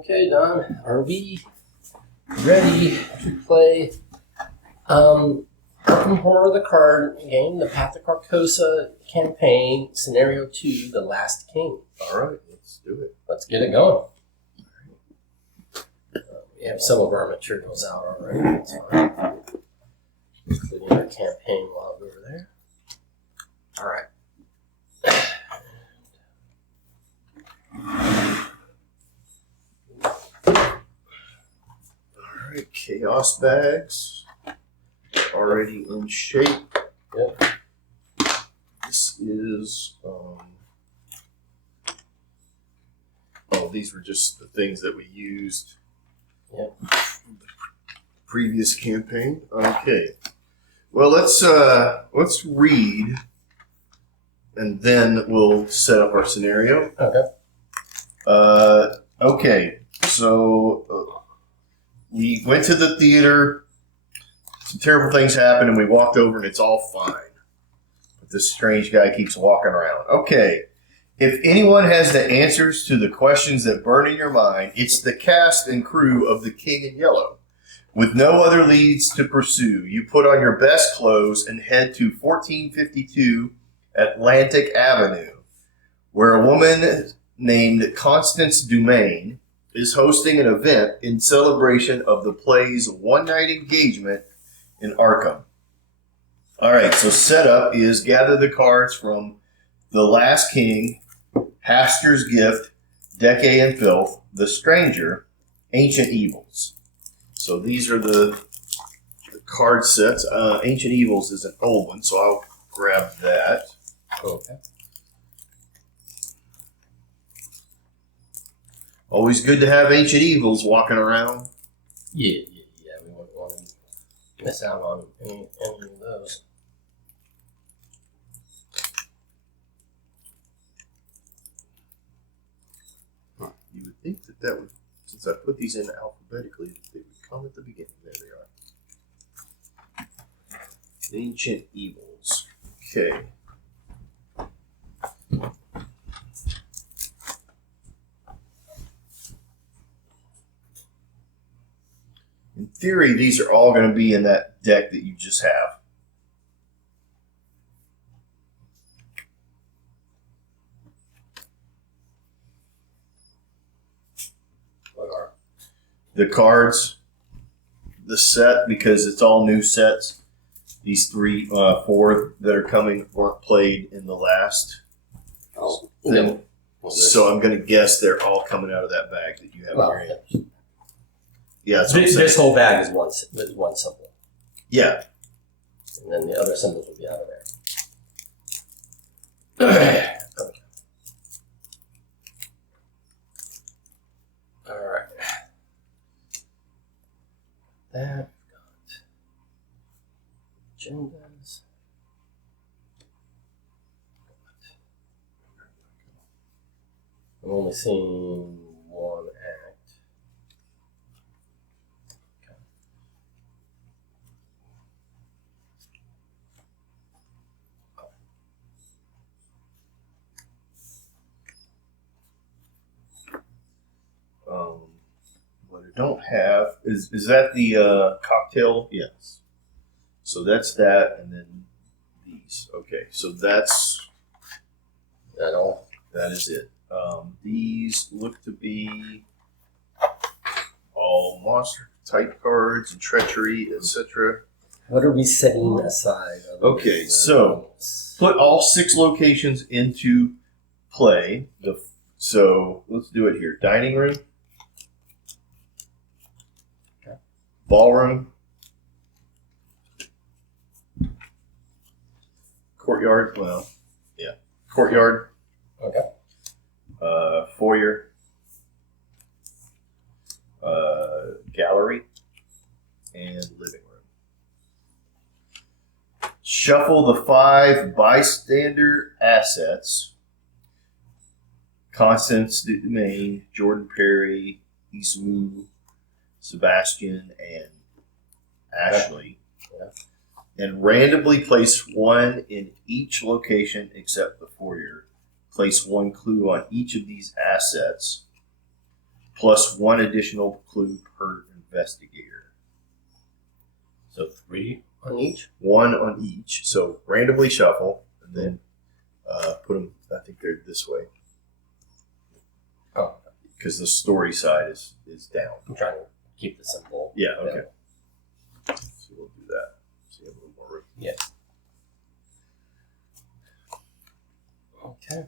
Okay, Don, are we ready to play Arkham Horror the card game, the Path of Carcosa campaign, Scenario 2, The Last King? All right, let's do it. Let's get it going. We have some of our materials out already. That's fine. Including our campaign log over there. All right. All right, chaos bags already in shape. Yep. This is these were just the things that we used. Yep. In the previous campaign. Okay. Well, let's read, and then we'll set up our scenario. Okay. Okay. So we went to the theater. Some terrible things happened, and we walked over, and it's all fine. But this strange guy keeps walking around. Okay. If anyone has the answers to the questions that burn in your mind, it's the cast and crew of The King in Yellow. With no other leads to pursue, you put on your best clothes and head to 1452 Atlantic Avenue, where a woman named Constance Dumaine is hosting an event in celebration of the play's one-night engagement in Arkham. All right, so setup is gather the cards from The Last King, Haster's Gift, Decay and Filth, The Stranger, Ancient Evils. So these are the card sets. Ancient Evils is an old one, so I'll grab that. Okay. Always good to have Ancient Evils walking around. Yeah. We wouldn't want to miss out on any of those. You would think that would, since I put these in alphabetically, that they would come at the beginning. There they are. Ancient Evils. Okay. In theory, these are all going to be in that deck that you just have. The cards, the set, because it's all new sets. These four that are coming weren't played in the last thing. No. So I'm going to guess they're all coming out of that bag that you have in your hand. Yeah, that's what I'm saying. This whole bag is one symbol. Yeah. And then the other symbols will be out of there. Okay. All right. That got agendas. I'm only seeing one act. Okay. What I don't have is that the cocktail? Yes. So that's that, and then these. Okay, so that's That all? that is it. These look to be all monster type cards and treachery, etc. What are we setting aside? Okay, so put all 6 locations into play. So let's do it here. Dining room. Okay. Ballroom. Courtyard. Well, yeah. Courtyard. Okay. Foyer. Gallery. And living room. Shuffle the 5 bystander assets. Constance Dumaine, Jordan Perry, Ismu, Sebastian, and Ashley. Yeah. And randomly place 1 in each location except the foyer. Place 1 clue on each of these assets. plus 1 additional clue per investigator. So 3 on each? 1 on each. So randomly shuffle, and then put them, I think they're this way. Oh. Because the story side is down. I'm trying to keep this simple. Yeah, okay. So we'll do that. See a little more room. Yeah. Okay.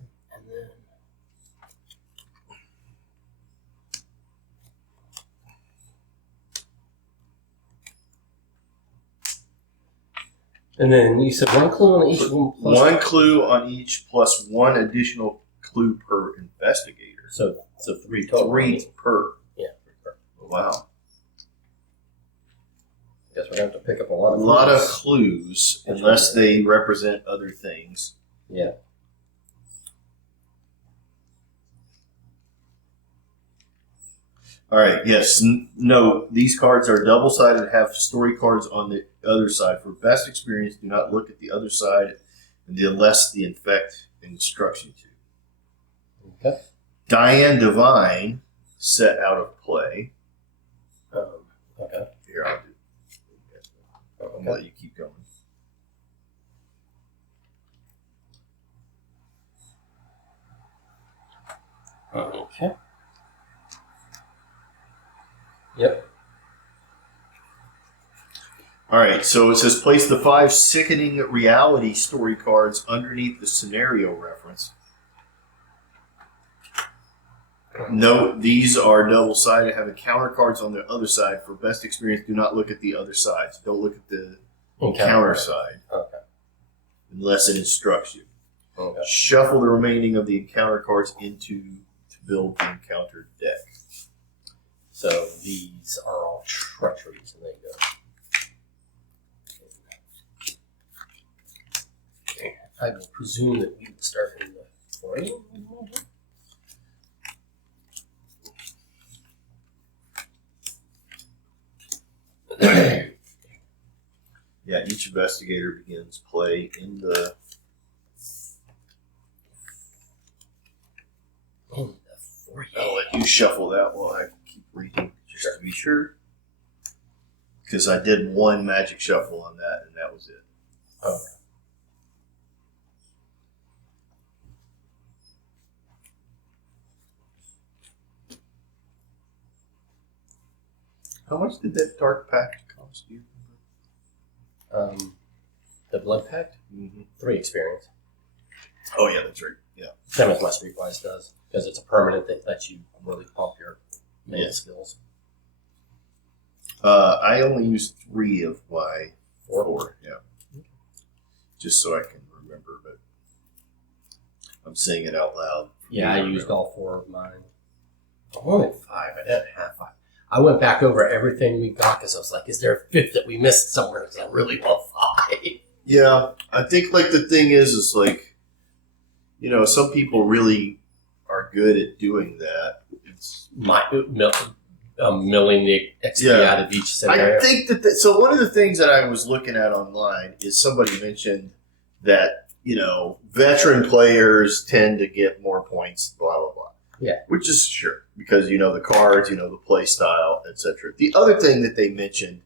And then you said 1 clue on each one plus 1 clue on each plus 1 additional clue per investigator. So 3 total. 3 per. Yeah, 3 per. Wow. Guess we're gonna have to pick up a lot A of lot of clues. clues, unless they represent other things. Yeah. All right, yes. No, these cards are double-sided, have story cards on the other side. For best experience, do not look at the other side unless the infect instructs you to. Okay. Diane Divine, set out of play. Okay. Here, I'll do. I'm gonna let you keep going. Okay. Yep. All right, so it says place the 5 sickening reality story cards underneath the scenario reference. Note these are double-sided, having counter cards on the other side. For best experience, do not look at the other sides. Don't look at the counter side. Okay. Unless it instructs you. Okay. Shuffle the remaining of the encounter cards to build the encounter deck. So these are all treacheries, and they go. Okay. I will presume that we would start in the frame. Yeah, each investigator begins play in the I'll let you shuffle that while I keep reading, just to be sure. Because I did 1 magic shuffle on that, and that was it. Okay. How much did that dark pact cost you? The Blood Pact? Mm-hmm. 3 experience. Oh, yeah, that's right. Yeah. Same as my Streetwise does, because it's a permanent that lets you really pump your main skills. I only used 3 of my 4. Yeah. Just so I can remember, but I'm saying it out loud. Yeah, I used all 4 of mine. I wanted 5. I didn't have 5. I went back over everything we got because I was like, is there a 5th that we missed somewhere? Because I really want 5. Yeah, I think like the thing is like, you know, some people really are good at doing that. It's milling the XP out of each scenario. I think so one of the things that I was looking at online is somebody mentioned that, you know, veteran players tend to get more points, blah, blah, blah. Yeah. Which is sure, because you know the cards, you know the play style, etc. The other thing that they mentioned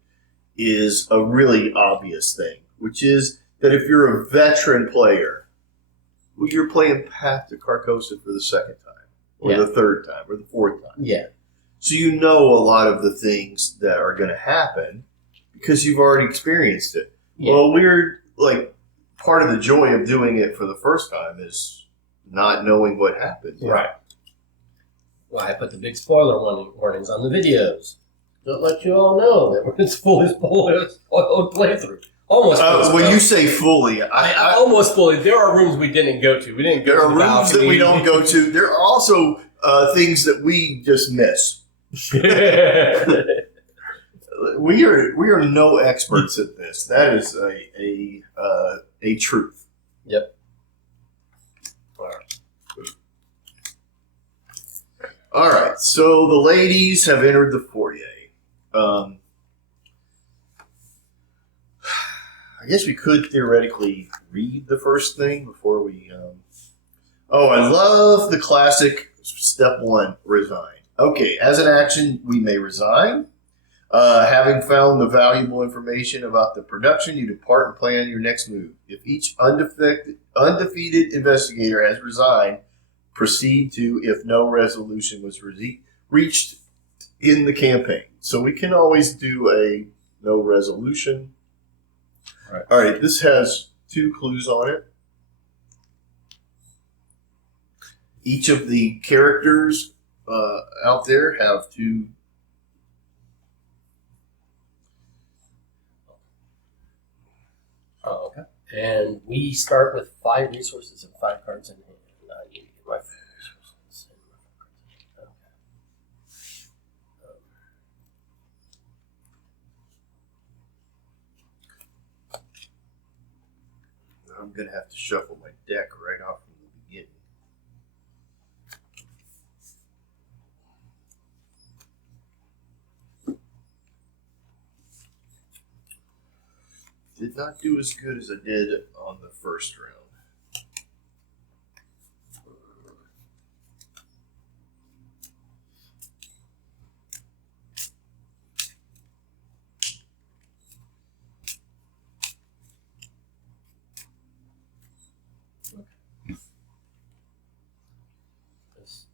is a really obvious thing, which is that if you're a veteran player, well, you're playing Path to Carcosa for the 2nd time, or the 3rd time, or the 4th time. Yeah. So you know a lot of the things that are going to happen because you've already experienced it. Yeah. Well, we're like, part of the joy of doing it for the first time is not knowing what happens. Right. Well, I put the big spoiler warnings on the videos to let you all know that it's fully spoiled playthrough. Almost. When you say fully, I almost fully. There are rooms we didn't go to. We didn't go. There to are the rooms balcony. that we don't go to. There are also things that we just miss. We are no experts at this. That is a truth. Yep. All right. So the ladies have entered the foyer. I guess we could theoretically read the first thing before we. I love the classic step 1, resign. Okay, as an action, we may resign. Having found the valuable information about the production, you depart and plan your next move. If each undefeated investigator has resigned, proceed to if no resolution was reached in the campaign. So we can always do a no resolution. All right, this has 2 clues on it. Each of the characters out there have 2. Oh, okay. And we start with 5 resources and 5 cards in hand. I need to get my 5 resources and my 5 cards in hand. Okay. I'm going to have to shuffle my deck right off from the beginning. Did not do as good as I did on the first round.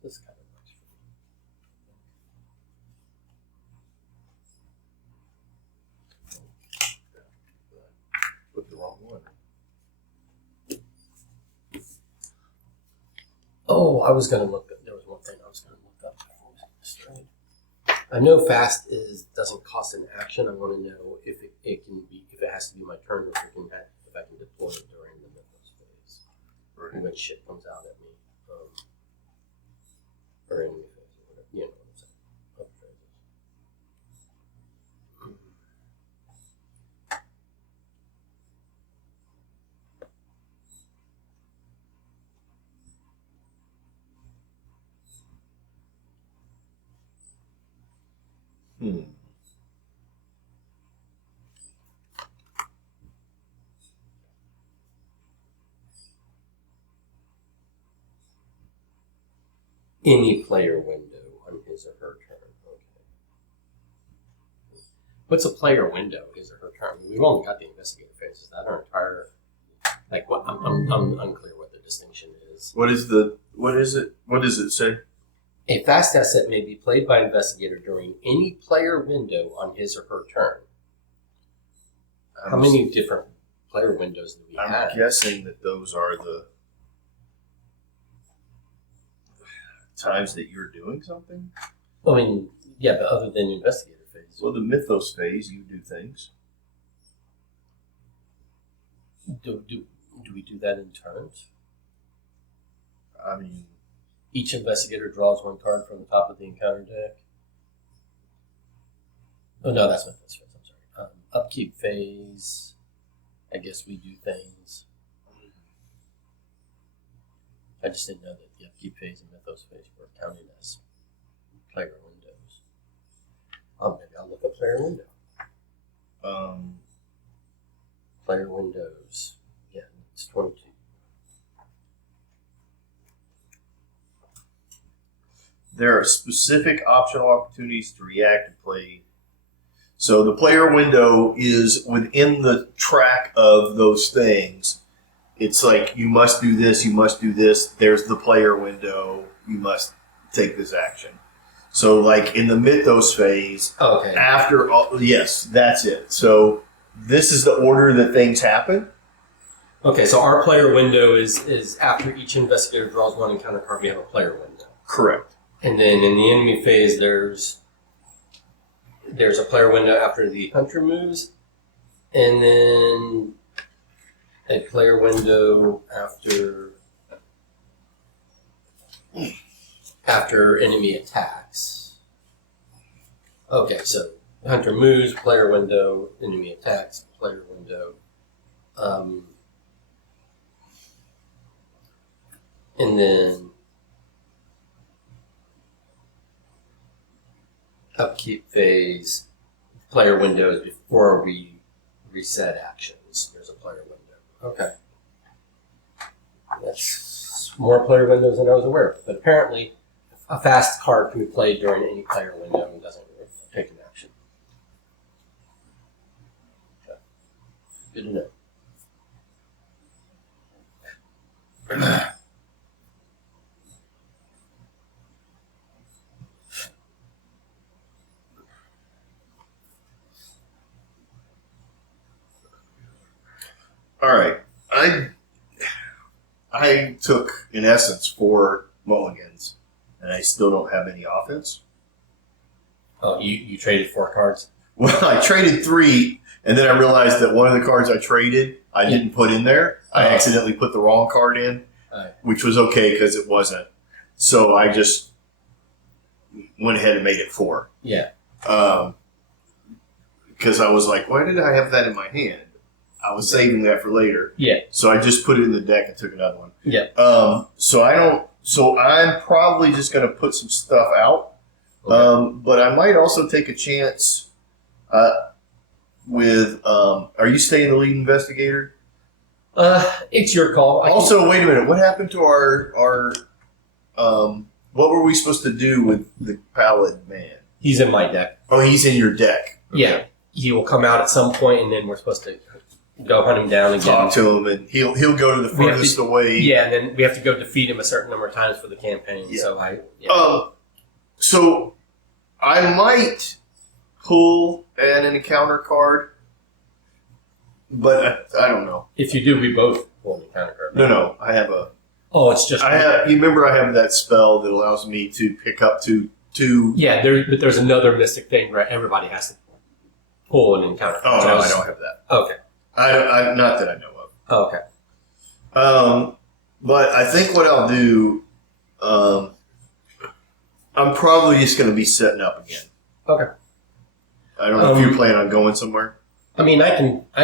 This kind of works for me. Put the wrong one. Oh, I was going to look up. There was one thing I was going to look up. I know fast doesn't cost an action. I want to know if it can be, if it has to be my turn, or if I can deploy it during the mythos phase, Right. when shit comes out at me, or enemy phase, or whatever. You know what I'm saying? Other phases. Any player window on his or her turn. Okay. What's a player window, his or her turn? We've only got the investigator phase. Is that our entire? Like what? I'm unclear what the distinction is. What is it? What does it say? A fast asset may be played by investigator during any player window on his or her turn. How many different player windows do we have? I'm guessing that those are the times that you're doing something. I mean, yeah, but other than investigator phase. Well, the mythos phase, you do things. Do we do that in turns? I mean, Each investigator draws 1 card from the top of the encounter deck. Oh no, that's mythos phase. I'm sorry. Upkeep phase. I guess we do things. I just didn't know that the upkeep phase and mythos phase were counted as player windows. Maybe I'll look up player window. Player windows. Yeah, it's 22. there are specific optional opportunities to react and play. So the player window is within the track of those things. It's like, you must do this, you must do this. There's the player window. You must take this action. So like in the mythos phase, Okay. after all, yes, that's it. So this is the order that things happen. Okay, so our player window is after each investigator draws 1 encounter card, we have a player window. Correct. And then in the enemy phase, there's a player window after the hunter moves, and then a player window after enemy attacks. Okay, so hunter moves, player window, enemy attacks, player window. And then upkeep phase, player windows before we reset actions. There's a player window. Okay. That's more player windows than I was aware of. But apparently, a fast card can be played during any player window and doesn't take an action. Okay. Good to know. All right. I took, in essence, 4 mulligans, and I still don't have any offense. Oh, you traded 4 cards? Well, I traded 3, and then I realized that one of the cards I traded, I didn't put in there. I accidentally put the wrong card in, which was okay because it wasn't. So I just went ahead and made it 4. Yeah. Because I was like, why did I have that in my hand? I was saving that for later. Yeah. So I just put it in the deck and took another one. Yeah. So I'm probably just going to put some stuff out. Okay. But I might also take a chance with. Are you staying the lead investigator? It's your call. Also, wait a minute. What happened to our what were we supposed to do with the pallid man? He's in my deck. Oh, he's in your deck. Okay. Yeah. He will come out at some point, and then we're supposed to go hunt him down and talk to him, and he'll go to the furthest away. Yeah, and then we have to go defeat him a certain number of times for the campaign. Yeah. So I might pull an encounter card, but I don't know. If you do, we both pull an encounter card. No, I have a. Oh, it's just. You remember I have that spell that allows me to pick up two. Yeah, but there's another mystic thing where everybody has to pull an encounter card. Oh, no, I don't have that. Okay. I not that I know of. Oh, okay. But I think what I'll do, I'm probably just going to be setting up again. Okay. I don't know if you plan on going somewhere. I mean, I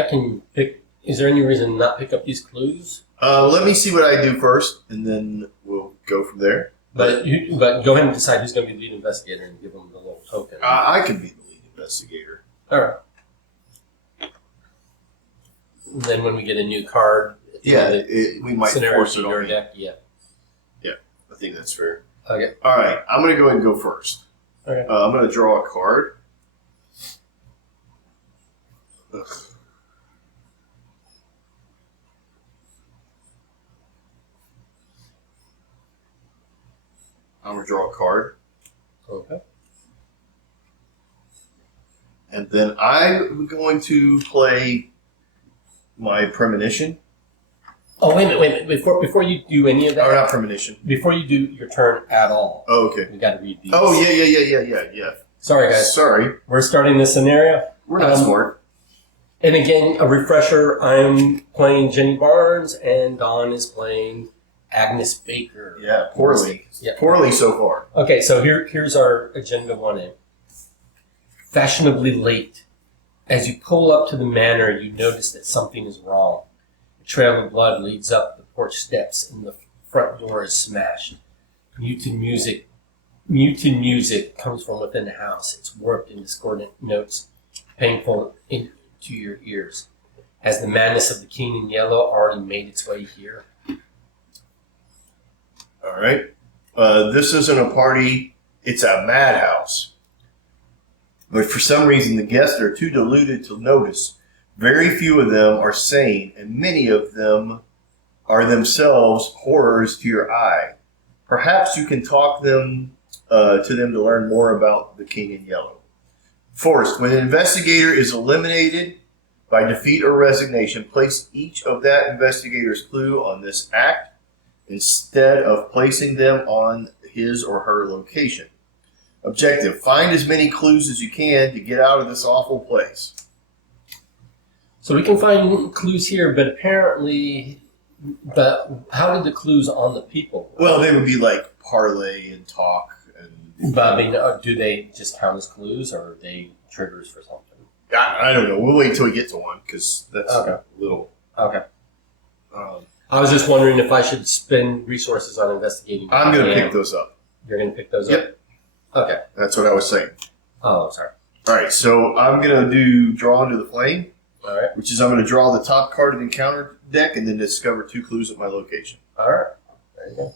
can pick. Is there any reason to not pick up these clues? Let me see what I do first, and then we'll go from there. But go ahead and decide who's going to be the lead investigator and give them the little token. I can be the lead investigator. All right. And then when we get a new card, we might force it on me. deck. Yeah, I think that's fair. Okay. All right, I'm going to go ahead and go first. Okay. I'm going to draw a card. Ugh. I'm going to draw a card. Okay. And then I'm going to play my premonition. Oh, wait a minute. Before you do any of that. Or not premonition. Before you do your turn at all. Oh, okay. We got to read these. Oh, yeah. Sorry, guys. Sorry. We're starting this scenario. We're not smart. And again, a refresher, I'm playing Jenny Barnes, and Dawn is playing Agnes Baker. Yeah, poorly. Yeah. Poorly so far. Okay, so here's our agenda 1A. Fashionably late. As you pull up to the manor, you notice that something is wrong. A trail of blood leads up the porch steps, and the front door is smashed. Muted music comes from within the house. It's warped in discordant notes, painful into your ears. Has the madness of the King in Yellow already made its way here? All right. This isn't a party. It's a madhouse. But for some reason, the guests are too deluded to notice. Very few of them are sane, and many of them are themselves horrors to your eye. Perhaps you can talk to them to learn more about the King in Yellow. Forced. When an investigator is eliminated by defeat or resignation, place each of that investigator's clue on this act instead of placing them on his or her location. Objective. Find as many clues as you can to get out of this awful place. So we can find clues here, but apparently, how did the clues on the people work? Well, they would be like parlay and talk. But I mean, do they just count as clues, or are they triggers for something? I don't know. We'll wait till we get to one, because that's a little... Okay. I was just wondering if I should spend resources on investigating. I'm going to pick those up. You're going to pick those up? Yep. Okay. That's what I was saying. Oh, sorry. All right, so I'm going to do Draw into the Flame. All right. Which is I'm going to draw the top card of the encounter deck and then discover 2 clues at my location. All right. There you go.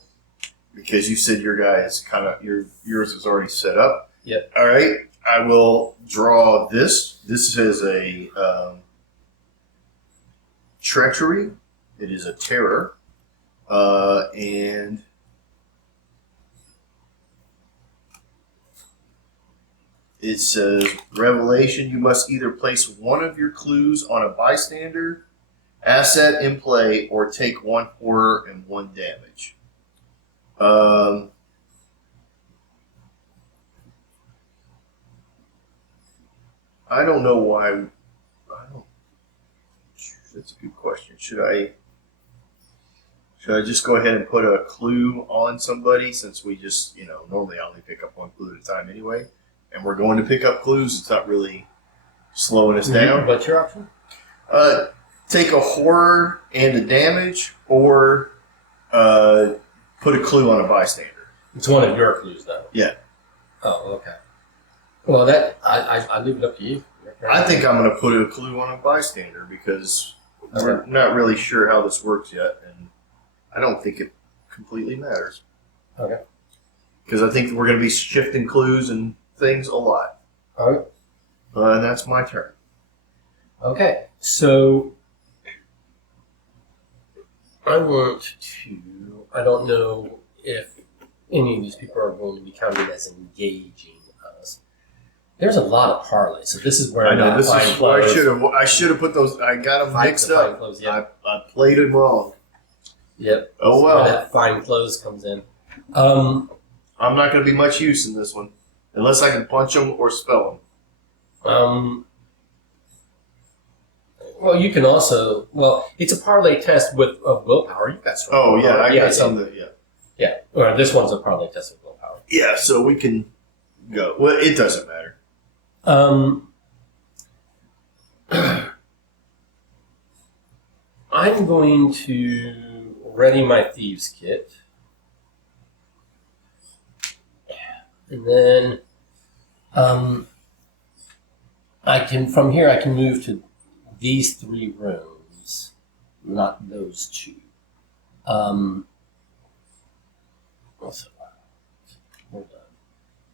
because you said your guy is yours is already set up. Yep. All right. I will draw this. This is a treachery. It is a terror, and it says revelation. You must either place one of your clues on a bystander, asset in play, or take 1 horror and 1 damage. I don't know why. That's a good question. Should I just go ahead and put a clue on somebody, since we just, normally I only pick up 1 clue at a time anyway, and we're going to pick up clues. It's not really slowing us down. What's your option? Take a horror and a damage, or put a clue on a bystander. It's one of your clues, though. Yeah. Oh, okay. Well, that I leave it up to you. I think I'm going to put a clue on a bystander because we're not really sure how this works yet, and I don't think it completely matters. Okay. Because I think we're going to be shifting clues and things a lot. All right. And that's my turn. Okay, so I want to. I don't know if any of these people are going to be counted as engaging us. There's a lot of parlay, so this is where I know. This is where I should have put those. I got them mixed up. Clothes, yeah. I played it wrong. Yep. Oh well. Where that fine clothes comes in. I'm not going to be much use in this one, unless I can punch them or spell them. Well, you can also. Well, it's a parlay test with willpower. You got some. Oh yeah, I got some that. Yeah. Yeah. Or this one's a parlay test with willpower. Yeah, so we can go. Well, it doesn't matter. I'm going to ready my thieves kit, and then I can move to these 3 rooms, not those 2. Hold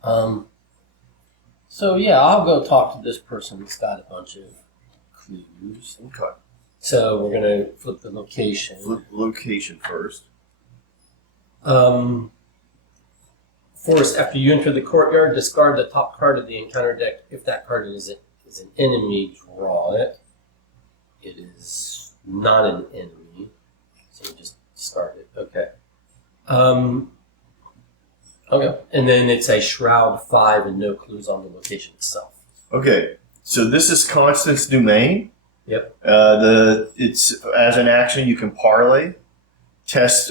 on. So yeah, I'll go talk to this person that's got a bunch of clues. Okay. So we're gonna flip the location. Flip location first. Forrest, after you enter the courtyard, discard the top card of the encounter deck. If that card is an enemy, draw it. It is not an enemy, so just discard it. Okay. Okay. And then it's a Shroud 5 and no clues on the location itself. Okay. So this is Constance Dumaine. Yep. It's as an action you can parlay. Test.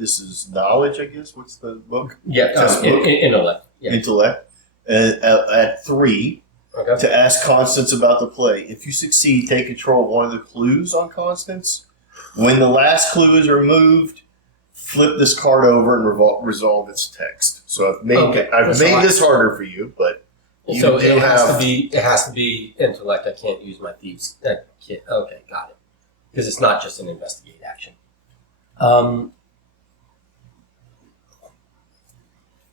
This is knowledge, I guess. What's the book? Yeah. Test book. Intellect. Yeah. Intellect. At 3. Okay. To ask Constance about the play. If you succeed, take control of one of the clues on Constance. When the last clue is removed, flip this card over and resolve its text. So I've made this harder for you, but you so do it have has to be intellect. I can't use my thieves. Okay, got it. Because it's not just an investigate action.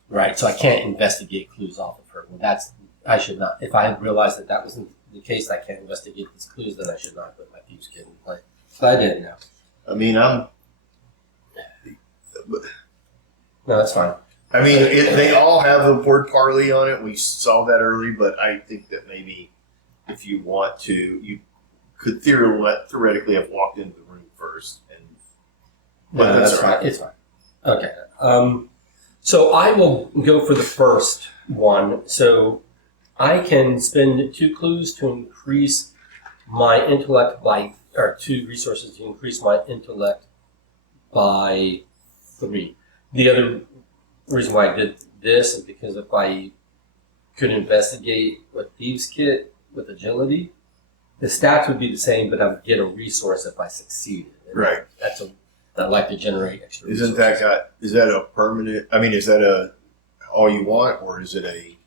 Right. So I can't investigate clues off of her. Well, I should not. If I had realized that wasn't the case, I can't investigate these clues. Then I should not put my thieves kit in play. So I did now. I mean, No, that's fine. I mean, they all have the word parlay on it. We saw that early, but I think that maybe if you want to, you could theoretically have walked into the room first. But that's fine. Right. It's fine. Okay. So I will go for the first one. So I can spend 2 clues to increase my intellect or 2 resources to increase my intellect by 3. The other reason why I did this is because if I could investigate with Thieves' Kit with agility, the stats would be the same, but I would get a resource if I succeeded. And right. I'd like to generate extra resources. Is that a permanent? I mean, is that all you want, or is it a?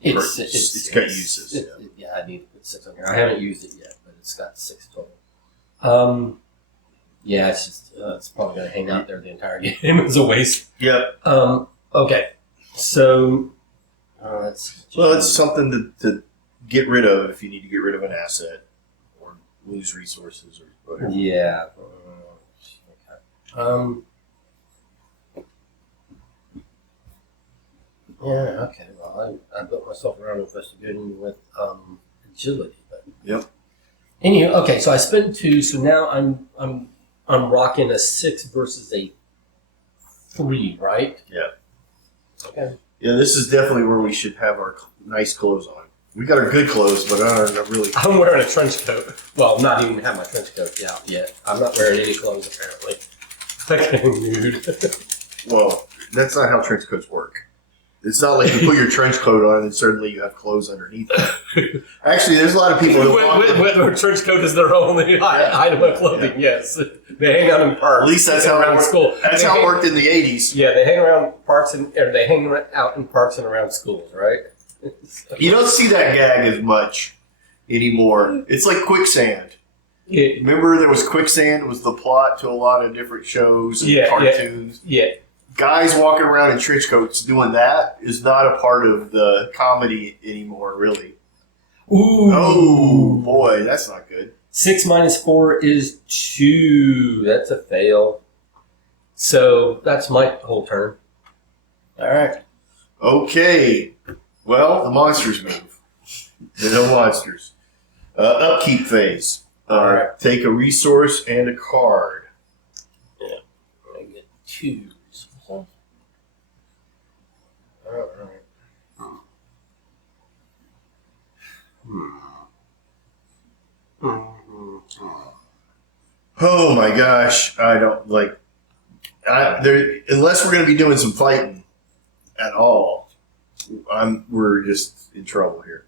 It's got uses. Yeah, I need to put 6 on here. I haven't used it yet, but it's got 6 total. Yeah, it's just it's probably going to hang out there the entire game. It's a waste. Yep. Okay, so it's something to get rid of if you need to get rid of an asset or lose resources or whatever. Yeah. Okay. Yeah. Okay. Well, I built myself around investigating with agility, but Yep. anyway. Okay, so I spent 2, so now I'm rocking a 6 versus a 3, right? Yeah. Okay. Yeah, this is definitely where we should have our nice clothes on. We got our good clothes, but I don't really. I'm wearing a trench coat. Well, not even have my trench coat out yet. I'm not wearing any clothes apparently. Okay, nude. Well, that's not how trench coats work. It's not like you put your trench coat on and suddenly you have clothes underneath it. Actually, there's a lot of people with trench coat is their only item of clothing. Yes, they hang out in parks. At least that's how around school. That's how it worked in the 80s. Yeah, they hang around parks or they hang out in parks and around schools, right? You don't see that gag as much anymore. It's like quicksand. Yeah. Remember, there was quicksand. Was the plot to a lot of different shows and cartoons. Yeah. Guys walking around in trench coats doing that is not a part of the comedy anymore, really. Ooh. Oh, boy, that's not good. 6 minus 4 is 2. That's a fail. So that's my whole turn. All right. Okay. Well, the monsters move. There are no monsters. Upkeep phase. All right. Take a resource and a card. Yeah. I get 2. All right. Oh my gosh, I don't like. Unless we're going to be doing some fighting at all, we're just in trouble here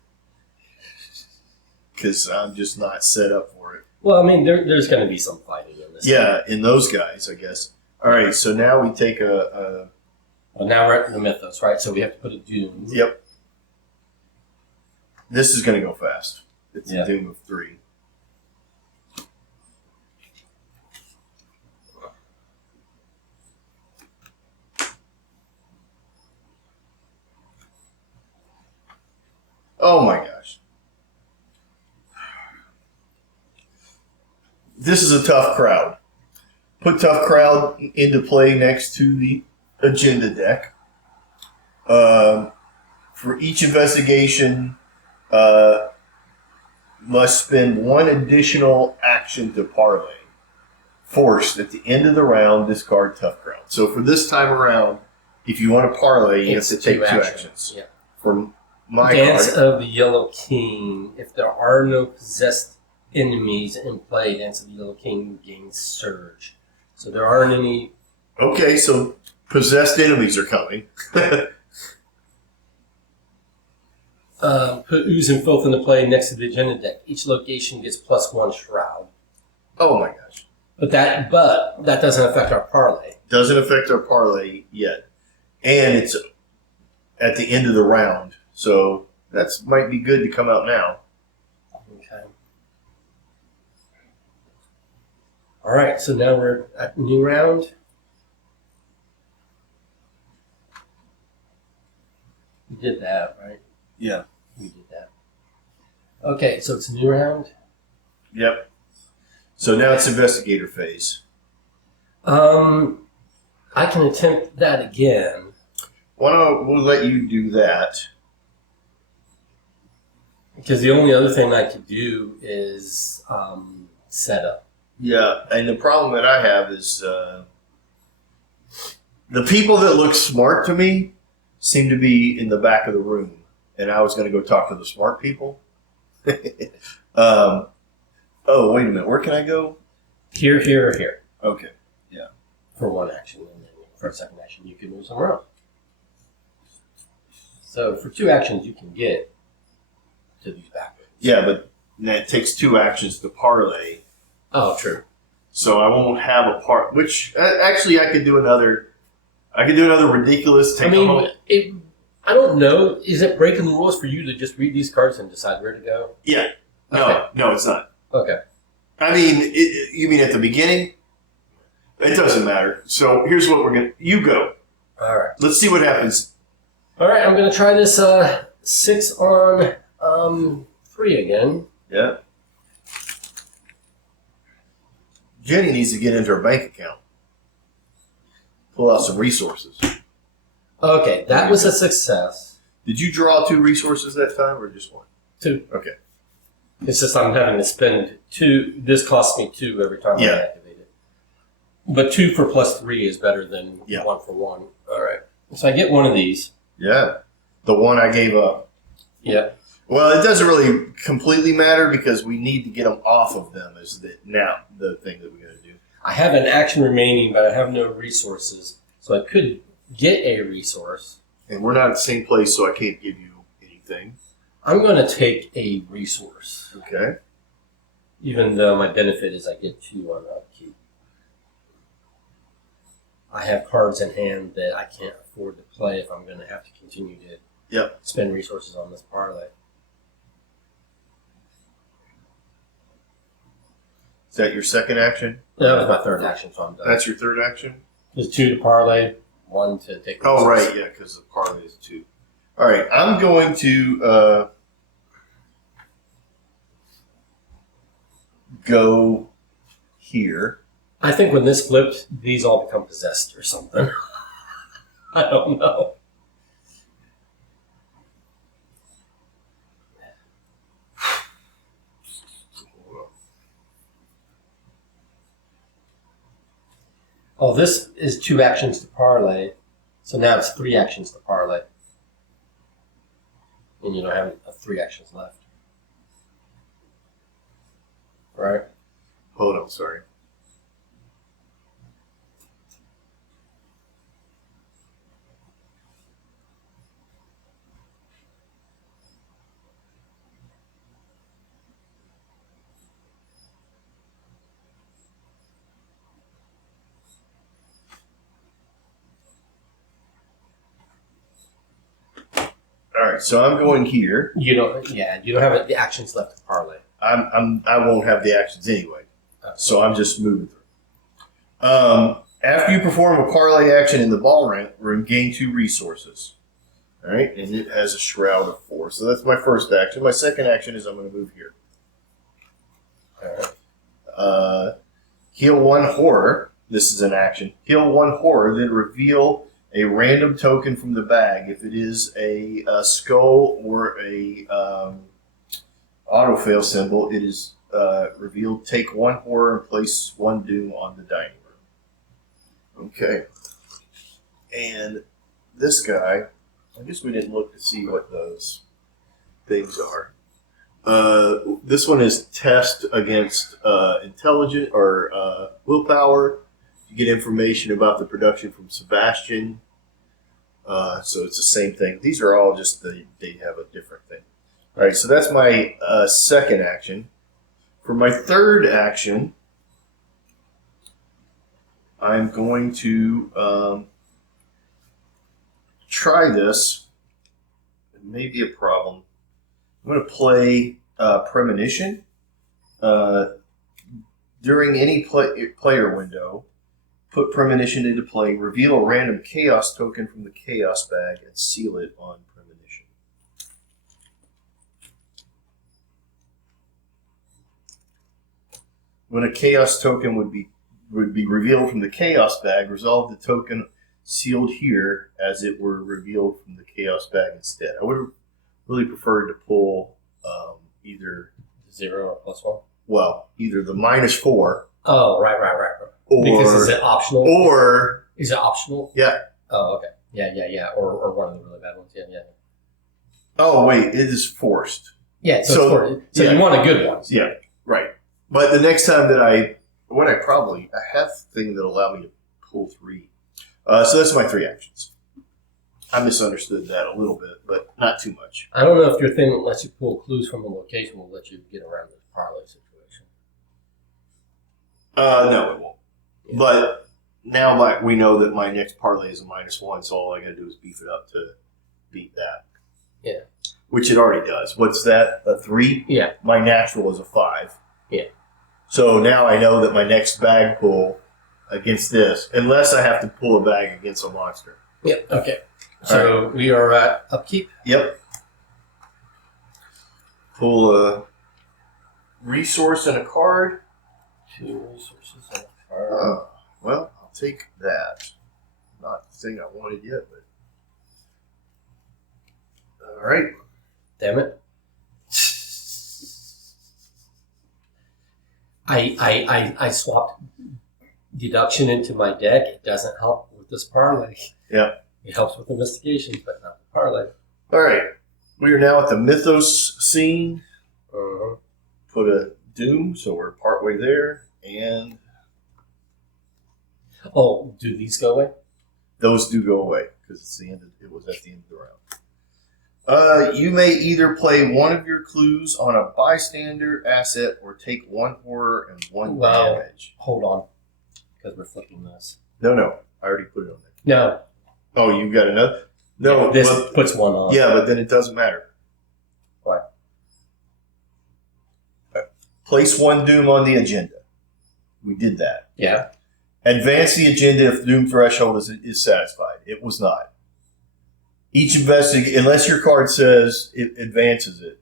because I'm just not set up for it. Well, I mean, there's going to be some fighting in this. Yeah, in those guys, I guess. All right, so now we take Well, now we're at the mythos, right? So we have to put a doom. Yep. This is going to go fast. It's a doom of 3. Oh my gosh. This is a tough crowd. Put tough crowd into play next to the agenda deck. For each investigation, must spend 1 additional action to parlay. Forced at the end of the round, discard tough crowd. So for this time around, if you want to parlay, you have to take 2 actions. Yeah. For my Dance card, of the Yellow King. If there are no possessed enemies in play, Dance of the Yellow King gains Surge. So there aren't any. okay, so possessed enemies are coming. Put Ooze and Filth into play next to the agenda deck. Each location gets +1 Shroud. Oh my gosh. But that doesn't affect our parlay. Doesn't affect our parlay yet. And it's at the end of the round. So that might be good to come out now. Okay. All right, so now we're at new round. We did that, right? Yeah. We did that. Okay, so it's a new round. Yep. So now it's investigator phase. I can attempt that again. We'll let you do that. Because the only other thing I could do is set up. Yeah, and the problem that I have is the people that look smart to me seem to be in the back of the room. And I was going to go talk to the smart people. Oh, wait a minute. Where can I go? Here, here, or here. Okay. For 1 action. And then for a second action, you can move somewhere else. So for 2 actions, you can get to these back rows. Yeah, but that takes 2 actions to parlay. Oh, true. So I won't have a part. Which actually, I could do another. I could do another ridiculous. I mean, I don't know. Is it breaking the rules for you to just read these cards and decide where to go? Yeah. No, Okay. no, it's not. Okay. I mean, you mean at the beginning? It doesn't matter. So here's what we're going to... You go. All right. Let's see what happens. All right, I'm going to try this 6 on 3 again. Yeah. Jenny needs to get into her bank account. Pull out some resources. Okay, that was a success. Did you draw 2 resources that time or just 1? 2. Okay. It's just I'm having to spend 2. This costs me 2 every time I activate it. But 2 for +3 is better than 1 for 1. All right. So I get one of these. Yeah. The one I gave up. Yeah. Well, it doesn't really completely matter because we need to get them off of them is the thing that we're going to do. I have an action remaining, but I have no resources. So I could get a resource. And we're not at the same place, so I can't give you anything. I'm going to take a resource. Okay. Even though my benefit is I get 2 on upkeep. I have cards in hand that I can't afford to play if I'm going to have to continue to spend resources on this parlay. Is that your second action? That was my third action, so I'm done. That's your third action? There's 2 to parlay, 1 to take. Oh, right, yeah, because the parlay is 2. All right, I'm going to go here. I think when this flipped, these all become possessed or something. I don't know. Oh, this is 2 actions to parlay, so now it's 3 actions to parlay. And you don't have 3 actions left. Right? Hold on, sorry. All right, so I'm going here. You don't have the actions left to parlay. I won't have the actions anyway, so I'm just moving through. After you perform a parlay action in the ballroom, gain 2 resources. All right, and it has a shroud of 4, so that's my first action. My second action is I'm going to move here. All right. Heal 1 horror. This is an action. Heal 1 horror, then reveal a random token from the bag. If it is a skull or a auto-fail symbol, it is revealed. Take 1 horror and place 1 doom on the dining room. Okay. And this guy, I guess we didn't look to see what those things are. This one is test against intelligence or willpower. You get information about the production from Sebastian. So it's the same thing. These are all just they have a different thing. All right, so that's my second action. For my third action, I'm going to try this. It may be a problem. I'm going to play Premonition. During any player window, put Premonition into play, reveal a random chaos token from the chaos bag, and seal it on Premonition. When a chaos token would be revealed from the chaos bag, resolve the token sealed here as it were revealed from the chaos bag instead. I would have really preferred to pull either 0 or +1. Well, either the -4. Oh, right. Or, because is it optional? Or is it optional? Yeah. Oh, okay. Yeah. Or one of the really bad ones. Yeah. Oh, wait, it is forced. Yeah. So you want a good one. Yeah, right. But the next time that I have a thing that allow me to pull 3. So that's my 3 actions. I misunderstood that a little bit, but not too much. I don't know if your thing that lets you pull clues from a location will let you get around the parlay situation. No, it won't. Yeah. But now we know that my next parlay is a -1, so all I got to do is beef it up to beat that. Yeah. Which it already does. What's that? A 3? Yeah. My natural is a 5. Yeah. So now I know that my next bag pull against this, unless I have to pull a bag against a monster. Yep. Okay. So we are at upkeep. Yep. Pull a resource and a card. 2 resources and a card. Well, I'll take that. Not the thing I wanted yet, but all right. Damn it. I swapped deduction into my deck. It doesn't help with this parlay. Yeah. It helps with investigations, but not the parlay. All right. We are now at the Mythos scene. Put a doom, so we're partway there. And oh, do these go away? those do go away because it's the end. It was at the end of the round. You may either play one of your clues on a bystander asset or take 1 horror and 1 damage. Hold on, because we're flipping this. No. I already put it on there. No. Oh, you got another? No. Yeah, this puts 1 on. Yeah, but then it doesn't matter. Why? Place 1 doom on the agenda. We did that. Yeah. Advance the agenda if doom threshold is satisfied. It was not. Each unless your card says it advances it.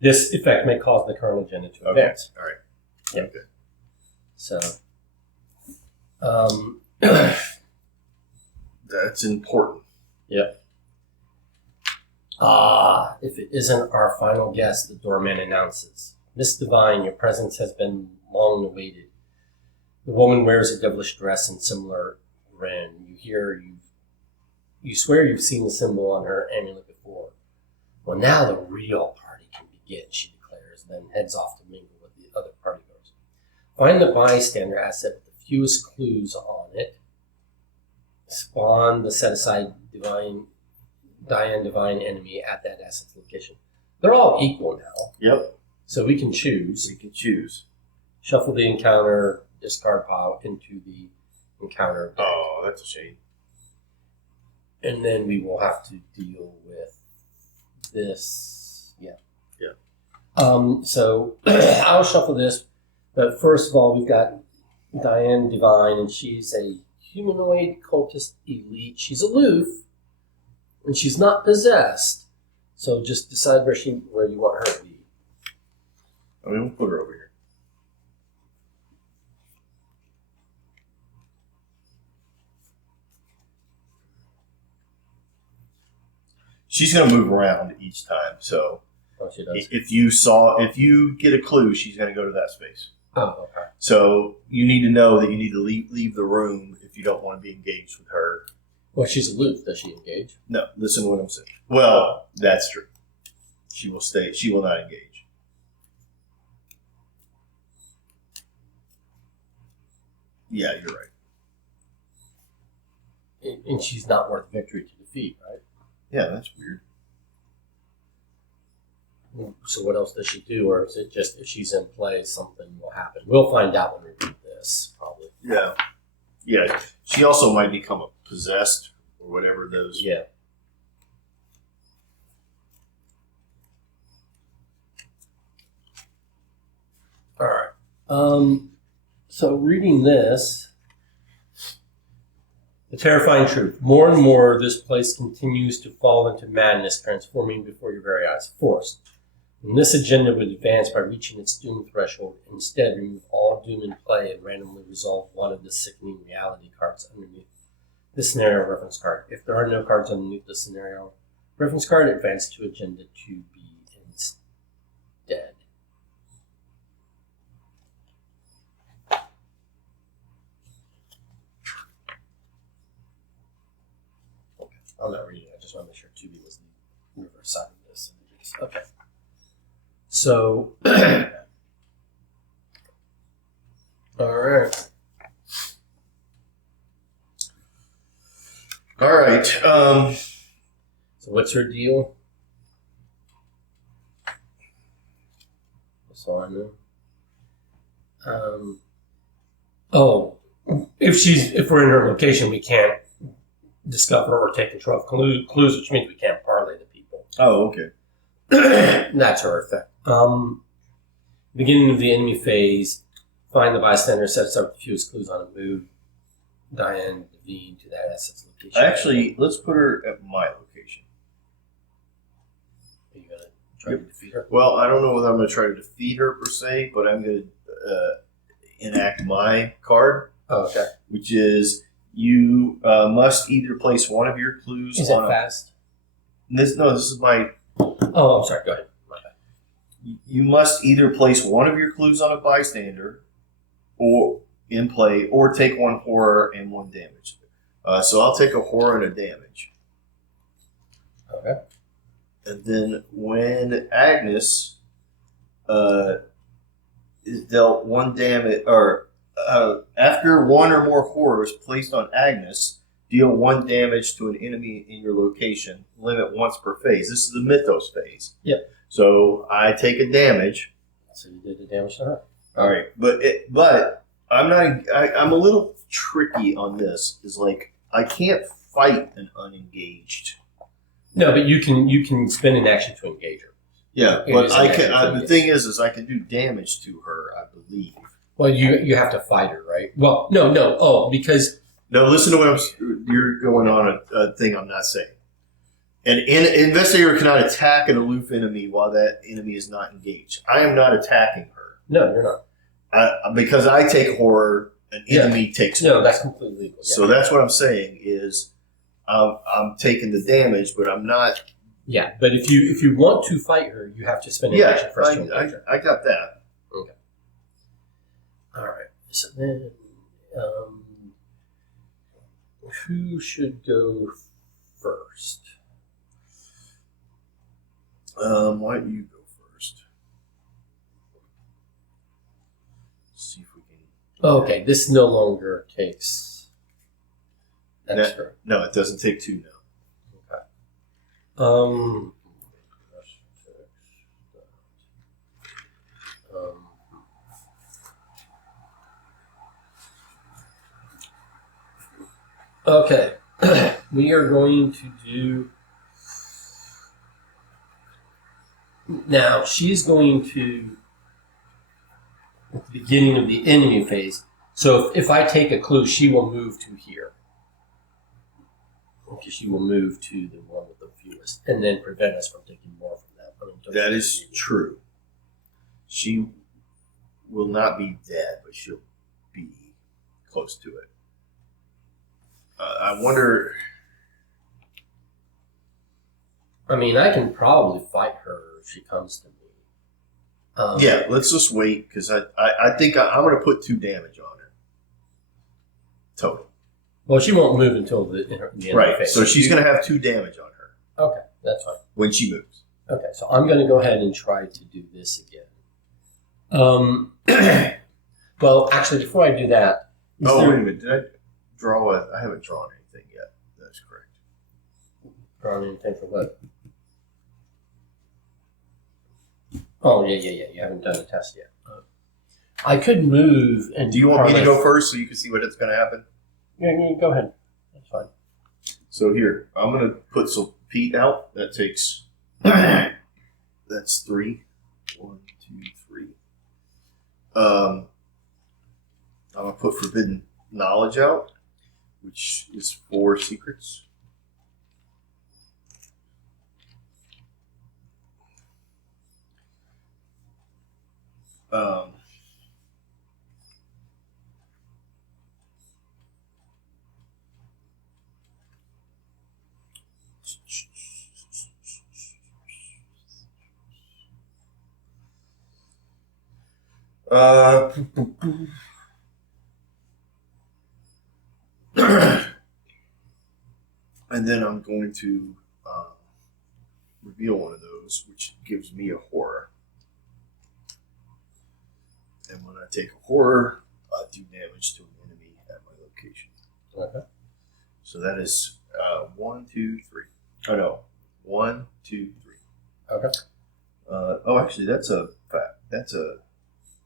This effect may cause the current agenda to Okay. advance. All right. Yep. Okay. So, That's important. Yep. If it isn't our final guest, the doorman announces, Miss Divine, your presence has been long awaited. The woman wears a devilish dress and similar grin. You swear you've seen the symbol on her amulet before. Well, now the real party can begin, she declares, then heads off to mingle with the other partygoers. Find the bystander asset with the fewest clues on it. Spawn the set-aside divine enemy at that asset's location. They're all equal now. Yep. So we can choose. We can choose. Shuffle the encounter discard pile into the encounter deck. Oh, that's a shame. And then we will have to deal with this. Yeah. So I'll shuffle this. But first of all, we've got Diane Divine, and she's a humanoid cultist elite. She's aloof, and she's not possessed. So just decide where you want her to be. I mean, we'll put her over here. She's going to move around each time. So She does. if you get a clue, she's going to go to that space. Oh, okay. So you need to know that you need to leave the room if you don't want to be engaged with her. Well, she's aloof. Does she engage? No, listen to what I'm saying. Well, that's true. She will stay. She will not engage. Yeah, you're right. And she's not worth victory to defeat, right? Yeah, that's weird. So what else does she do? Or is it just if she's in play, something will happen? We'll find out when we read this, probably. Yeah. Yeah. She also might become a possessed or whatever those. Yeah. All right. So reading this, the terrifying truth. More and more, this place continues to fall into madness, transforming before your very eyes. Forced. And this agenda would advance by reaching its doom threshold. Instead, remove all doom in play and randomly resolve one of the sickening reality cards underneath the scenario reference card. If there are no cards underneath the scenario reference card, advance to agenda 2B instead. Okay, I'm not reading it. I just want to make sure 2B was the reverse side of this. Okay. So, all right. All right. So what's her deal? So I know. If we're in her location, we can't discover or take control of clues, which means we can't parlay the people. Oh, okay. That's her effect. Beginning of the enemy phase, find the bystander, sets up the fewest clues on a move. Diane Devine to that asset's location. Actually, let's put her at my location. Are you gonna try to defeat her? Well, I don't know whether I'm going to try to defeat her per se, but I'm going to enact my card, Oh, okay. which is you must either place one of your clues Is on it fast? This is my. Oh, I'm sorry. Go ahead. My bad. You must either place one of your clues on a bystander, or in play, or take one horror and one damage. So I'll take a horror and a damage. Okay. And then when Agnes is dealt one damage, or after one or more horrors placed on Agnes, deal one damage to an enemy in your location. Limit once per phase. This is the Mythos phase. Yep. So I take a damage. So you did the damage to her. All right, but I'm not. I'm a little tricky on this. Is like I can't fight an unengaged. No, but you can spend an action to engage her. Yeah, It but is I an can. action The thing is I can do damage to her. I believe. Well, you have to fight her, right? Well, no. Oh, because No, listen to what you're going on a thing I'm not saying. An investigator cannot attack an aloof enemy while that enemy is not engaged. I am not attacking her. no, you're not. Because I take horror, an enemy takes No, horror. that's completely legal. Yeah. So that's what I'm saying is I'm taking the damage, but I'm not. Yeah, but if you want to fight her, you have to spend an action first to engage her. I got that. Okay. All right. So then, who should go first? Why don't you go first? See if we can. Okay, this no longer takes extra. No, it doesn't take two now. Um, okay, we are going to do. Now, she's going to, at the beginning of the enemy phase, so if I take a clue, she will move to here. Okay, she will move to the one with the fewest, and then prevent us from taking more from that. That is true. She will not be dead, but she'll be close to it. I wonder. I mean, I can probably fight her if she comes to me. Yeah, let's just wait because I think I'm going to put 2 damage on her. Total. Well, she won't move until the end of the Right. phase. So she's going to have 2 damage on her. Okay, that's fine. When she moves. Okay, so I'm going to go ahead and try to do this again. Well, actually, before I do that, Wait a minute. Did I draw I haven't drawn anything yet. That's correct. Drawn anything for what? Oh, yeah. You haven't done a test yet. I could move and. Do you want me to go first so you can see what it's going to happen? Yeah, go ahead. That's fine. So here, I'm going to put some Pete out. That takes. That's 3. 1, 2, 3. I'm going to put Forbidden Knowledge out, which is 4 secrets. And then I'm going to reveal one of those, which gives me a horror. And when I take a horror, I do damage to an enemy at my location. Okay. So that is 1, 2, 3. Oh no, 1, 2, 3. Okay. Actually, that's a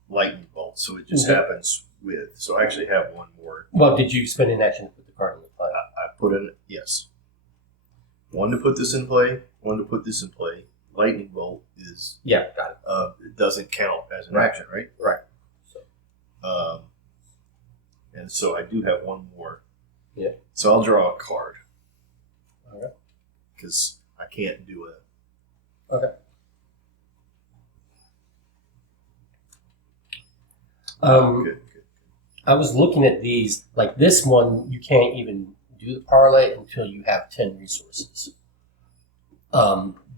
lightning bolt, so it just happens with. So I actually have one more. Well, did you spend an action to put the card in the play? I put in yes. 1 to put this in play. 1 to put this in play. Lightning bolt is Yeah, got it. it doesn't count as an Right. action, right? Right. So. And so I do have one more Yeah. So I'll draw a card. Okay. Because I can't do it. Okay. Good. I was looking at these. Like this one, you can't even do the parlay until you have 10 resources.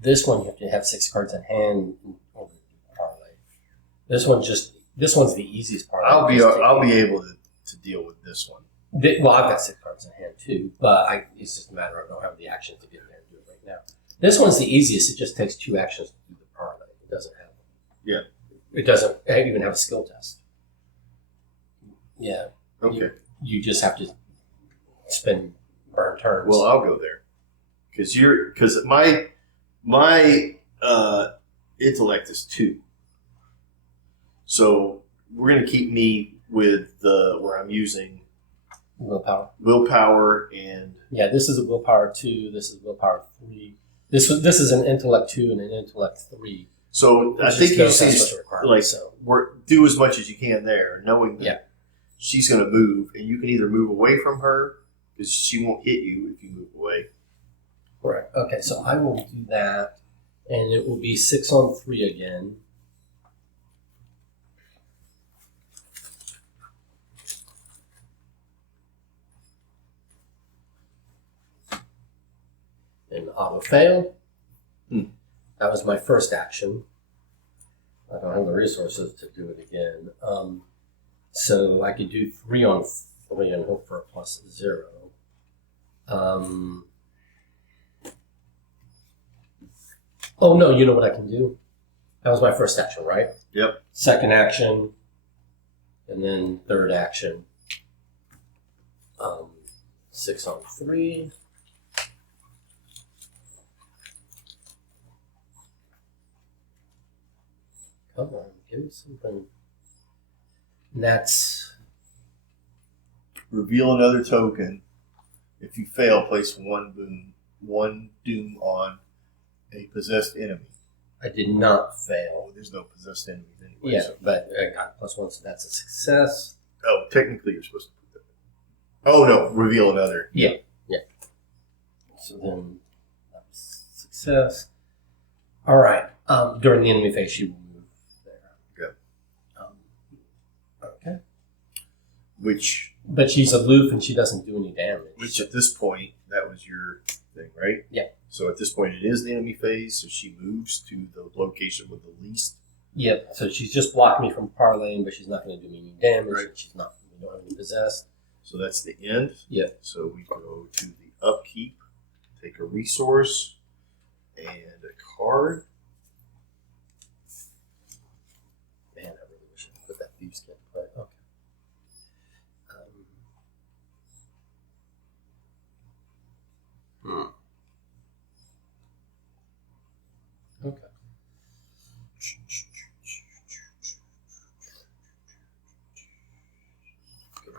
This one, you have to have 6 cards in hand in order to do the parlay. This one's the easiest parlay. I'll be able to deal with this one. Well, I've got 6 cards in hand too, but it's just a matter of I don't have the action to get in there and do it right now. This one's the easiest. It just takes 2 actions to do the parlay. It doesn't have. Yeah. It doesn't even have a skill test. Yeah. Okay. You just have to burn turns. Well, I'll go there because my intellect is 2, so we're gonna keep me with where I'm using willpower and this is a willpower 2. This is willpower 3. This is an intellect 2 and an intellect 3. So I think you see like so. Do as much as you can there, knowing that Yeah. she's going to move, and you can either move away from her because she won't hit you if you move away. Correct. Okay, so I will do that, and it will be 6 on 3 again. And auto fail. That was my first action. I don't have the resources to do it again. So I could do 3 on 3 and hope for a +0. Oh no, you know what I can do? That was my first action, right? Yep. Second action, and then third action. 6 on 3. Come on, give me something. And that's Reveal another token. If you fail, place one doom on a possessed enemy. I did not fail. Oh, there's no possessed enemies anyway. Yeah, So. but I got +1, so that's a success. Oh, technically you're supposed to put that. Oh no, reveal another. Yeah. So then that's success. All right. During the enemy phase, she will move there. Good. Okay. But she's aloof and she doesn't do any damage. Which at this point, that was your thing, right? Yeah. So at this point, it is the enemy phase, so she moves to the location with the least. Yep. So she's just blocking me from parlaying, but she's not going to do me any damage. Right. And she's not. We don't have any possessed. So that's the end. Yeah. So we go to the upkeep, take a resource and a card. Man, I really wish I could put that thieves kit. But okay. Okay.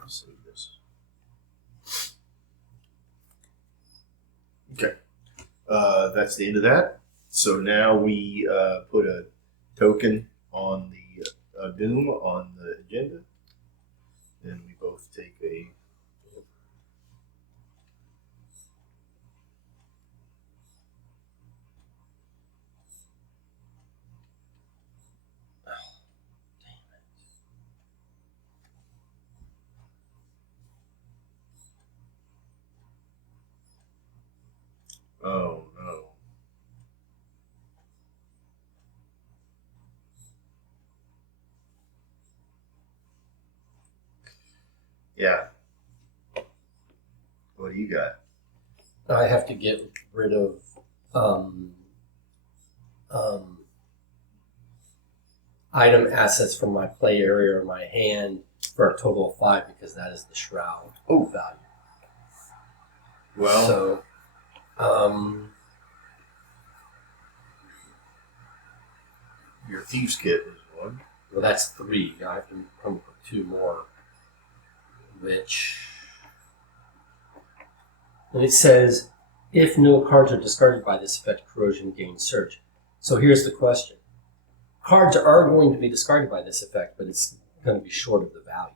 I'll save this. Okay. That's the end of that. So now we put a token on the Doom on the agenda. And we both take a. Oh no. Yeah. What do you got? I have to get rid of item assets from my play area or my hand for a total of 5 because that is the shroud value. Well, So, your thieves kit is one. well, that's 3. I have to come up with 2 more, which. And it says, if no cards are discarded by this effect, corrosion gains surge. So here's the question. Cards are going to be discarded by this effect, but it's going to be short of the value.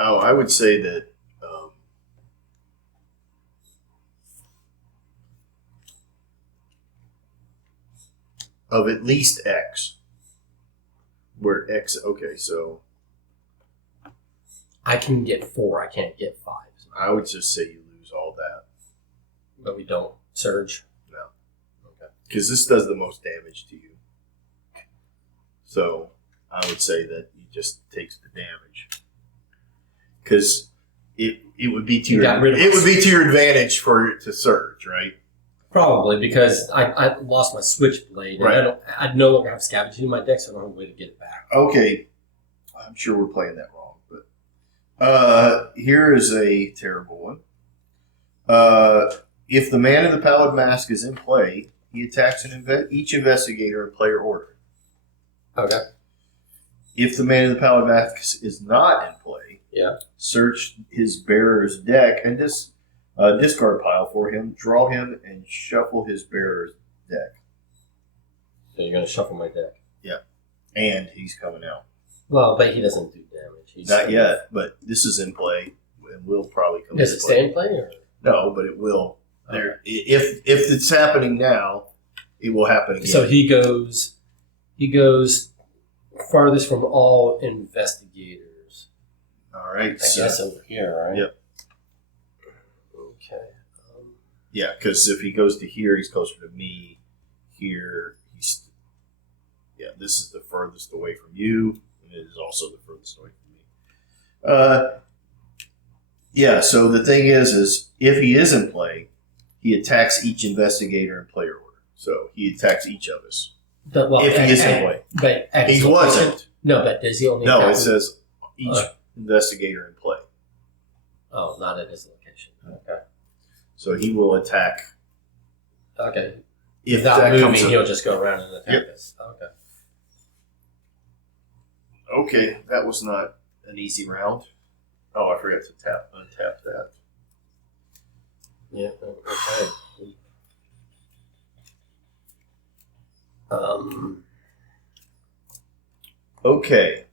Oh, I would say that of at least X. Where X, okay, so I can get 4. I can't get 5. I would just say you lose all that. But we don't surge? No. Okay. Because this does the most damage to you. So I would say that he just takes the damage. Because it would be to your advantage for it to surge, right? Probably, because I lost my switchblade, and Right. I no longer have scavenging in my deck, so I don't have a way to get it back. Okay. I'm sure we're playing that wrong, but here is a terrible one. If the man in the pallid mask is in play, he attacks each investigator in player order. Okay. If the man in the pallid mask is not in play, search his bearer's deck and discard pile for him, draw him, and shuffle his bearer's deck. So you're going to shuffle my deck? Yeah. And he's coming out. Well, but he doesn't do damage. Not yet, but this is in play and will probably come Does into it play. stay in play? Or? No, but it will. Okay. There, if it's happening now, it will happen again. So he goes farthest from all investigators. All right. I guess over here, right? Yep. Okay. Yeah, because if he goes to here, he's closer to me. Here, this is the furthest away from you, and it is also the furthest away from me. So the thing is if he is in play, he attacks each investigator in player order. So he attacks each of us. If he is in play. But at his He location? wasn't. No, but does he only No, attack it says each investigator in play. Oh, not at his location. Okay. So he will attack. Okay. If Without that moving, comes up. he'll just go around and attack us. Okay. Okay, that was not an easy round. Oh, I forgot to untap that. Yeah. Okay. Okay.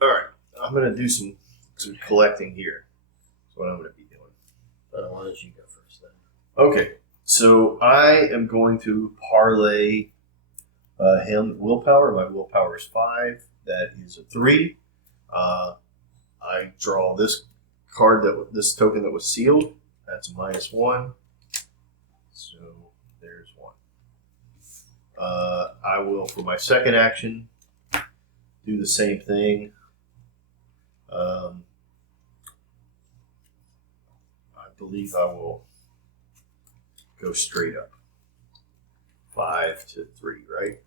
All right, I'm going to do some collecting here. That's what I'm going to be doing. Why don't you go first then? Okay, so I am going to parlay him willpower. My willpower is 5. That is a 3. I draw this card this token that was sealed. That's -1. So there's 1. I will, for my second action, do the same thing. I believe I will go straight up. 5 to 3, right?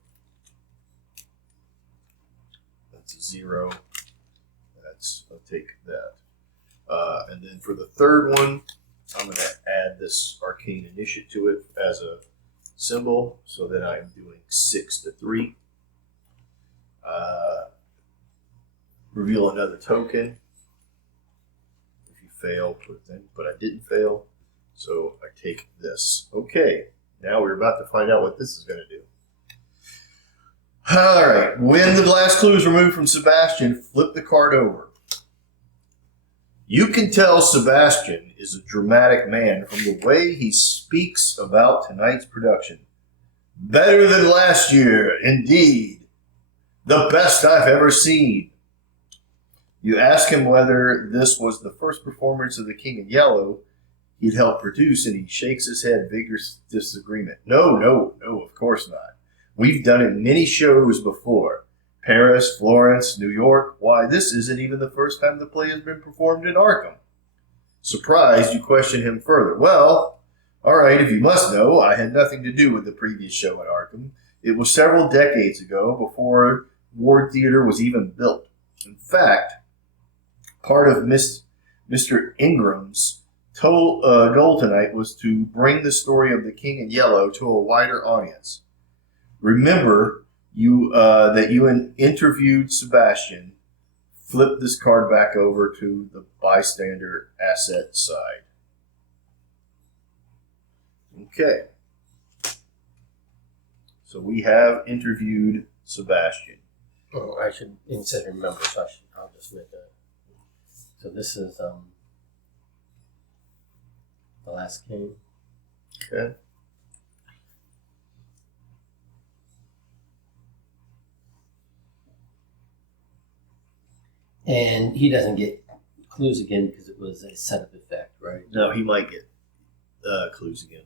That's a 0. I'll take that. And then for the third one, I'm going to add this arcane initiate to it as a symbol, so that I'm doing 6 to 3. Reveal another token. If you fail, put it in. But I didn't fail, so I take this. Okay, now we're about to find out what this is going to do. All right, when the last clue is removed from Sebastian, flip the card over. You can tell Sebastian is a dramatic man from the way he speaks about tonight's production. Better than last year, indeed. The best I've ever seen. You ask him whether this was the first performance of The King in Yellow he'd helped produce, and he shakes his head, vigorous disagreement. No, of course not. We've done it many shows before. Paris, Florence, New York. Why, this isn't even the first time the play has been performed in Arkham. Surprised, you question him further. Well, all right, if you must know, I had nothing to do with the previous show at Arkham. It was several decades ago, before Ward Theater was even built. In fact, part of Mr. Ingram's goal tonight was to bring the story of The King in Yellow to a wider audience. Remember that you interviewed Sebastian. Flip this card back over to the bystander asset side. Okay. So we have interviewed Sebastian. Oh, I should, instead of remember, so I'll just make a. So this is the last game. Okay. And he doesn't get clues again because it was a setup effect, right? No, he might get clues again.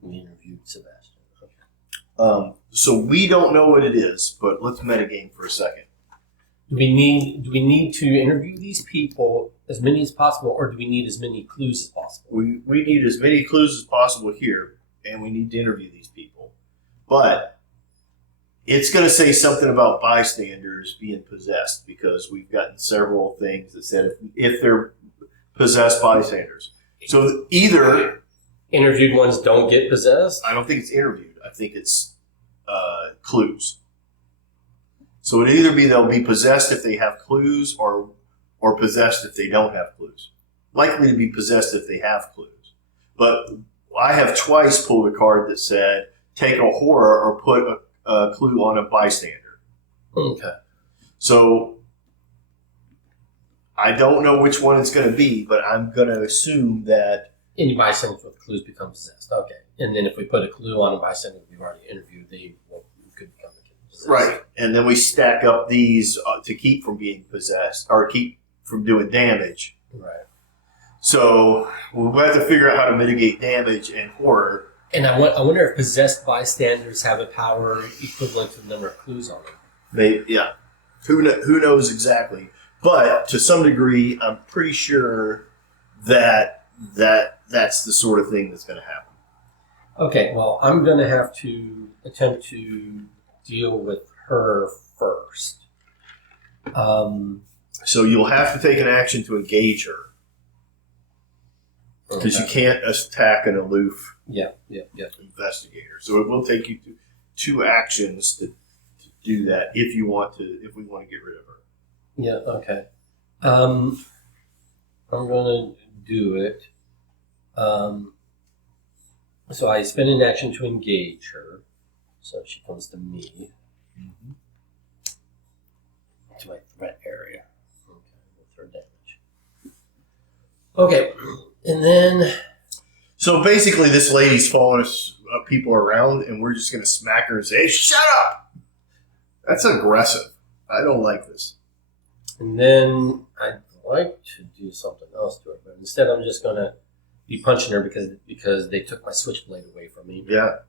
We interviewed Sebastian. Okay. So we don't know what it is, but let's metagame for a second. Do we need to interview these people as many as possible, or do we need as many clues as possible? We need as many clues as possible here, and we need to interview these people. But it's going to say something about bystanders being possessed because we've gotten several things that said if they're possessed bystanders. So either Interviewed ones don't get possessed? I don't think it's interviewed. I think it's clues. So it'd either be they'll be possessed if they have clues or possessed if they don't have clues. Likely to be possessed if they have clues. But I have twice pulled a card that said take a horror or put a clue on a bystander. Okay. So I don't know which one it's going to be, but I'm going to assume that Any bystander with clues becomes possessed. Okay. And then if we put a clue on a bystander we've already interviewed, they could become possessed. right. And then we stack up these to keep from being possessed or keep from doing damage. Right. So we'll have to figure out how to mitigate damage and horror. And I wonder if possessed bystanders have a power equivalent to the number of clues on them. Yeah. Who knows exactly? But to some degree, I'm pretty sure that's the sort of thing that's going to happen. Okay, well, I'm going to have to attempt to deal with her first. So you'll have to take an action to engage her. Because you can't attack an aloof investigator. So it will take you to 2 actions to do that if we want to get rid of her. Yeah, okay. I'm going to do it. So I spend an action to engage her. So she comes to me. Mm-hmm. To my threat area. Okay, with her damage. Okay, and then... So basically this lady's following people around and we're just going to smack her and say, hey, shut up! That's aggressive. I don't like this. And then I'd like to do something else to her, but instead I'm just going to be punching her because they took my switchblade away from me. Yeah.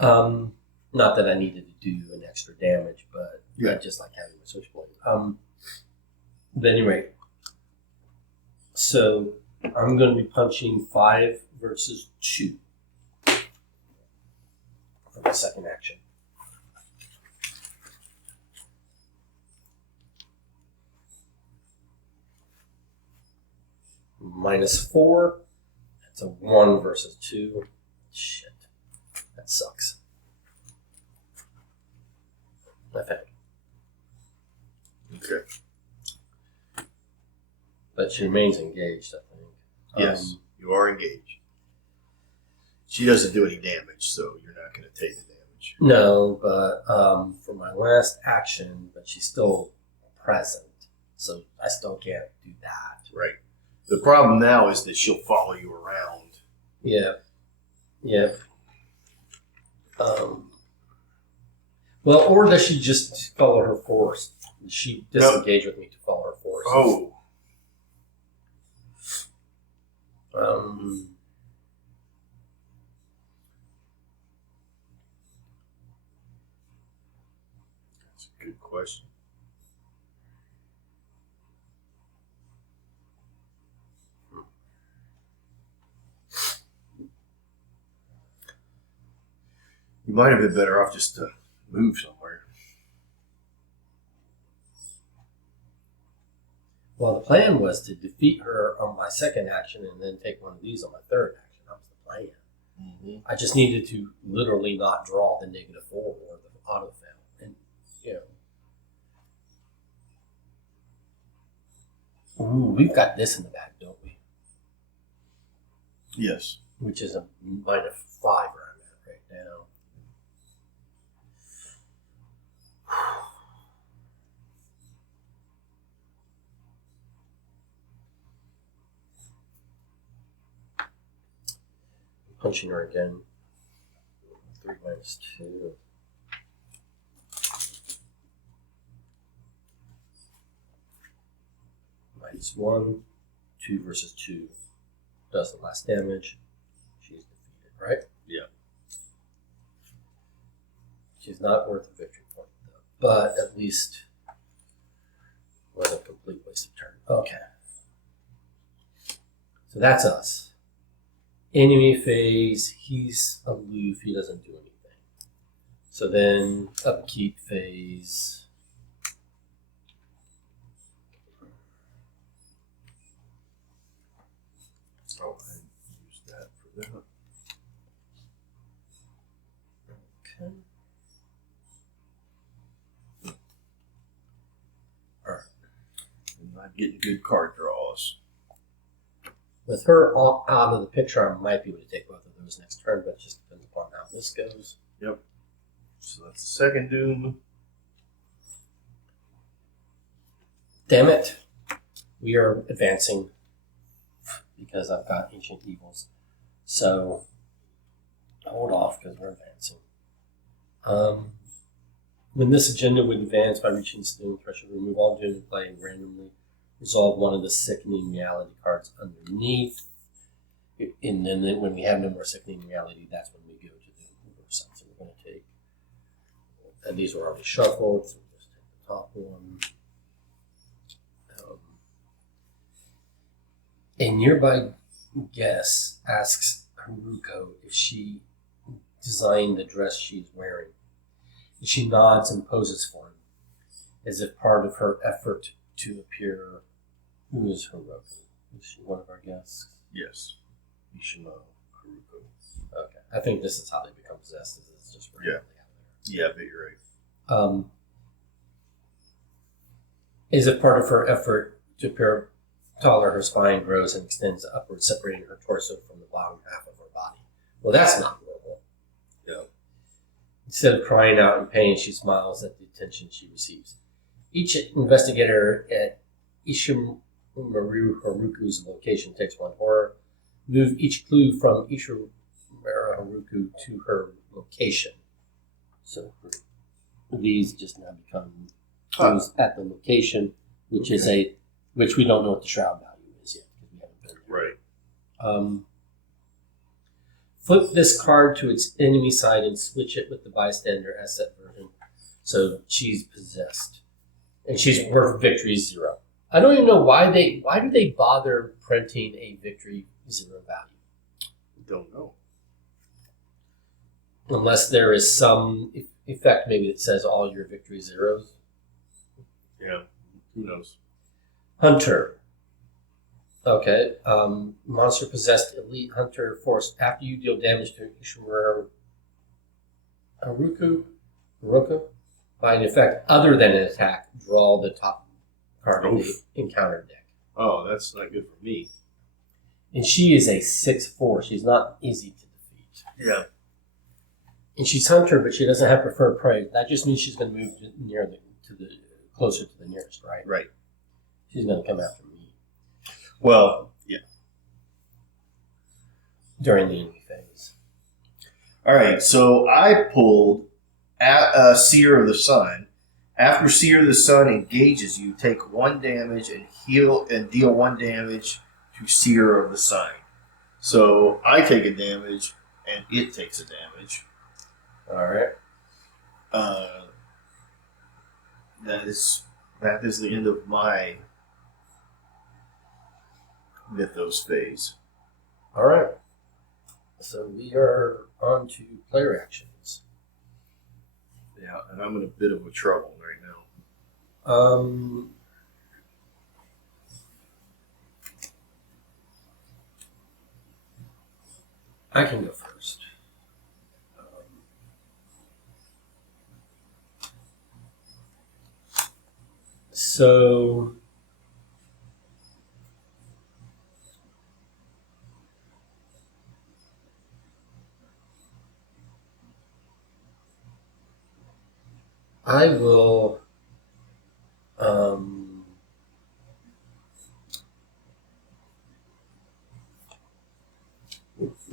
Not that I needed to do an extra damage, but yeah. I just like having my switchblade. But anyway, so I'm going to be punching 5 versus 2 for my second action. -4. That's a 1 versus 2. Shit. That sucks. I think. Okay. But she remains engaged, I think. Yes, you are engaged. She doesn't do any damage, so you're not going to take the damage. No, but for my last action, but she's still present, so I still can't do that. Right. The problem now is that she'll follow you around. Yeah. Yeah. Well, or does she just follow her force? Does she disengage with me to follow her force? Oh. That's a good question. You might have been better off just to move somewhere. Well, the plan was to defeat her on my second action and then take one of these on my third action. That was the plan. Mm-hmm. I just needed to literally not draw the -4 or the autofail. And, Ooh, we've got this in the back, don't we? Yes. which is a -5 where I'm at right now. Punching her again. 3 minus 2. -1. 2 versus 2 does the last damage. She's defeated, right? Yeah. She's not worth a victory point, though. But at least wasn't a complete waste of turn. Okay. So that's us. Enemy phase, he's aloof, he doesn't do anything. So then upkeep phase. Oh, I used that for that. Okay. Alright. I'm not getting good card draws. With her out of the picture, I might be able to take both of those next turn, but it just depends upon how this goes. Yep. So that's the second doom. Damn it. We are advancing because I've got Ancient Evils. So hold off because we're advancing. When this agenda would advance by reaching the doom threshold, remove all doom and play randomly. Resolve one of the sickening reality cards underneath. And then when we have no more sickening reality, that's when we go to the reverse side. So we're going to take, and these were already shuffled, so we'll just take the top one. A nearby guest asks Haruko if she designed the dress she's wearing. She nods and poses for him, as if part of her effort to appear. Who is Haruko? Is she one of our guests? Yes. Ishima Haruko. Okay. I think this is how they become possessed. It's just randomly out there. Yeah, but you're right. As if part of her effort to appear taller, her spine grows and extends upward, separating her torso from the bottom half of her body. Well, that's not normal. Yeah. Instead of crying out in pain, she smiles at the attention she receives. Each investigator at Ishimaru Haruku's location takes 1 horror. Move each clue from Ishimaru Haruku to her location. So these just now become clues at the location, which is which we don't know what the shroud value is yet because we haven't been there. Right. Flip this card to its enemy side and switch it with the bystander asset version. So she's possessed, and she's worth victory 0. I don't even know why do they bother printing a victory 0 value? Don't know. Unless there is some effect maybe that says all your victory 0s. Yeah. Who knows? Hunter. Okay. Monster possessed elite hunter force. After you deal damage to Haruko by an effect other than an attack, draw the top card of the encounter deck. Oh, that's not good for me. And she is a 6/4. She's not easy to defeat. Yeah. And she's hunter, but she doesn't have preferred prey. That just means she's going to move closer to the nearest, right? Right. She's going to come after me. Well, yeah. During the enemy phase. All right, so I pulled Seer of the Sun. After Seer of the Sun engages you, take 1 damage and deal 1 damage to Seer of the Sun. So I take a damage and it takes a damage. All right. That is the end of my Mythos phase. All right. So we are on to player actions. Yeah, and I'm in a bit of a trouble right now. I can go first. So I will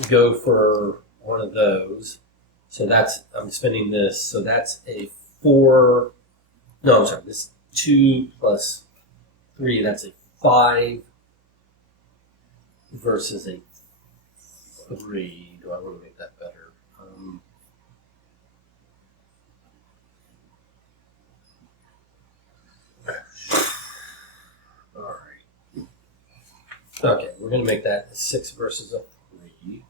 go for one of those. So I'm spending this. So that's a 4. No, I'm sorry. This 2 plus 3. That's a 5 versus a 3. Do I want to make that better? All right. Okay, we're going to make that a 6 versus a 3.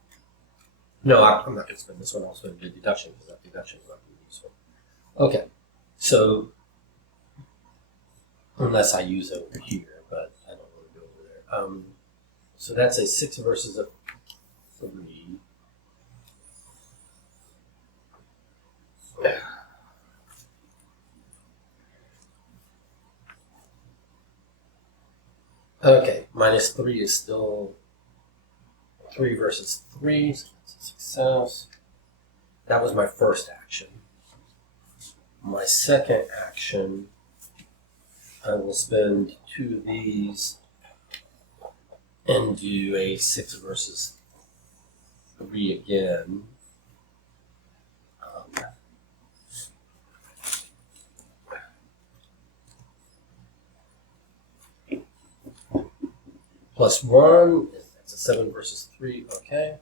No, I'm not going to spend this one. I'll spend the deduction because that deduction is not going to be useful. Okay, so unless I use it over here, but I don't want to go over there. So that's a 6 versus a 3. Okay, minus 3 is still 3 versus 3, so that's a success. That was my first action. My second action, I will spend 2 of these and do a 6 versus 3 again. Plus 1, that's a 7 versus 3, okay.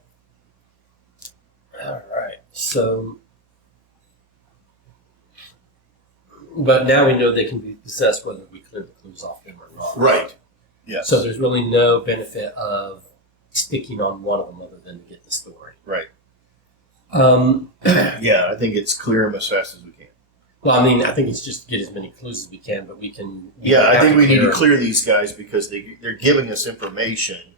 Alright, so, but now we know they can be possessed whether we clear the clues off them or not. Right. Yeah. So there's really no benefit of sticking on one of them other than to get the story. Right. Yeah, I think it's clear them as fast as we can. Well, I mean, I think it's just to get as many clues as we can, but we can... Yeah, I think we need to clear these guys because they're giving us information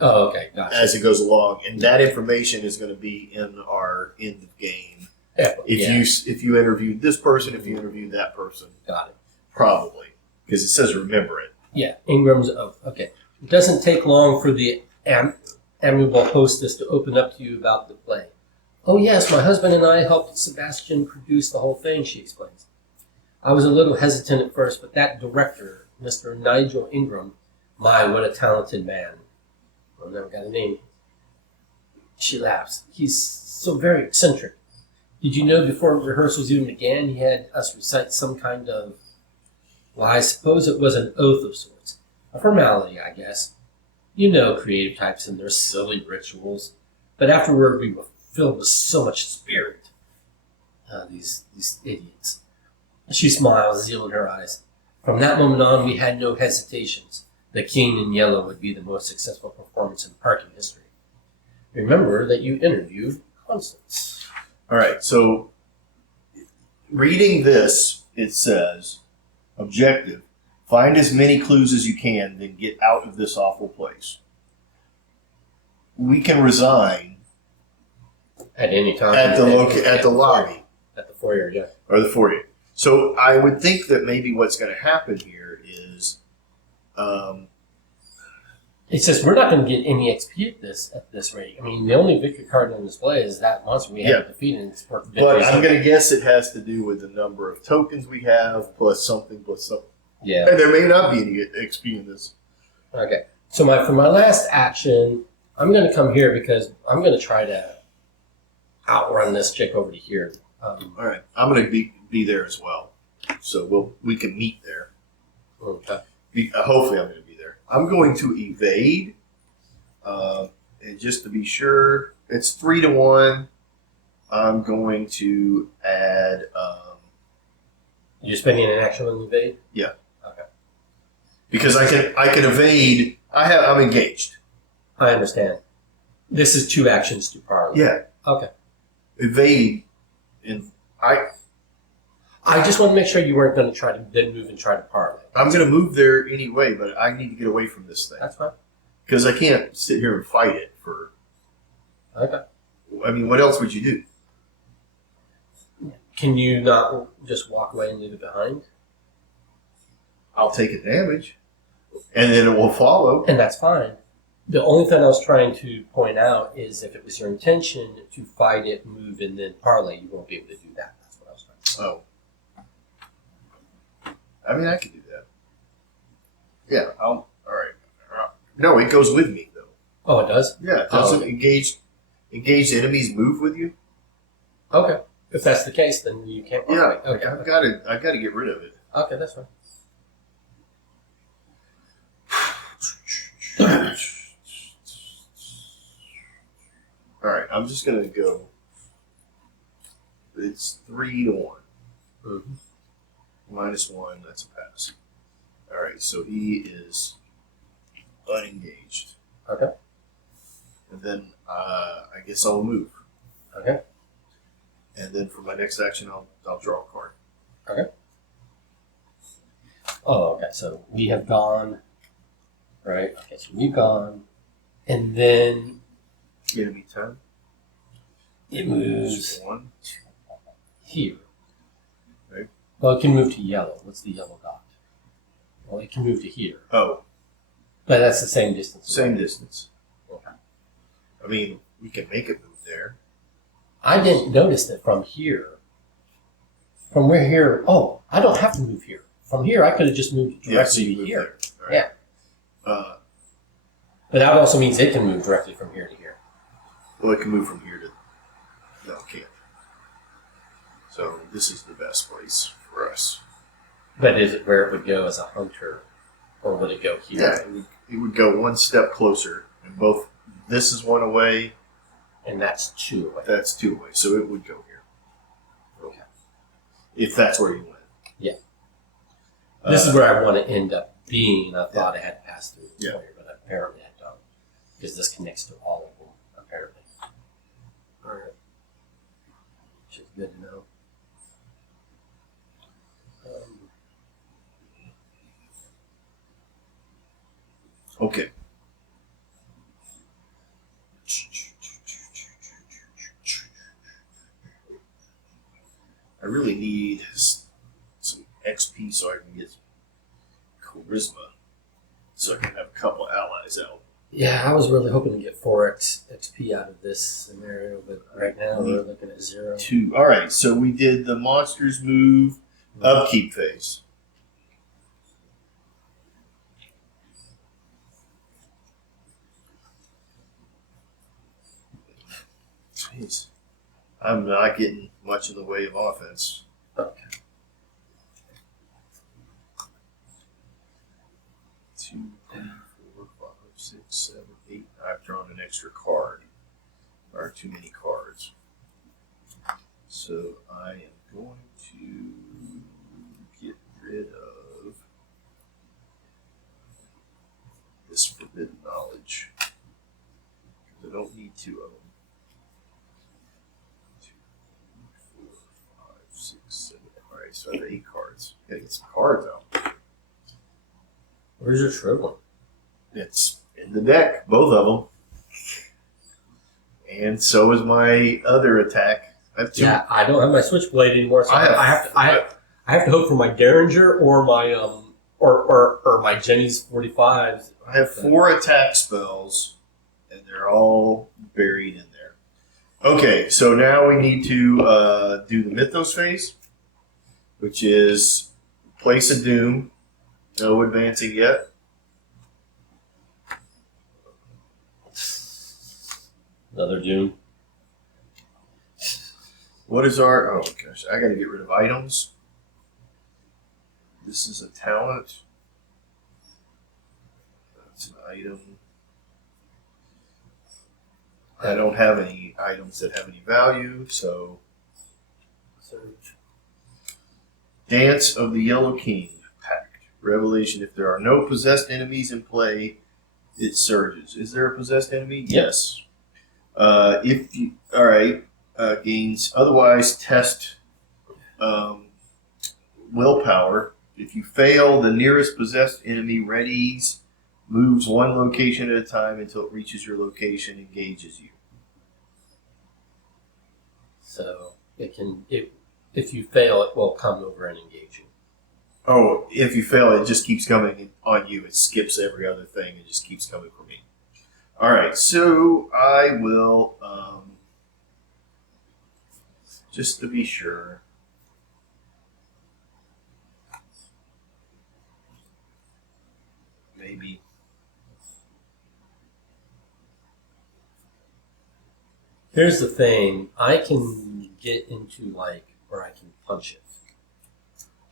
okay, gotcha. as it goes along, and that information is going to be in our end of game. Yeah, If you interviewed this person, if you interviewed that person. Got it. Probably. Because it says remember it. Yeah, Ingram's oath. Okay. It doesn't take long for the amiable hostess to open up to you about the play. Oh, yes, my husband and I helped Sebastian produce the whole thing, she explains. I was a little hesitant at first, but that director, Mr. Nigel Ingram, my, what a talented man. I've never got a name. She laughs. He's so very eccentric. Did you know before rehearsals even began, he had us recite some kind of, well, I suppose it was an oath of sorts. A formality, I guess. You know creative types and their silly rituals. But afterward, we were filled with so much spirit. These idiots. She smiles, zeal in her eyes. From that moment on, we had no hesitations. The King in Yellow would be the most successful performance in parking history. Remember that you interviewed Constance. All right, so reading this, it says, objective, find as many clues as you can, then get out of this awful place. We can resign At any time. at the lobby. At the foyer, yeah. Or the foyer. So I would think that maybe what's going to happen here is, It says we're not going to get any XP at this rate. I mean, the only victory card on display is that monster we have defeated. And it's for but I'm going to guess it has to do with the number of tokens we have plus something. Yeah. And there may not be any XP in this. Okay. So for my last action, I'm going to come here because I'm going to try to outrun this chick over to here. All right, I'm going to be there as well, so we can meet there. Okay. Hopefully, I'm going to be there. I'm going to evade, and just to be sure, it's 3-1. I'm going to add. You're spending an action on evade? Yeah. Okay. Because I can evade. I'm engaged. I understand. This is 2 actions to parlay. Yeah. Okay. Evade, and I just want to make sure you weren't going to try to then move and try to parlay. I'm going to move there anyway, but I need to get away from this thing. That's fine. Because I can't sit here and fight it for. Okay. I mean, what else would you do? Can you not just walk away and leave it behind? I'll take a damage, and then it will follow. And that's fine. The only thing I was trying to point out is if it was your intention to fight it, move, and then parlay, you won't be able to do that. That's what I was trying to Oh. I mean, I can do that. Yeah, all right. No, it goes with me, though. Oh, it does? Yeah, doesn't engaged enemies move with you? Okay. If that's the case, then you can't. Yeah, Okay. I've got to get rid of it. Okay, that's fine. All right, I'm just gonna go. It's 3-1. Mm-hmm. -1. That's a pass. All right, so he is unengaged. Okay. And then I guess I'll move. Okay. And then for my next action, I'll draw a card. Okay. Oh, okay. So we have gone. Right. Okay. So we've gone, and then Enemy 10. it moves 1. here. Right. Well, it can move to yellow. What's the yellow dot? Well, it can move to here, Oh, but that's the same distance. same distance. Okay. I mean, we can make it move there. I didn't notice that from here. From where here? Oh, I don't have to move here. From here, I could have just moved directly you to move here. there. All right. Yeah. But that also means it can move directly from here to here. Well, it can move from here to. No, it can't. So this is the best place for us. But is it where it would go as a hunter, or would it go here? Yeah, it would go one step closer, and both. This is one away. And that's 2 away. That's 2 away, so it would go here. Okay. If that's where you went. Yeah. This is where I want to end up being. I thought I had to pass through the player, but apparently I don't. Because this connects to all of them, apparently. Alright. Which is good to know. Okay. I really need some XP so I can get charisma, so I can have a couple allies out. Yeah, I was really hoping to get 4x XP out of this scenario, but right now we're looking at 0. 2. All right, so we did the monsters move upkeep phase. Jeez, I'm not getting much in the way of offense. Okay. 2, 3, 4, 5, 6, 7, 8. I've drawn an extra card. There are too many cards. So I am going to get rid of this forbidden knowledge. I don't need 2 of them. 2, 3, 4, 5, 6, 7. Alright, so I have 8 cards. Gotta get some cards out. Where's your shriveling? It's in the deck, both of them. And so is my other attack. I have 2. Yeah, I don't have my switchblade anymore, so I have to hope for my Derringer or my or my Jenny's 45s. I have 4 attack spells, and they're all buried in there. Okay, so now we need to do the Mythos phase, which is Place of Doom. No advancing yet. Another Doom. What is our... Oh, gosh. I got to get rid of items. This is a talent. That's an item. I don't have any items that have any value, so... Search. Dance of the Yellow King. Pact. Revelation. If there are no possessed enemies in play, it surges. Is there a possessed enemy? Yep. Yes. If you... All right. Gains. Otherwise, test willpower. If you fail, the nearest possessed enemy readies, moves 1 location at a time until it reaches your location, engages you. So if you fail, it will come over and engage you. Oh, if you fail, it just keeps coming on you. It skips every other thing and just keeps coming for me. All right, so I will, just to be sure, maybe. Here's the thing. I can get into, like, where I can punch it.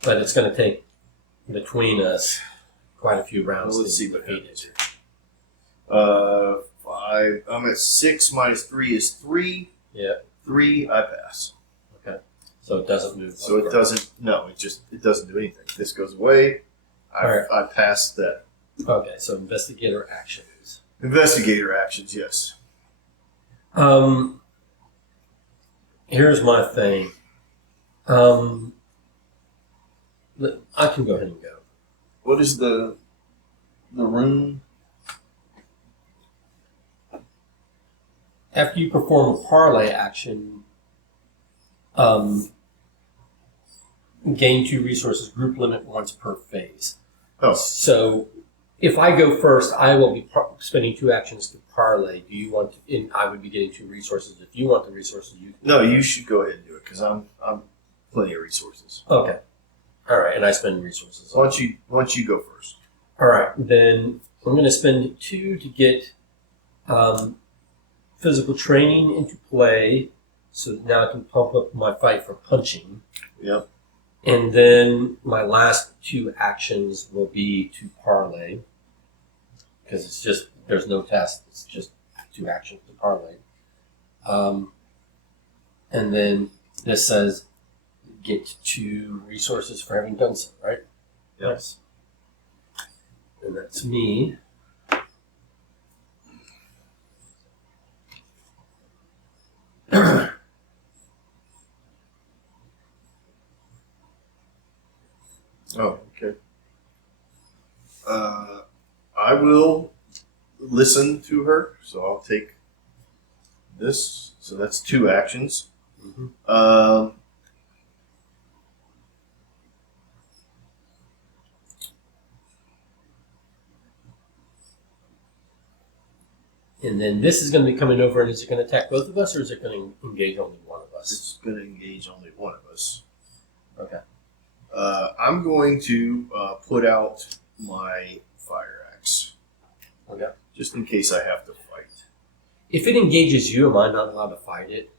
But it's going to take, between us, quite a few rounds Well, let's to see what defeat happens it. here. 5. I'm at 6 minus 3 is 3. Yeah. 3, I pass. Okay. So it doesn't move. So it doesn't, no, it doesn't do anything. This goes away. I passed that. Okay, so investigator actions. Investigator actions, yes. Here's my thing. I can go ahead and go. What is the room? After you perform a parlay action, gain 2 resources, group limit once per phase. Oh. So if I go first, I will be spending 2 actions to parlay. Do you want to, I would be getting 2 resources. If you want the resources, you can. No, you should go ahead and do it because I'm plenty of resources. Okay. All right, and I spend resources. Once you go first. All right, then I'm going to spend 2 to get physical training into play, so that now I can pump up my fight for punching. Yep. And then my last 2 actions will be to parlay, because it's just, there's no test, it's just 2 actions to parlay. And then this says get 2 resources for having done so, right? Yes. And that's me. Oh, okay. I will listen to her, so I'll take this. So that's 2 actions. Mm-hmm. And then this is going to be coming over, and is it going to attack both of us, or is it going to engage only one of us? It's going to engage only one of us. Okay. I'm going to put out my fire axe. Okay. Just in case I have to fight. If it engages you, am I not allowed to fight it?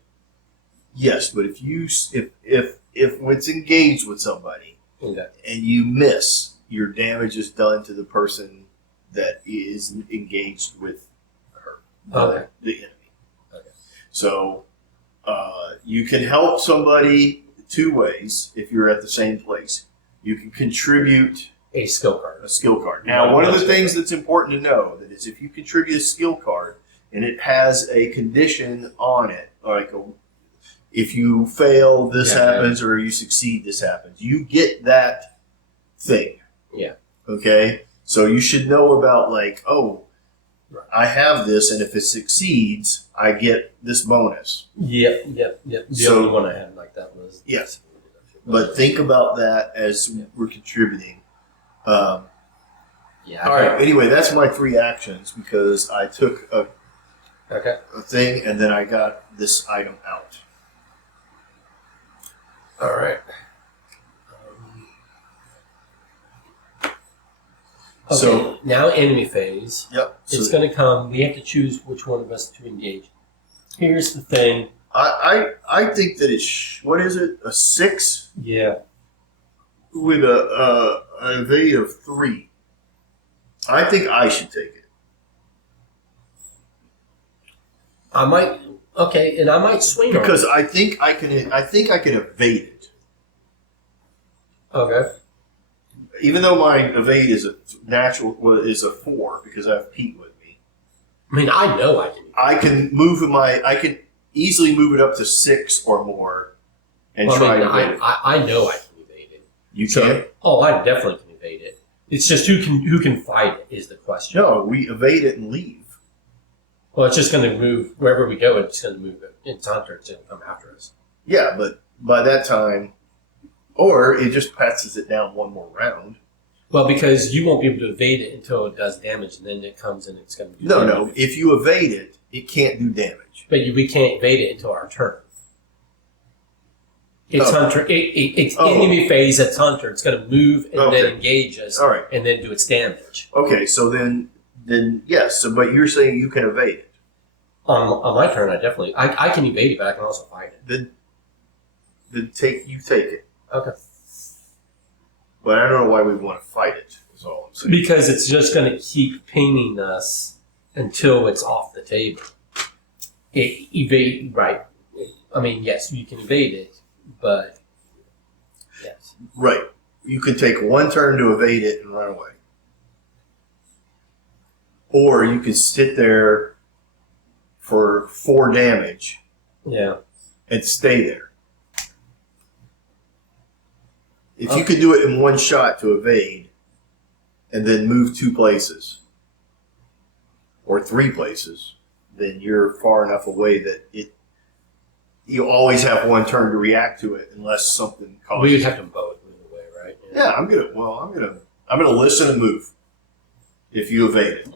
Yes, but if it's engaged with somebody Okay. and you miss, your damage is done to the person that is engaged with her, Okay. the enemy. Okay. So you can help somebody 2 ways if you're at the same place. You can contribute A skill card. a skill card. Now, one of the things that's important to know that is if you contribute a skill card and it has a condition on it, like if you fail, this happens, or you succeed, this happens. You get that thing. Yeah. Okay? So you should know about, like, oh, Right. I have this, and if it succeeds, I get this bonus. Yep. The only one I had like that was. Yes. But think about that as we're contributing. Yeah. All right. Anyway, that's my 3 actions because I took a thing and then I got this item out. All right. Okay, So now enemy phase. yep. It's So going to come. We have to choose which one of us to engage. Here's the thing. I think that it's what is it? A 6 Yeah. with an evade of 3. I think I should take it. I might. Okay, and I might swing Because on I think I can evade it. it. Okay. Even though my evade is a is a 4 because I have Pete with me. I mean, I know I can. I can easily move it up to 6 or more and Well, try I mean, to evade it. I know I can evade it. You So- can? Oh, I definitely can evade it. It's just who can fight it is the question. No, we evade it and leave. Well, it's just going to move wherever we go. It's going to move it. It's hunter. It's going to come after us. Yeah, but by that time, or it just passes it down one more round. Well, because you won't be able to evade it until it does damage, and then it comes and it's going to do No, damage. no. If you evade it, it can't do damage. But we can't evade it until our turn. It's Hunter. It's enemy phase. It's Hunter. It's going to move and then engage us. All right. And then do its damage. Okay, so then yes. So, but you're saying you can evade it. On my turn, I can evade it, but I can also fight it. Then take it. Okay. But I don't know why we want to fight it. Is all I'm saying. Because it's just going to keep pinging us until it's off the table. Right. I mean, yes, you can evade it, but yes. Right. You could take one turn to evade it and run away. Or you could sit there for 4 damage. Yeah. And stay there. If you could do it in one shot to evade and then move 2 places or 3 places, then you're far enough away that you always have 1 turn to react to it unless something causes. We would have to both move away, right? Yeah, I'm gonna listen and move if you evade it.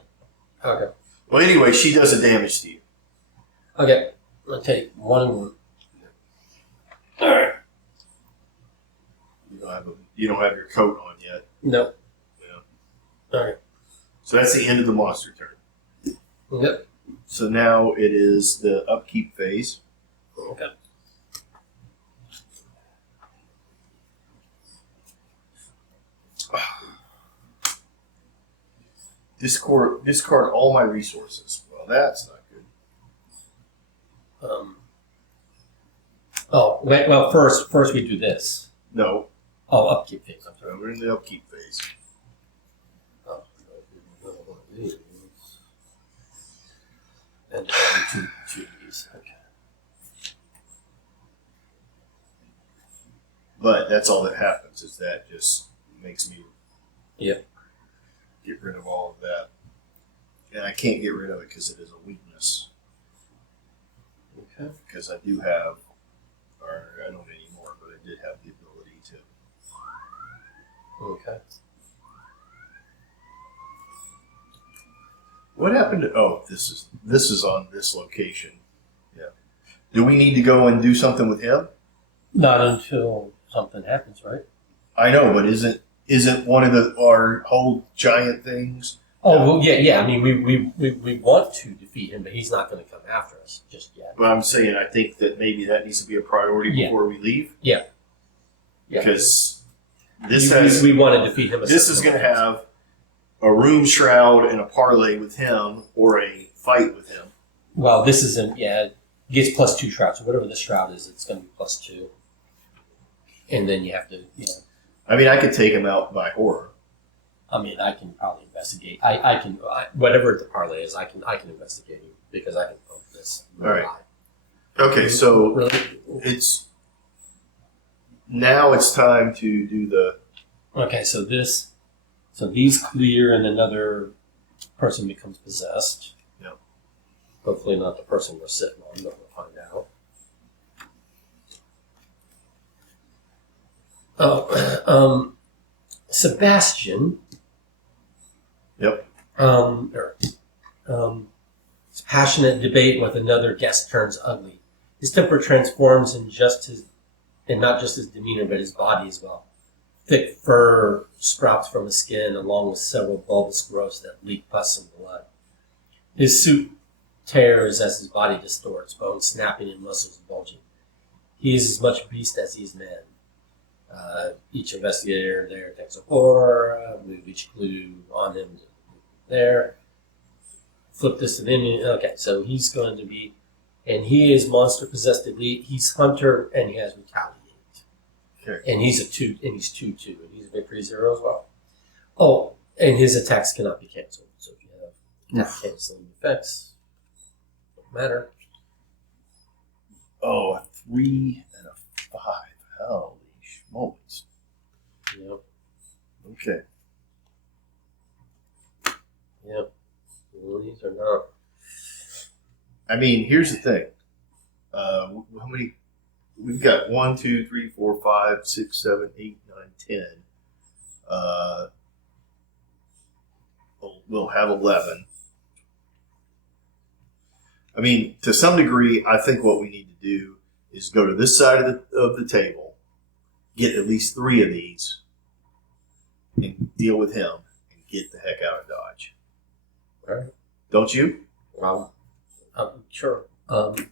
Okay. Well, anyway, she does a damage to you. Okay. I'll take 1. All right. You don't have your coat on yet. No. Yeah. All right. So that's the end of the monster turn. Yep. So now it is the upkeep phase. Okay. Discard all my resources. Well, that's not good. Well, first we do this. No. Oh, upkeep phase. I'm sorry. We're in the upkeep phase. Oh, and two of these. Okay. But that's all that happens. Is that just makes me Yep. get rid of all of that. And I can't get rid of it because it is a weakness. Okay. Because I do have, or I don't anymore, but I did have the ability to. Okay. What happened to? Oh, this is on this location. Yeah. Do we need to go and do something with him? Not until something happens, right? I know, but isn't one of our whole giant things? Oh, well, yeah. I mean, we want to defeat him, but he's not going to come after us just yet. But I'm saying I think that maybe that needs to be a priority before we leave. Yeah. Because this we want to defeat him. This is going to have a room shroud and a parlay with him, or a fight with him. Well, this isn't. Yeah, it gets +2 shrouds. So whatever the shroud is, it's going to be +2. And then you have to, I mean, I could take him out by horror. I mean, I can probably investigate. I can whatever the parlay is. I can investigate him because I can pump this. All right. Okay, so really? it's time to do the. Okay, so these clear and another person becomes possessed. Yep. Hopefully not the person we're sitting on, but we'll find out. Oh, Sebastian. Yep. His passionate debate with another guest turns ugly. His temper transforms in not just his demeanor, but his body as well. Thick fur sprouts from his skin, along with several bulbous growths that leak pus and blood. His suit tears as his body distorts, bones snapping and muscles bulging. He is as much beast as he is man. Each investigator there takes a horror, move each clue on him there. Flip this to the enemy. Okay, so he's going to be, and he is monster possessed elite. He's hunter and he has retaliate. Okay. And he's a 2, and he's 2/2, and he's a victory 0 as well. Oh, and his attacks cannot be canceled. So if you have canceling effects, don't matter. Oh, a 3 and a 5. Holy smokes. Yep. Okay. Yep. Well, these are not. I mean, here's the thing. How many? We've got 1, 2, 3, 4, 5, 6, 7, 8, 9, 10. We'll have 11. I mean, to some degree, I think what we need to do is go to this side of the table get at least 3 of these and deal with him and get the heck out of Dodge. All right. Don't you? Well, sure. I'm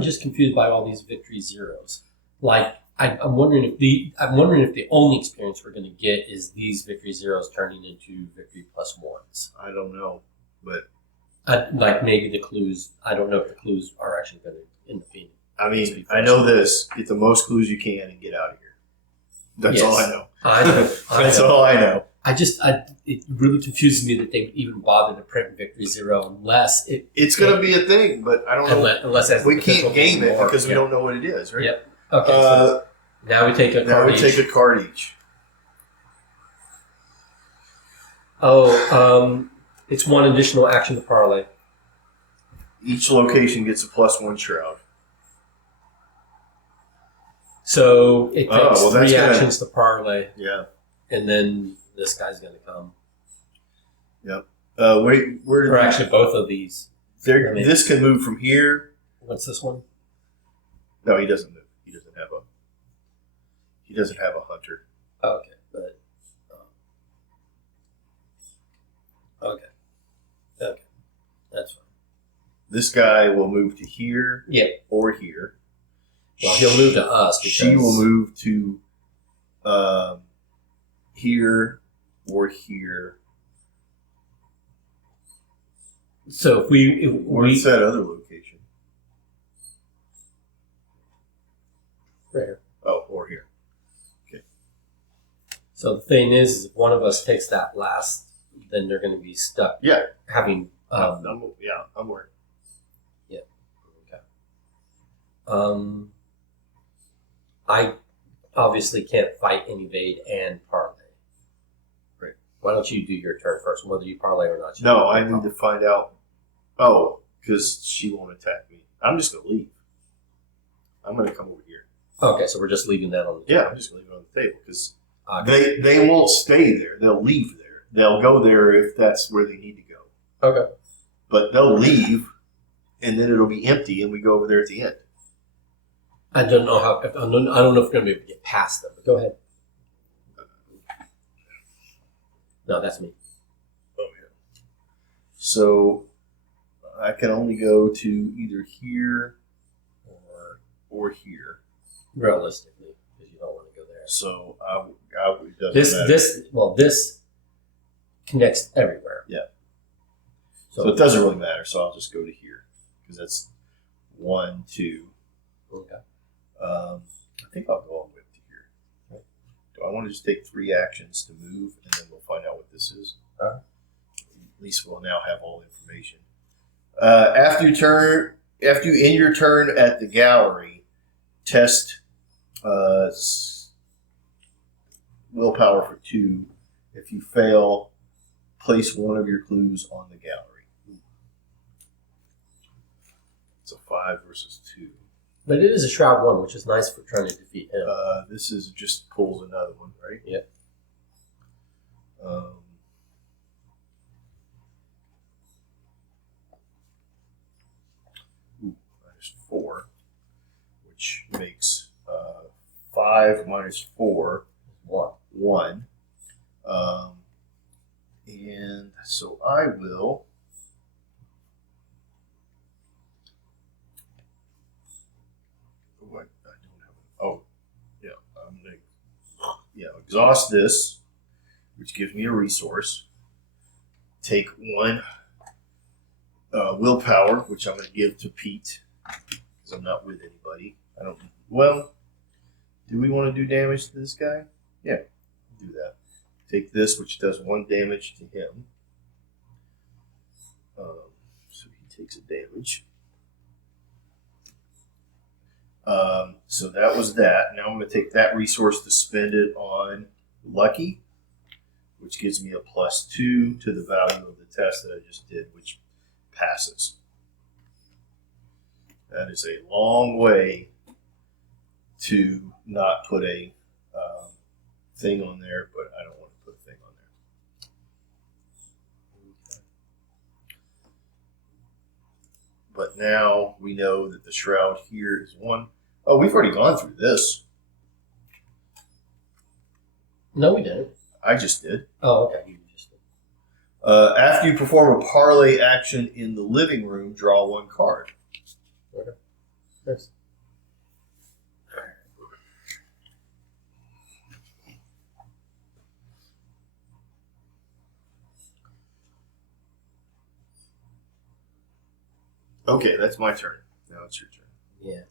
just confused by all these victory zeros. Like, I'm wondering if the only experience we're going to get is these victory zeros turning into victory plus ones. I don't know, but Like maybe the clues. I don't know if the clues are actually going to end up being. I mean, I know this: get the most clues you can and get out of here. That's all I know. That's all I know. It really confuses me that they would even bother to print victory zero unless it's going to be a thing, but I don't know. Unless it has we the potential can't game to be it more. because we don't know what it is, right? Yep. Okay. So now we take a card each. take a card each. Oh, it's one additional action to parlay. Each location gets a +1 shroud. So it takes well, 3 actions to parlay. Yeah. And then this guy's going to come. Yep. Wait, where did Or actually both of these. this can move from here. What's this one? No, he doesn't move. He doesn't have a hunter. Okay, but okay, that's fine. This guy will move to here. Yep. Or here. Well, he'll move to us. She will move to here or here. So if we What's that other location? Right here. Oh, or here. Okay. So the thing is if one of us takes that last, then they're going to be stuck. Yeah. Having. I'm worried. Yeah. Okay. I obviously can't fight and evade and parlay. Right. Why don't you do your turn first, whether you parlay or not? No, I need to find out. Oh, because she won't attack me. I'm just going to leave. I'm going to come over here. Okay, so we're just leaving that on the table. Yeah, I'm just going to leave it on the table because they won't stay there. They'll leave there. They'll go there if that's where they need to go. Okay. But they'll leave, and then it'll be empty, and we go over there at the end. I don't know I don't know if we're going to be able to get past them. But go ahead. No, that's me. Oh yeah. So I can only go to either here or here. Realistically, because you don't want to go there. So it doesn't matter. This connects everywhere. Yeah. So it doesn't really matter. So I'll just go to here because that's 1, 2. Okay. I think I'll go all the way up to here. Okay. Do I want to just take 3 actions to move, and then we'll find out what this is? At least we'll now have all the information. After you end your turn at the gallery, test willpower for 2. If you fail, place one of your clues on the gallery. It's a 5 versus 2. But it is a Shroud 1, which is nice for trying to defeat him. This is just pulls another one, right? Yep. -4, which makes 5 minus 4 1. And so I will. I'm gonna exhaust this, which gives me a resource. Take 1 willpower, which I'm going to give to Pete because I'm not with anybody. I don't. Well, do we want to do damage to this guy? Yeah, do that. Take this, which does 1 damage to him. So he takes a damage. So that was that. Now I'm going to take that resource to spend it on Lucky, which gives me a +2 to the value of the test that I just did, which passes. That is a long way to not put a thing on there, but I don't want to put a thing on there. But now we know that the shroud here is 1. Oh, we've already gone through this. No, we didn't. I just did. Oh, okay. You just did. After you perform a parlay action in the living room, draw one card. Okay. Nice. Okay, that's my turn. Now it's your turn. Yeah.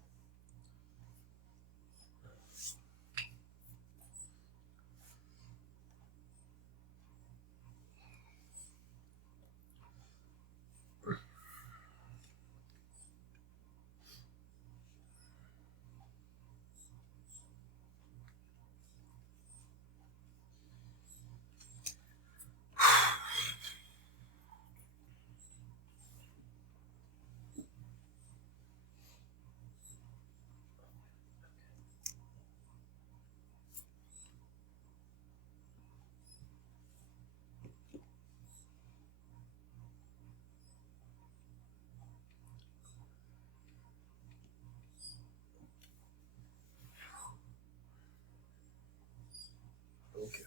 Okay.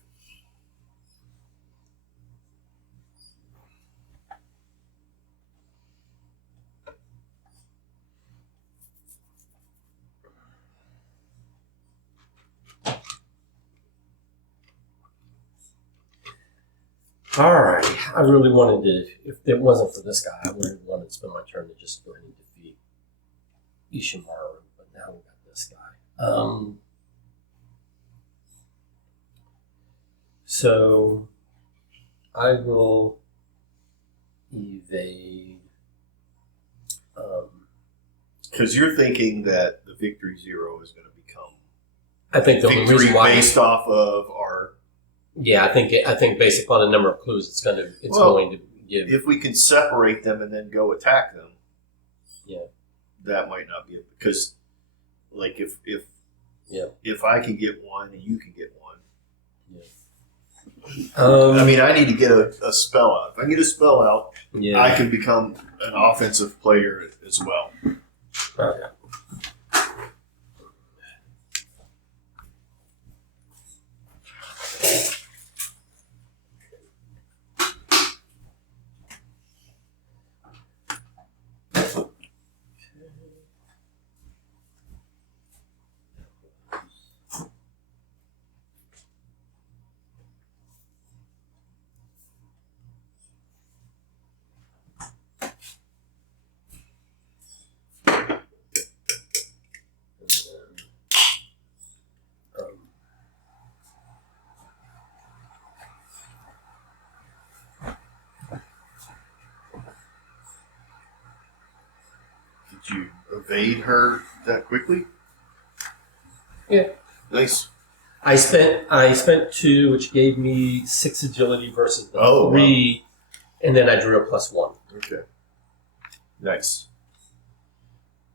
All right. I really wanted to, if it wasn't for this guy, I really wanted to spend my turn to just go ahead and defeat Ishimaru, but now we got this guy. So I will evade. Because you're thinking that the victory 0 is going to become I think the only victory reason why based off of our. Yeah, I think based upon the number of clues, it's going to give. If we can separate them and then go attack them, Yeah. that might not be it. Because, like, if Yeah. if I can get one and you can get one, Yeah. I mean, I need to get a spell out. If I can get a spell out, Yeah. I can become an offensive player as well. Okay. Did you evade her that quickly? Yeah. Nice. I spent 2, which gave me 6 agility versus the 3, and then I drew a +1. Okay. Nice.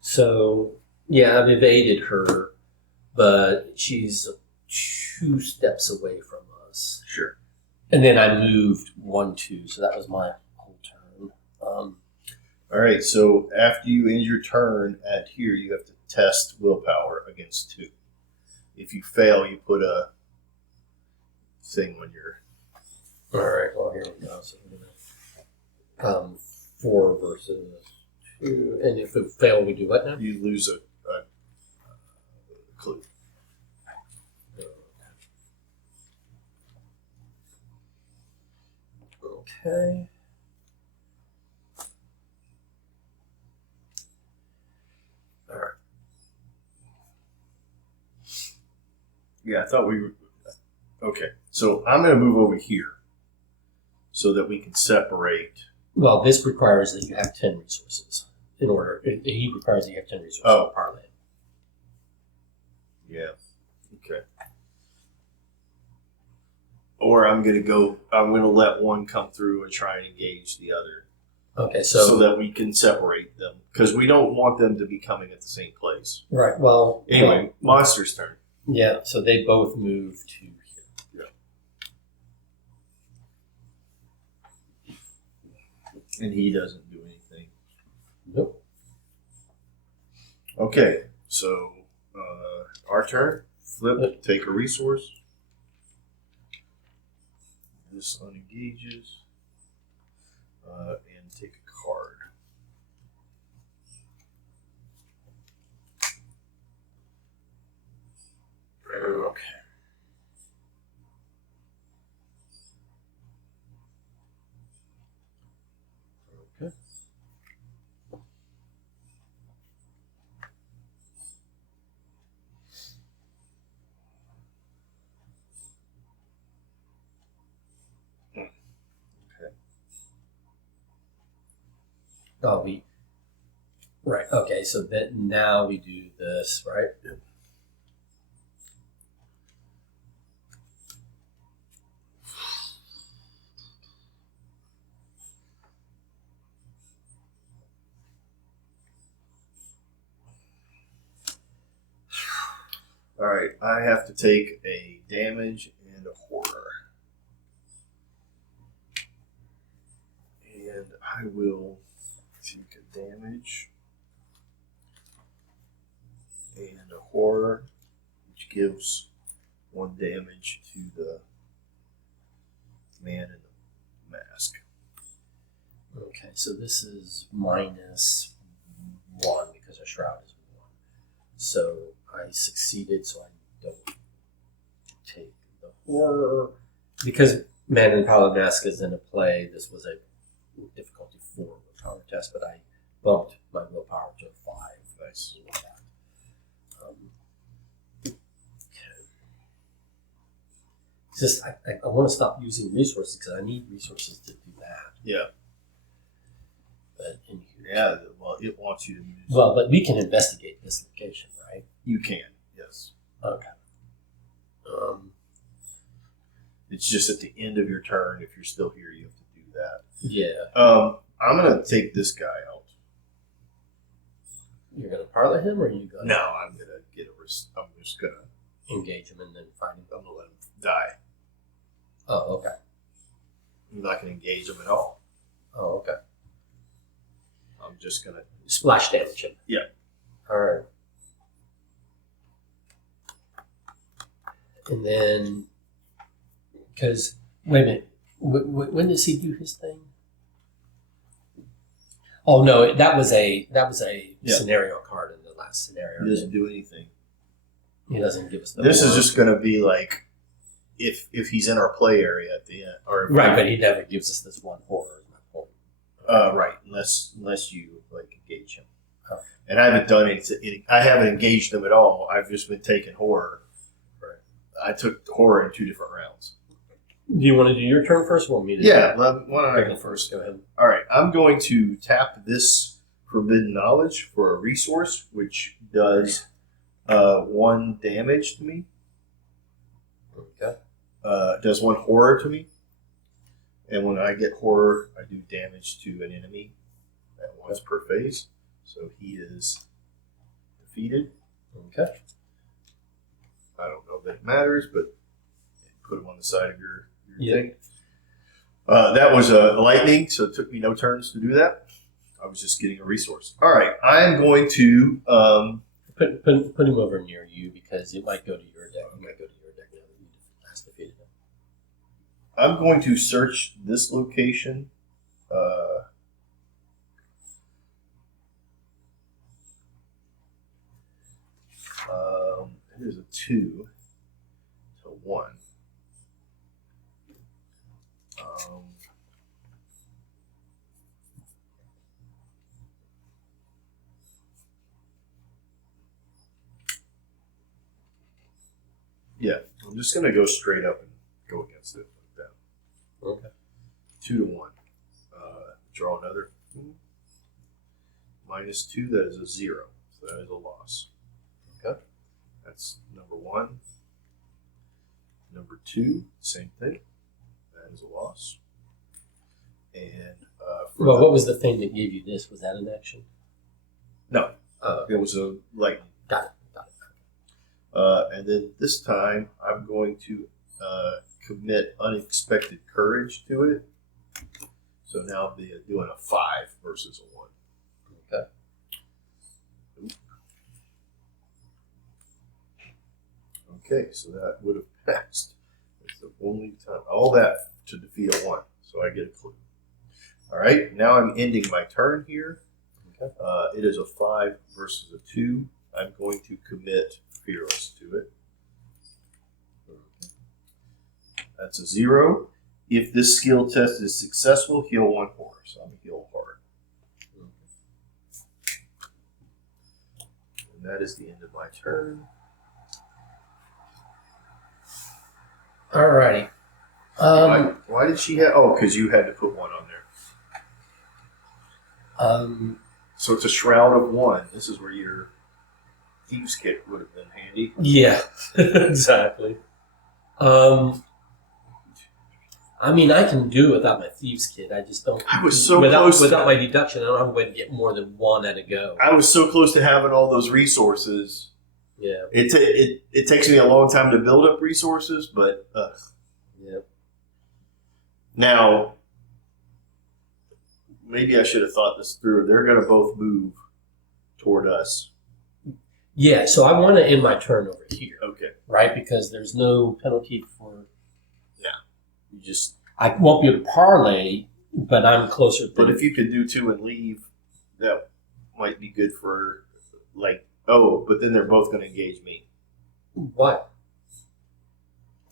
So yeah, I've evaded her, but she's 2 steps away from us. Sure. And then I moved 1, 2, so that was my whole turn. All right. So after you end your turn at here, you have to test willpower against 2. If you fail, you put a thing on your. All right. Well, here we go. So we're gonna 4 versus 2, and if we fail, we do what now? You lose a clue. Okay. All right. Yeah, I thought we were. Okay. So I'm going to move over here so that we can separate. Well, this requires that you have 10 resources in order. He requires that you have 10 resources to parlay. Yeah. Okay. Or I'm going to let one come through and try and engage the other. Okay, so that we can separate them. Because we don't want them to be coming at the same place. Right, well. Anyway, monster's turn. Yeah, so they both move to here. Yeah. And he doesn't do anything. Nope. Okay, so Our turn. Flip, take a resource. This unengages. And take a card. Okay. Okay. Oh, right. Okay, so that now we do this, right? Yep. All right, I have to take a damage and a horror. And I will take a damage and a horror, which gives 1 damage to the man in the mask. Okay, so this is -1 because a shroud is 1. So I succeeded, so I don't take the horror. Because Man in the Pallid Mask is in a play, this was a difficulty 4 willpower test, but I bumped my willpower to 5. Nice. Okay. It's just, I want to stop using resources because I need resources to do that. Yeah. But in here, Yeah, well, it wants you to use. well, but we can investigate this location, right? You can, yes. Okay. It's just at the end of your turn. If you're still here, you have to do that. Yeah. I'm gonna take this guy out. You're gonna parlor him, or are you gonna No, I'm gonna get a. I'm just gonna. engage him and then fight him? I'm gonna let him die. Oh, okay. I'm not gonna engage him at all. Oh, okay. I'm just gonna. Splash damage him. Yeah. All right. And then, because wait a minute, when does he do his thing? Oh no, that was a Yeah. scenario card in the last scenario. He doesn't do anything. He doesn't give us the. This is horror. just gonna be like, if he's in our play area at the end, or Right, but he never gives us this one horror. Is my point. right, unless you like engage him. Oh. And I haven't done anything. I haven't engaged them at all. I've just been taking horror. Right. I took horror in 2 different rounds. Do you want to do your turn first, or want me to? Yeah, why don't I go first? first? Go ahead. All right, I'm going to tap this forbidden knowledge for a resource, which does 1 damage to me. Okay. Does 1 horror to me, and when I get horror, I do damage to an enemy at once per phase. So he is defeated. Okay. I don't know that it matters, but put him on the side of your thing. That was a lightning, so it took me no turns to do that. I was just getting a resource. All right, I'm going to Put him over near you because it might go to your deck. It might go to your deck now that you last defeated him. I'm going to search this location. It is a 2 to 1. Yeah, I'm just going to go straight up and go against it like that. Okay. 2 to 1. Draw another. -2, that is a 0. So that is a loss. Okay. That's number 1. Number 2, same thing. That is a loss. And Well, what was the thing that gave you this? Was that an action? No, it was a lightning. Got it. And then this time, I'm going to commit unexpected courage to it. So now I'll be doing a 5 versus a 1. Okay. Okay, so that would have passed. It's the only time. All that to defeat a 1. So I get a clue. All right, now I'm ending my turn here. Okay. It is a 5 versus a 2. I'm going to commit Fearless to it. That's a 0. If this skill test is successful, heal 1 horror. So I'm going to heal hard. And that is the end of my turn. Alrighty. Why did she have... Oh, because you had to put 1 on there. So it's a shroud of 1. This is where your thieves' kit would have been handy. Yeah, exactly. I mean, I can do it without my thieves' kit. I just don't. I was so close. Without my deduction, I don't have a way to get more than 1 at a go. I was so close to having all those resources. Yeah. It takes me a long time to build up resources, but yeah. Now maybe I should have thought this through. They're going to both move toward us. Yeah. So I want to end my turn over here. Okay. Right, because there's no penalty for. You just. I won't be able to parlay, but I'm closer. But if you could do 2 and leave, that might be good for like. Oh, but then they're both going to engage me. What?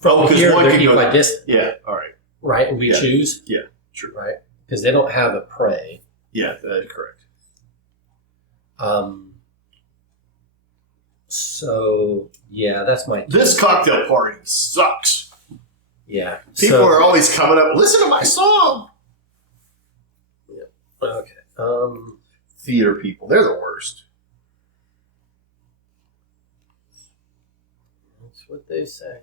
From because here, one they're can go. equidistant. Yeah. All right. Right, and we choose. Yeah. True. Right, because they don't have a prey. Yeah, that's correct. So yeah, that's my. This cocktail party sucks. Yeah. People are always coming up. Listen to my song. Yeah. Okay. Theater people, they're the worst. That's what they say.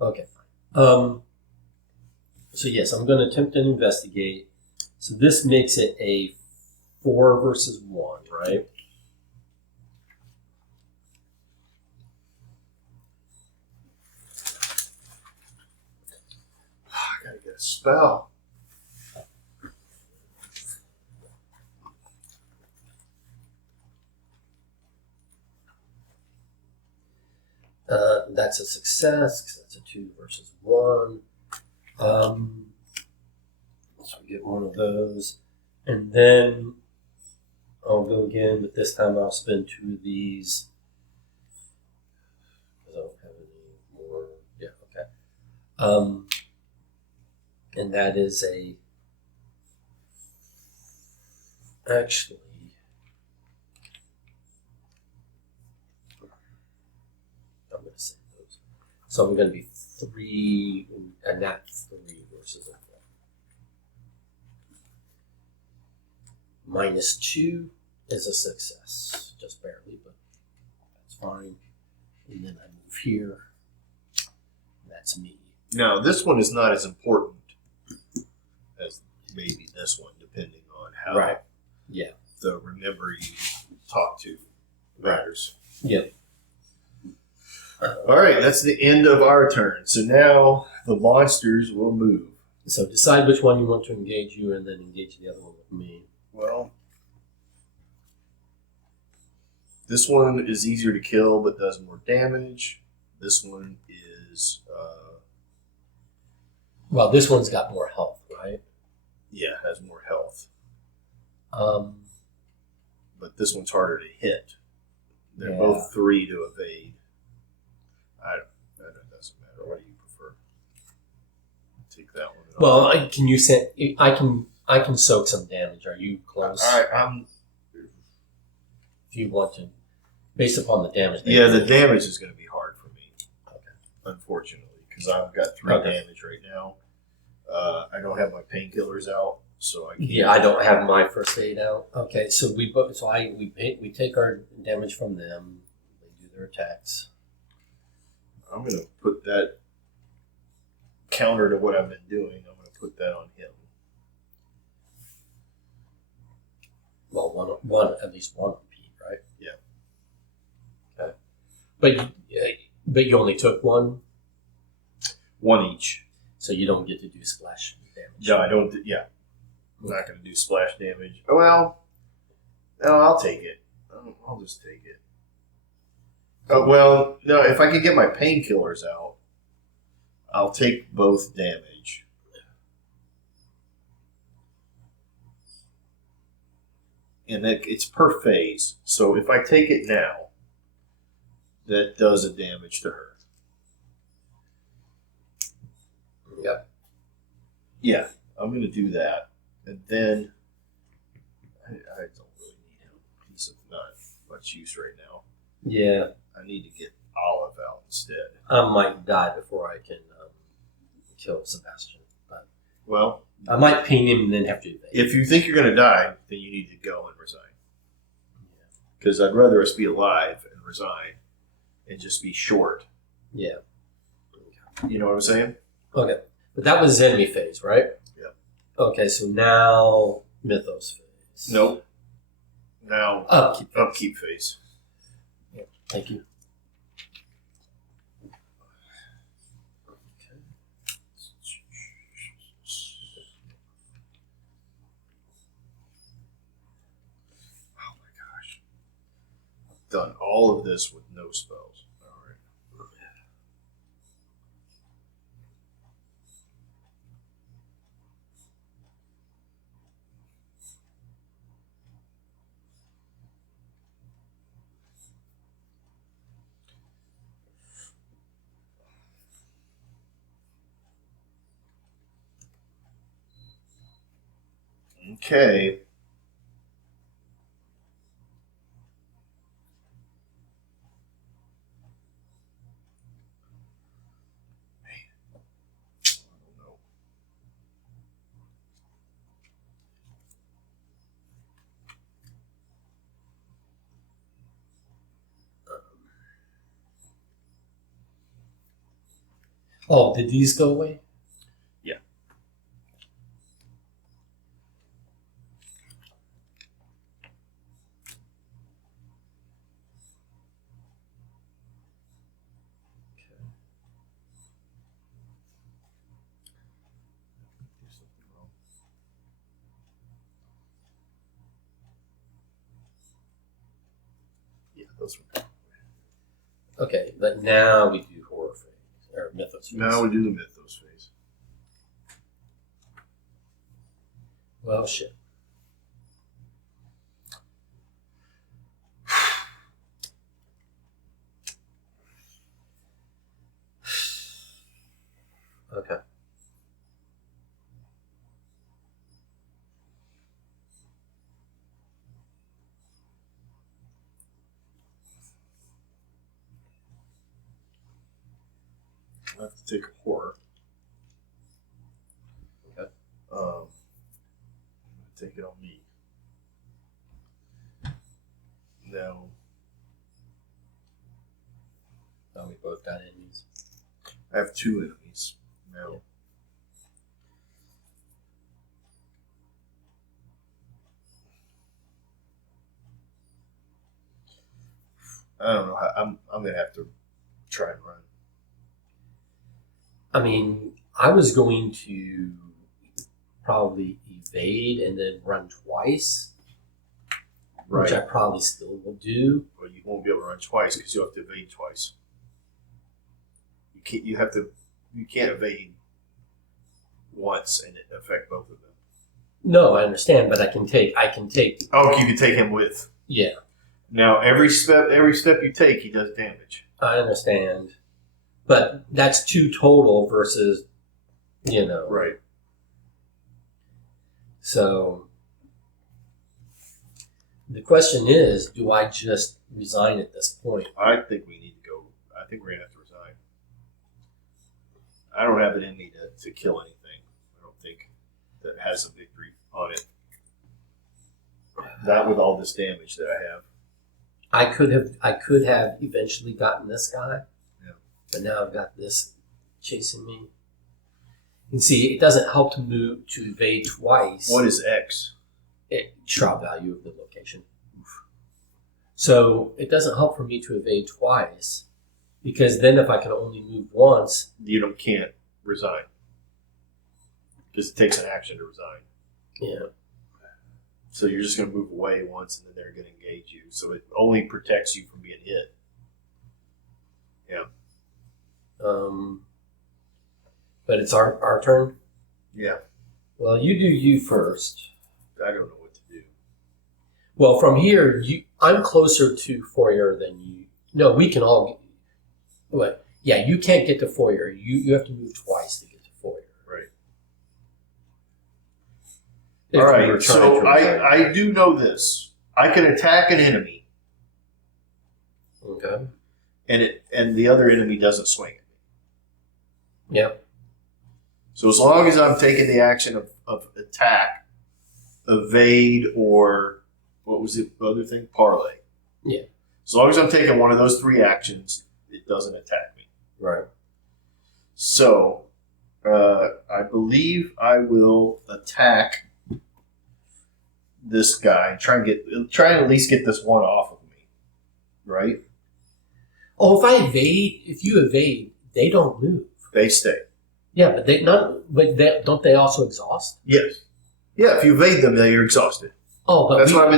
Okay. So yes, I'm going to attempt to investigate. So this makes it a 4 versus 1, right? I gotta get a spell. That's a success because that's a 2 versus 1. So we get one of those, and then I'll go again, but this time I'll spend 2 of these. I don't have any more. Yeah, okay. And that is actually. I'm going to say those. So I'm going to be 3, and not 3 versus a 4. -2 is a success, just barely, but that's fine. And then I move here. That's me. Now, this one is not as important as maybe this one, depending on how the remember you talk to matters. Yep. All right, that's the end of our turn. So now the monsters will move. So decide which one you want to engage you, and then engage the other one with me. Well, this one is easier to kill but does more damage. This one is... well, this one's got more health, right? Yeah, has more health. But this one's harder to hit. They're both 3 to evade. That doesn't matter. What do you prefer? Take that one. Well, can you say I can soak some damage? Are you close? All right, if you want to, based upon the damage. Yeah, the damage is going to be hard for me. Okay. Unfortunately, because I've got 3 damage right now. I don't have my painkillers out, so I can't. Yeah, I don't have my first aid out. Okay, so we take our damage from them. They do their attacks. I'm going to put that counter to what I've been doing. I'm going to put that on him. Well, one at least one on Pete, right? Yeah. Okay. But you only took 1. 1 each. So you don't get to do splash damage. No, I don't. Yeah, I'm not going to do splash damage. Oh, well, no, I'll take it. I'll just take it. Oh, well, no, if I can get my painkillers out, I'll take both damage. And it's per phase. So if I take it now, that does a damage to her. Yep. Yeah, I'm going to do that. And then I don't really need a piece of not much use right now. Yeah. I need to get Olive out instead. I might die before I can kill Sebastian. But Well, I might ping him and then have to evade. if you think you're going to die, then you need to go and resign. Because I'd rather us be alive and resign and just be short. Yeah. You know what I'm saying? Okay. But that was enemy phase, right? Yep. Okay, so now Mythos phase. Nope. Now, upkeep phase. Yeah, thank you. Oh my gosh. I've done all of this with no spells. All right. Okay. I don't know. Oh, did these go away? Yeah. Do something wrong. Yeah, those were. Okay, but now we do horror phase or Mythos phase. Now we do the Mythos phase. Well, shit. Okay. I have to take a horror. Okay. I'm gonna take it on me. No. Oh, we both got enemies. I have two enemies. No. Yeah. I don't know how. I'm gonna have to try and run. I mean, I was going to probably evade and then run twice, Right. which I probably still will do. Well, you won't be able to run twice because you'll have to evade twice. You can't. You have to. You can't evade once and it affect both of them. No, I understand, but I can take. Oh, you can take him with. Yeah, Now every step you take, he does damage. I understand, but that's two total versus, Right. So the question is, do I just resign at this point? I think we need to go. I think we're gonna have to resign. I don't have it in me to kill anything. I don't think that has a victory on it. Not with all this damage that I have. I could have eventually gotten this guy, Yeah. but now I've got this chasing me. And see, it doesn't help to move to evade twice. What is X? Shroud value of the location. So it doesn't help for me to evade twice, because then if I can only move once, You can't resign. Because it takes an action to resign. Yeah. So you're just going to move away once, and then they're going to engage you. So it only protects you from being hit. Yeah. But it's our turn. Yeah. Well, you do you first. I don't know what to do. Well, from here, I'm closer to foyer than you. No, we can all. What? Yeah, you can't get to foyer. You have to move twice to get to foyer. Right. If All you were right. trying So to I do know this. I can attack an enemy, Okay. and the other enemy doesn't swing. Yep. So as long as I'm taking the action of attack, evade, or what was it, the other thing? Parlay. Yeah. As long as I'm taking one of those three actions, it doesn't attack me. Right. So I believe I will attack this guy and try and at least get this one off of me. Right? Oh, if you evade, they don't move. They stay. Yeah, but don't they also exhaust? Yes. Yeah, if you evade them, they are exhausted. Oh, but That's why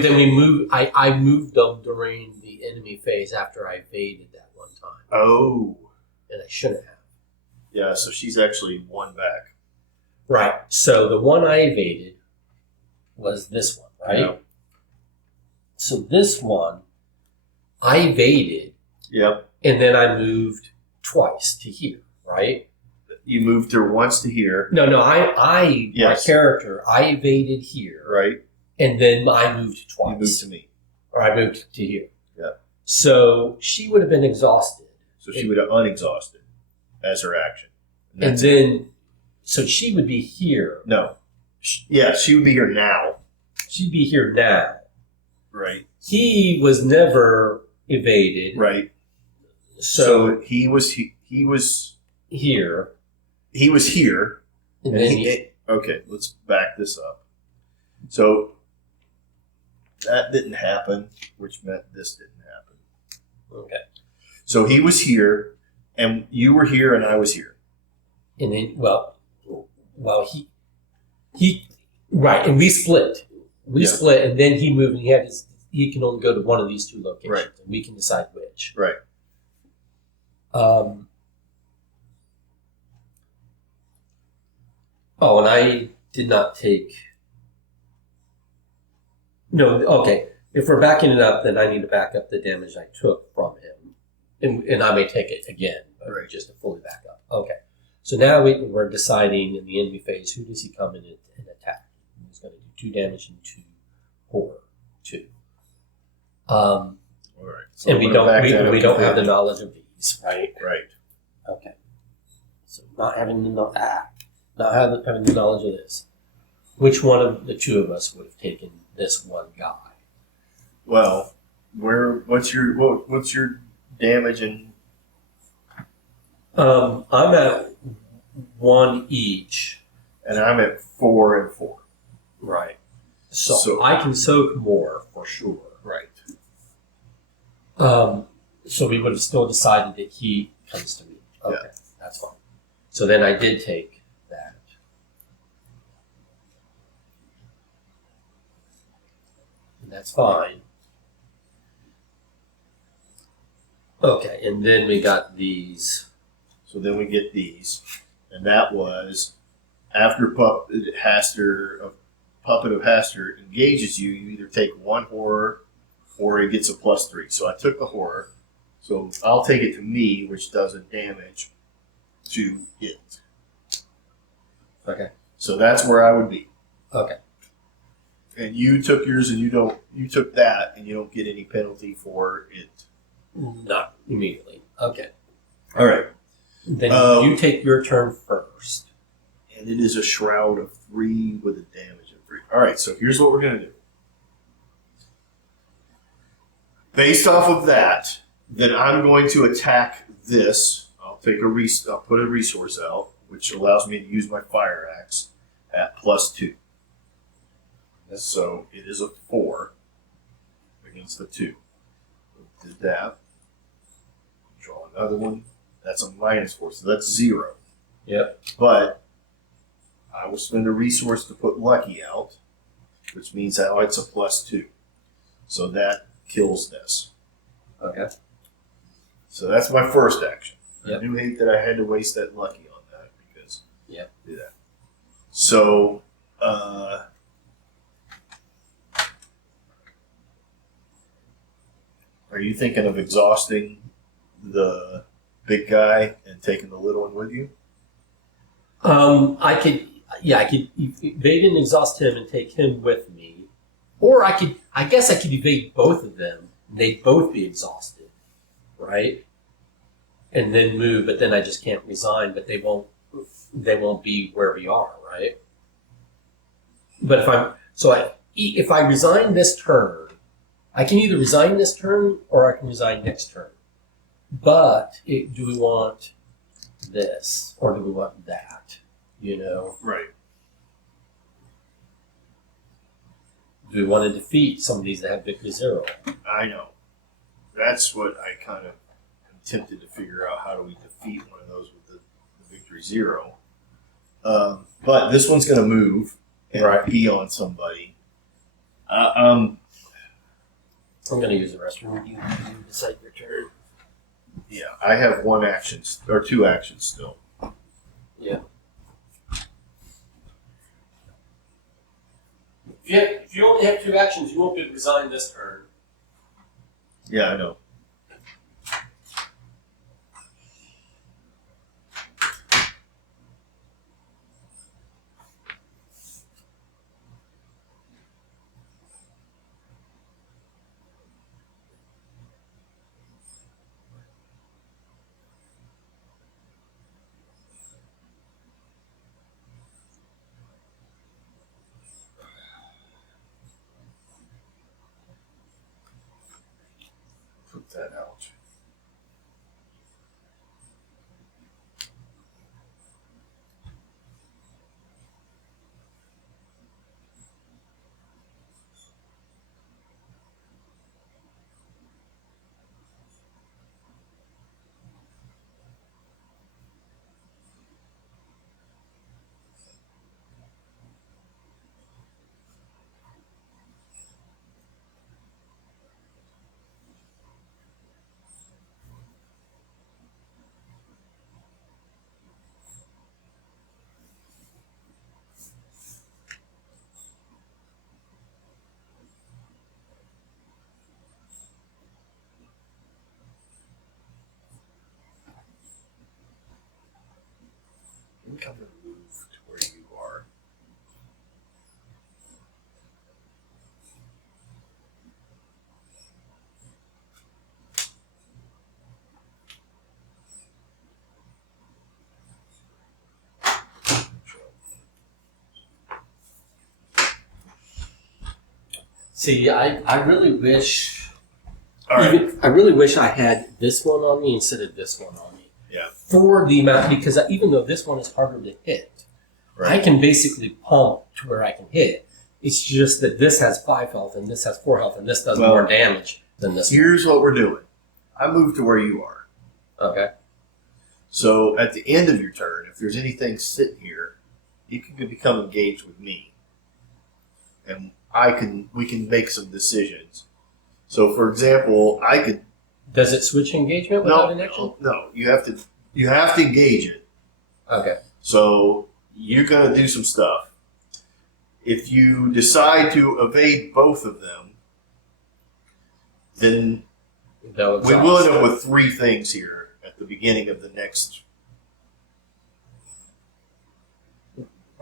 then we move. I moved them during the enemy phase after I evaded that one time. Oh. And I shouldn't have. Yeah, so she's actually one back. Right. So the one I evaded was this one, right? Yeah. So this one I evaded. Yep. And then I moved twice to here, right? You moved her once to here. No, my Yes. character, I evaded here. Right. And then I moved twice. You moved to me. Or I moved to here. Yeah. So she would have been exhausted. So she would have unexhausted as her action. And then, so she would be here. No. Yeah, she would be here now. She'd be here now. Right. He was never evaded. Right. So he was here. He was here. And then okay, let's back this up. So that didn't happen, which meant this didn't happen. okay. So he was here, and you were here, and I was here. And then, he right, and we split. We Yeah. split, and then he moved, and he can only go to one of these two locations, Right. and we can decide which. Right. Oh, and I did not take. No, okay. If we're backing it up, then I need to back up the damage I took from him, and I may take it again, but Right. just to fully back up. Okay. So now we're deciding in the enemy phase who does he come in and attack. He's going to do 2 damage and 2 horror, 2. All right. So And we we're gonna back that don't up we to don't have the 50. knowledge of these, right? Right. Okay. So not having the having the knowledge of this, which one of the two of us would have taken this one guy? Well, what's your damage and I'm at 1 each. I'm at 4 and 4. Right. So So- I can soak more for sure. Right. So we would have still decided that he comes to me. Okay, Yeah. that's fine. So then I did take that. And that's fine. Okay, and then we got these. So then we get these, and that was after Puppet of Haster engages you. You either take 1 horror, or it gets a +3. So I took the horror. So I'll take it to me, which does a damage to it. Okay. So that's where I would be. Okay. And you took yours, and you took that, and you don't get any penalty for it. Not immediately. Okay. All right. Then you take your turn first. And it is a shroud of 3 with a damage of 3. All right, so here's what we're going to do. Based off of that, then I'm going to attack this. I'll put a resource out, which allows me to use my fire axe at +2. So it is a 4 against the 2. Did that. Draw another one. That's a -4, so that's 0. Yep. But I will spend a resource to put Lucky out, which means that it's a +2. So that kills this. Okay. So that's my first action. Yep. I do hate that I had to waste that Lucky on that because do that. So are you thinking of exhausting the big guy and taking the little one with you? I could evade and exhaust him and take him with me, or I guess I could evade both of them. And they'd both be exhausted, right? And then move, but then I just can't resign. But they won't be where we are, right? But if I resign this turn, I can either resign this turn or I can resign next turn. But do we want this or do we want that? You know? Right. Do we want to defeat some of these that have victory 0? I know. That's what I kind of am tempted to figure out. How do we defeat one of those with the victory 0? But this one's going to move and pee on somebody. I'm going to use the restroom. You decide your turn. Yeah, I have 1 action or 2 actions still. Yeah. If you only have 2 actions, you won't be able to resign this turn. Yeah, I know. Put that out. I think I'm going to move to where you are. See, I really wish. All right. I really wish I had this one on me instead of this one on me. Yeah. For the amount, because even though this one is harder to hit, I can basically pump to where I can hit. It's just that this has 5 health and this has 4 health and this does more damage than this Here's what we're doing. I moved to where you are. Okay. So at the end of your turn, if there's anything sitting here, you can become engaged with me, and we can make some decisions. So, for example, I could. Does it switch engagement without an action? No. You have to engage it. Okay. So you're going to do some stuff. If you decide to evade both of them, then we will end up with 3 things here at the beginning of the next.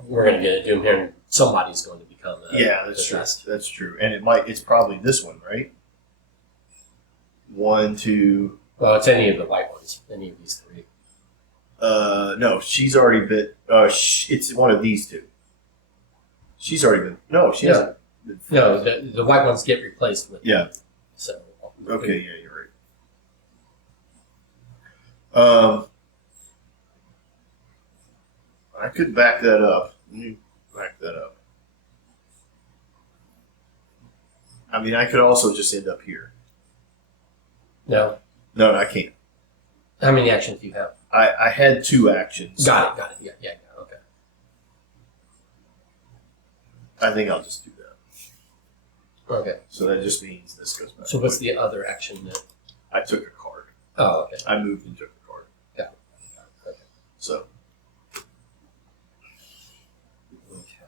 We're going to get a doom here, and somebody's going to become that's true. That's true, and it's probably this one, right? 1, 2. Well, it's any of the white ones. Any of these 3. No, she's already been. It's one of these 2. She's already been. No, she hasn't. No, the white ones get replaced with. Yeah. So. Okay. Yeah, you're right. I could back that up. Let me back that up. I mean, I could also just end up here. No. No, I can't. How many actions do you have? I had 2 actions. Got it. Yeah, okay. I think I'll just do that. Okay. So that just means this goes back. So what's the other action that? I took a card. Oh, okay. I moved and took a card. Yeah. Okay. So. Okay.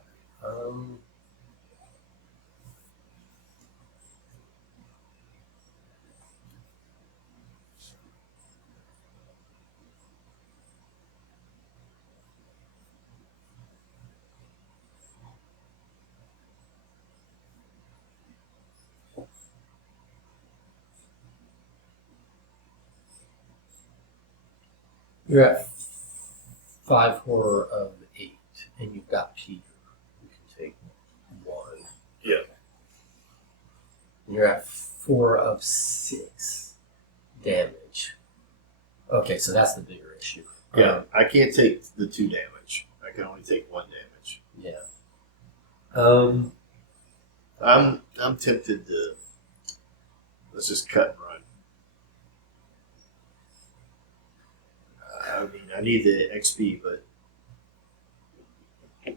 You're at 5 horror of 8, and you've got Peter. You can take 1. Yeah. And you're at 4 of 6 damage. Okay, so that's the bigger issue. Yeah, I can't take the 2 damage. I can only take 1 damage. Yeah. I'm tempted to let's just cut and run. I mean, I need the XP, but I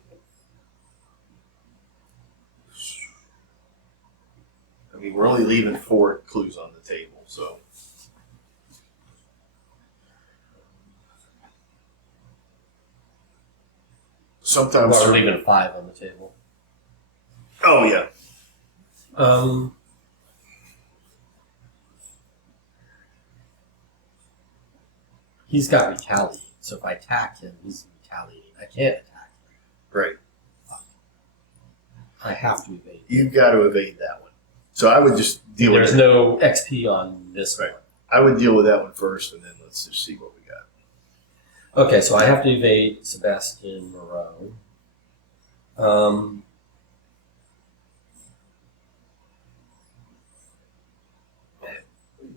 mean, we're only leaving 4 clues on the table, so. Sometimes Well, we're leaving 5 on the table. Oh yeah. He's got retaliate, so if I attack him, he's retaliating. I can't attack him. Right. I have to evade. You've got to evade that one. So I would just deal with There's no XP on this Right. one. I would deal with that one first, and then let's just see what we got. Okay, so I have to evade Sebastian Moreau.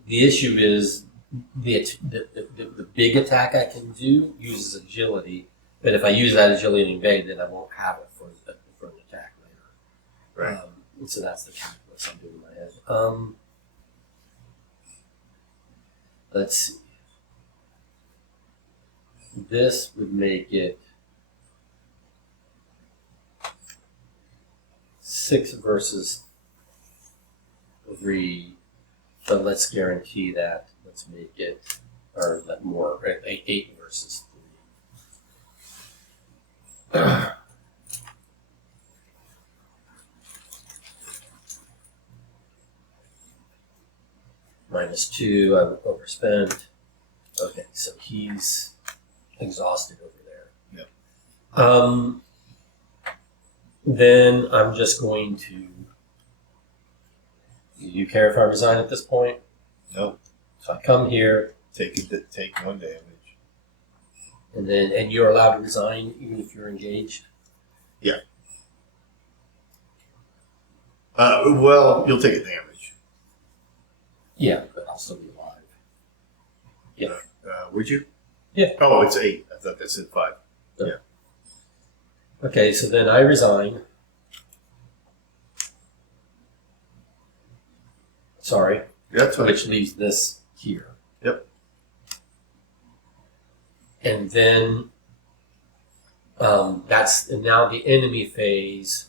The issue is the big attack I can do uses agility, but if I use that agility and evade, then I won't have it for an attack later. Right. And so that's the calculus I'm doing in my head. Let's see. This would make it 6 versus 3, but let's guarantee that. Let's make it, or let more, right? 8 versus 3. -2, I've overspent. Okay, so he's exhausted over there. Yep. Then I'm just going to. Do you care if I resign at this point? Nope. So I come here, Take 1 damage. and you're allowed to resign even if you're engaged. Well, you'll take a damage. Yeah, but I'll still be alive. Yeah. Would you? Yeah. Oh, it's 8. I thought that said 5. Okay, so then I resign. Sorry. That's fine. Which leaves this here. Yep. And then and now the enemy phase.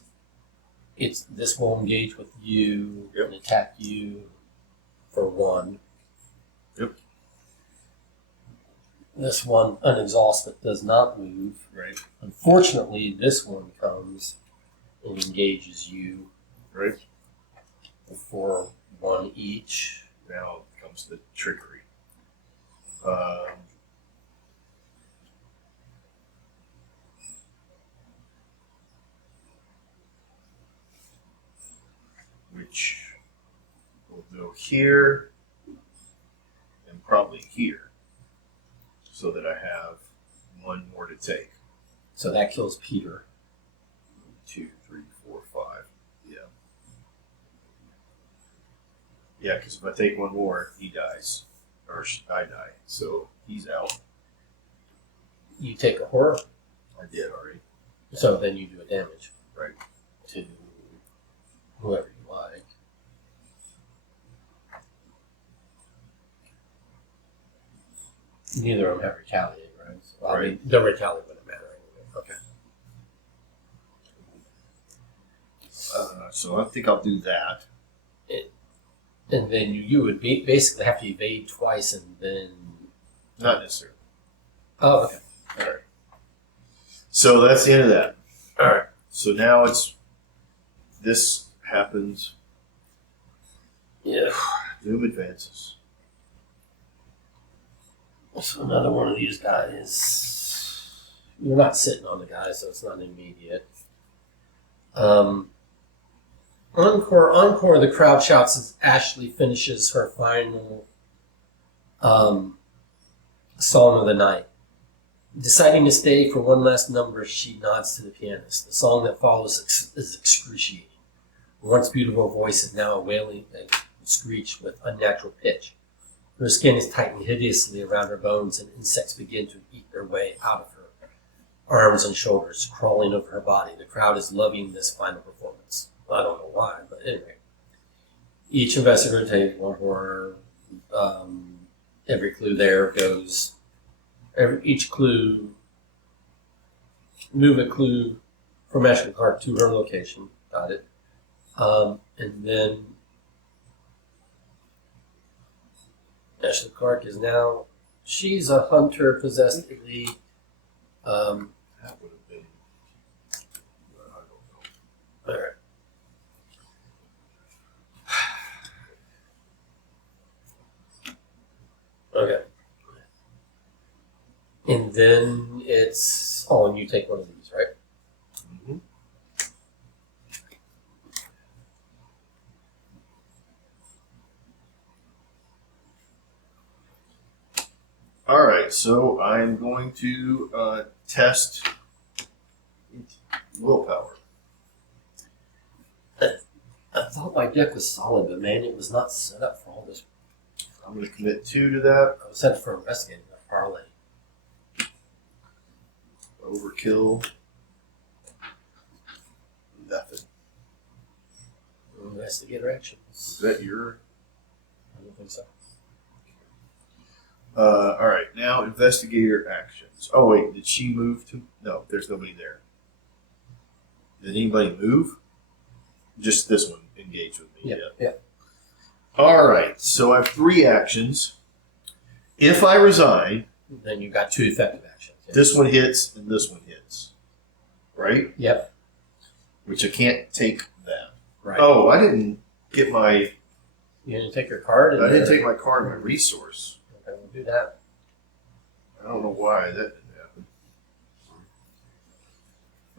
This will engage with you Yep. and attack you for 1. Yep. This one, unexhausted, does not move. Right. Unfortunately, this one comes and engages you Right. for 1 each. Now comes the trickery. Which will go here and probably here, so that I have 1 more to take. So that kills Peter. 2, 3, 4, 5. Yeah. Yeah, because if I take 1 more, he dies. Or I die. So he's out. You take a horror, I did already. so then you do a damage. Right. To whoever you like. Neither of them have retaliate, right? So, I mean, the retaliate wouldn't matter anyway. Okay. So I think I'll do that. And then you would basically have to evade twice and then... Not necessarily. Oh, okay. All right. So that's the end of that. All right. So now this happens. Yeah. Doom advances. So another one of these guys. You're not sitting on the guy, so it's not immediate. Encore, the crowd shouts as Ashley finishes her final song of the night. Deciding to stay for one last number, she nods to the pianist. The song that follows is excruciating. Her once beautiful voice is now a wailing screech with unnatural pitch. Her skin is tightened hideously around her bones, and insects begin to eat their way out of her arms and shoulders, crawling over her body. The crowd is loving this final performance. I don't know why, but anyway. Each investigator takes one horror. Every clue there goes. Each clue. Move a clue from Ashley Clark to her location. Got it. And then Ashley Clark is now. She's a hunter possessed. That would have been. I don't know. All right. Okay. And then it's... Oh, and you take one of these, right? Mm-hmm. All right, so I'm going to test willpower. I thought my deck was solid, but man, it was not set up for all this. I'm going to commit 2 to that. I was set up for investigating a parlay. Overkill. Nothing. Investigator actions. Is that your? I don't think so. All right, now investigator actions. Oh wait, did she move to? No, there's nobody there. Did anybody move? Just this one engaged with me. Yeah. All right, so I have 3 actions. If I resign, Then you got 2 effective actions. Yeah. this one hits and this one hits. Right? Yep. Which I can't take that. Right. Oh, I didn't get my. You didn't take your card? I didn't take my card, my resource. Okay, we'll do that. I don't know why that didn't happen.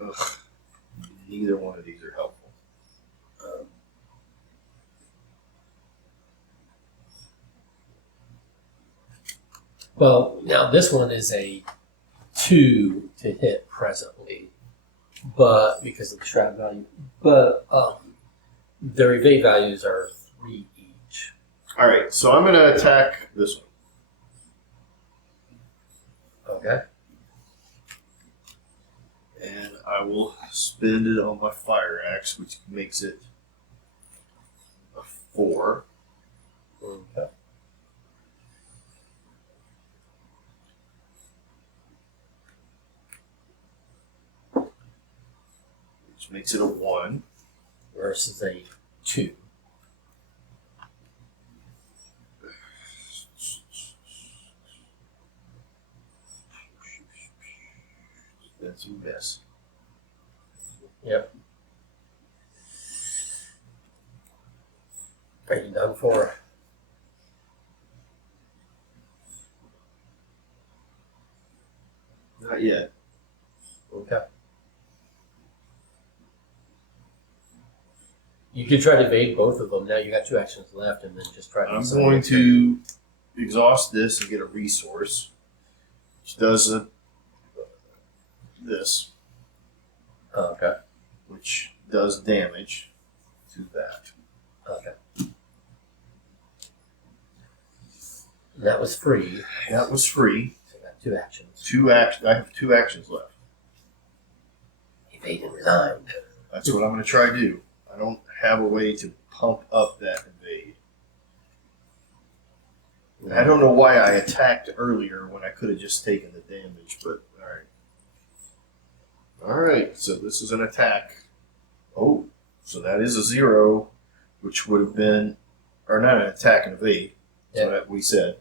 Ugh. Neither one of these are helpful. Well, now this one is a 2 to hit presently, but because of the strat value. But their evade values are 3 each. All right, so I'm going to attack this one. Okay. And I will spend it on my fire axe, which makes it a 4. Okay. Which makes it a 1. Versus a 2. That's a miss. Yep. Are you done for? Not yet. Okay. You could try to evade both of them. Now you got 2 actions left, and then just try to. I'm going to exhaust this and get a resource, which does this, Okay. which does damage to that. Okay. That was free. That was free. So you got 2 actions. I have 2 actions left. Evade and resign. That's what I'm going to try to do. I don't have a way to pump up that evade. I don't know why I attacked earlier when I could have just taken the damage, but alright. Alright, so this is an attack. Oh, So that is a 0, which would have been, or not an attack and evade. Yeah. So that we said.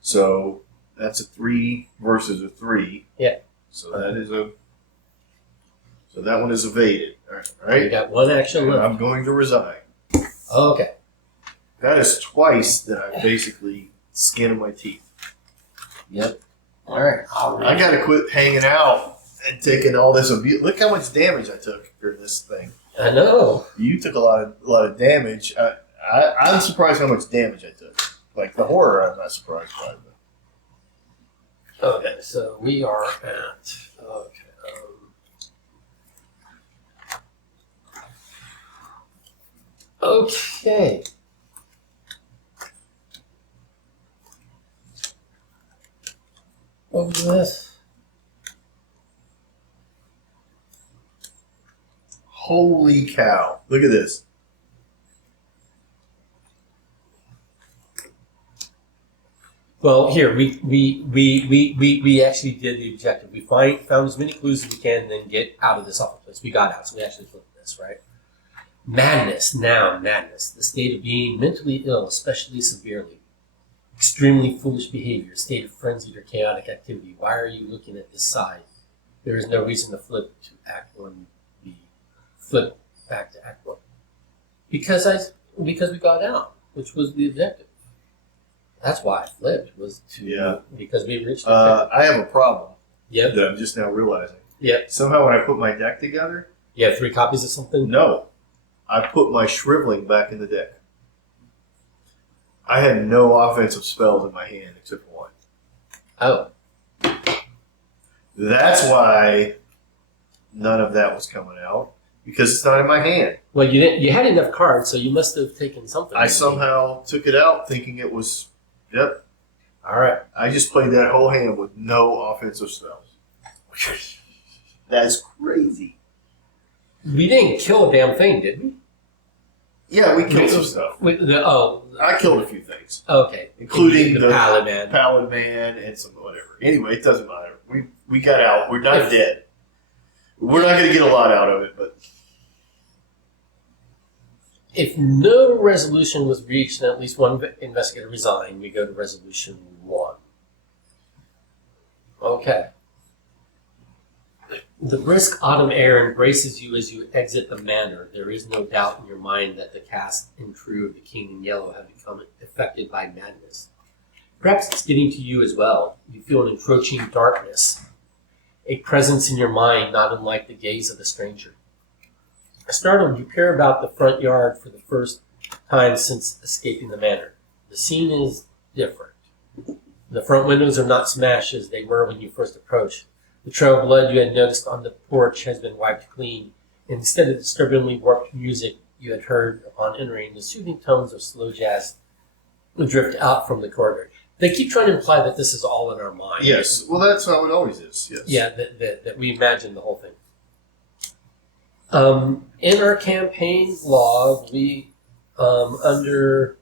So that's a 3 versus a 3. Yeah. So that is so that one is evaded. All right. You got one action And left. I'm going to resign. Okay. That is twice that I basically skin my teeth. Yep. All right. I got to quit hanging out and taking all this abuse. Look how much damage I took during this thing. I know. You took a lot of damage. I'm surprised how much damage I took. Like the horror, I'm not surprised by. Okay, so we are at. Okay. Okay. What was this? Holy cow! Look at this. Well, here we actually did the objective. We found as many clues as we can, and then get out of this awful place. We got out, so we actually flipped this, right? Madness, noun, madness, the state of being mentally ill, especially severely. Extremely foolish behavior, state of frenzied or chaotic activity. Why are you looking at this side? There is no reason to flip to Act 1B. Flip back to Act 1. Because we got out, which was the objective. That's why I flipped, was to because we reached the objective. I have a problem Yep. that I'm just now realizing. Yep. Somehow when I put my deck together, You have 3 copies of something? no, I put my shriveling back in the deck. I had no offensive spells in my hand except for 1. Oh. That's why none of that was coming out, because it's not in my hand. Well, you had enough cards, so you must have taken something. I somehow took it out thinking it was, All right. I just played that whole hand with no offensive spells. That's crazy. We didn't kill a damn thing, did we? Yeah, we killed some stuff. I killed a few things, Okay. including the Pallid Man. Pallid Man, and some whatever. Anyway, it doesn't matter. We got out. We're not dead. We're not going to get a lot out of it, but If no resolution was reached and at least one investigator resigned, we go to resolution 1. Okay. The brisk autumn air embraces you as you exit the manor. There is no doubt in your mind that the cast and crew of the King in Yellow have become affected by madness. Perhaps it's getting to you as well. You feel an encroaching darkness, a presence in your mind not unlike the gaze of a stranger. Startled, you peer about the front yard for the first time since escaping the manor. The scene is different. The front windows are not smashed as they were when you first approached. The trail of blood you had noticed on the porch has been wiped clean. Instead of the disturbingly warped music you had heard upon entering, the soothing tones of slow jazz drift out from the corridor. They keep trying to imply that this is all in our mind. yes. Well, that's how it always is. Yes. Yeah, that we imagine the whole thing. In our campaign log, we, under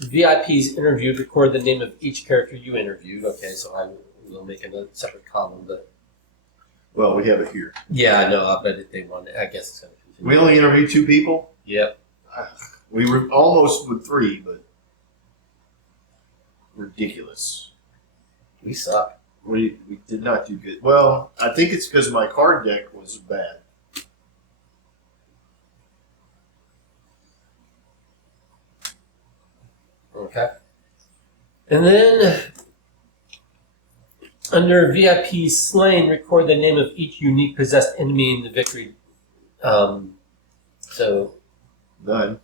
VIP's interviewed, record the name of each character you interviewed. Okay, so I will make a separate column, but Well, we have it here. yeah, I know. I bet if they want it, I guess it's going to continue. We only interviewed 2 people. Yep. We were almost with 3, but ridiculous. We suck. We did not do good. Well, I think it's because my card deck was bad. Okay. And then, under VIP slain, record the name of each unique possessed enemy in the victory. So, None.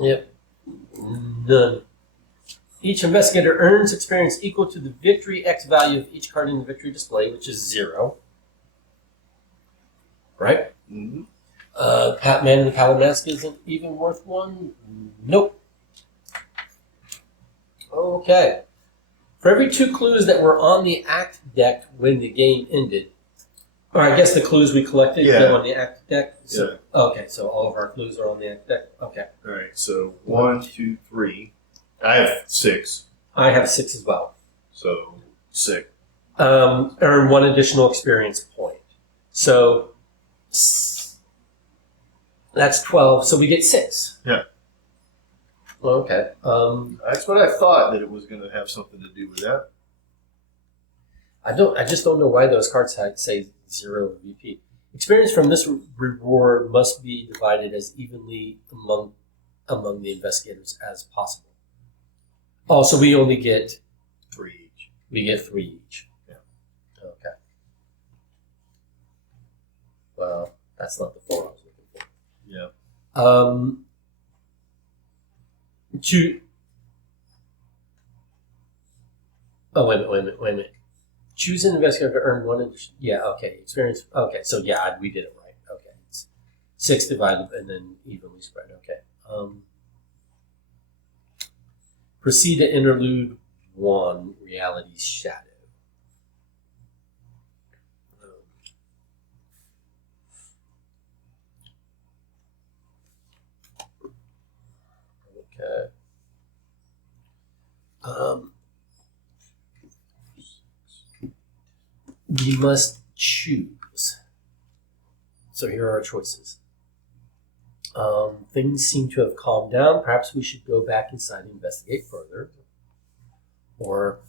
yep. None. Each investigator earns experience equal to the victory X value of each card in the victory display, which is 0. Right? Mm-hmm. Man in the Pallid Mask isn't even worth 1? Nope. Okay. For every 2 clues that were on the act deck when the game ended, or I guess the clues we collected go on the act deck. So, okay, so all of our clues are on the act deck. Okay. All right. So 1, 2, 3. I have 6. I have 6 as well. So 6. Earn 1 additional experience point. So that's 12. So we get 6. Yeah. Okay. That's what I thought, that it was going to have something to do with that. I just don't know why those cards say 0 VP. Experience from this reward must be divided as evenly among the investigators as possible. Oh, so we only get 3 each. We get 3 each. Yeah. Okay. Well, that's not the 4 I was looking for. Yeah. Wait a minute. Choose an investigator to earn 1 additional. Yeah, okay. Experience. Okay, so yeah, we did it right. Okay. It's 6 divided and then evenly spread. Okay. Proceed to interlude 1, Reality's Shadow. Okay. We must choose. So here are our choices. Things seem to have calmed down. Perhaps we should go back inside and investigate further. Or,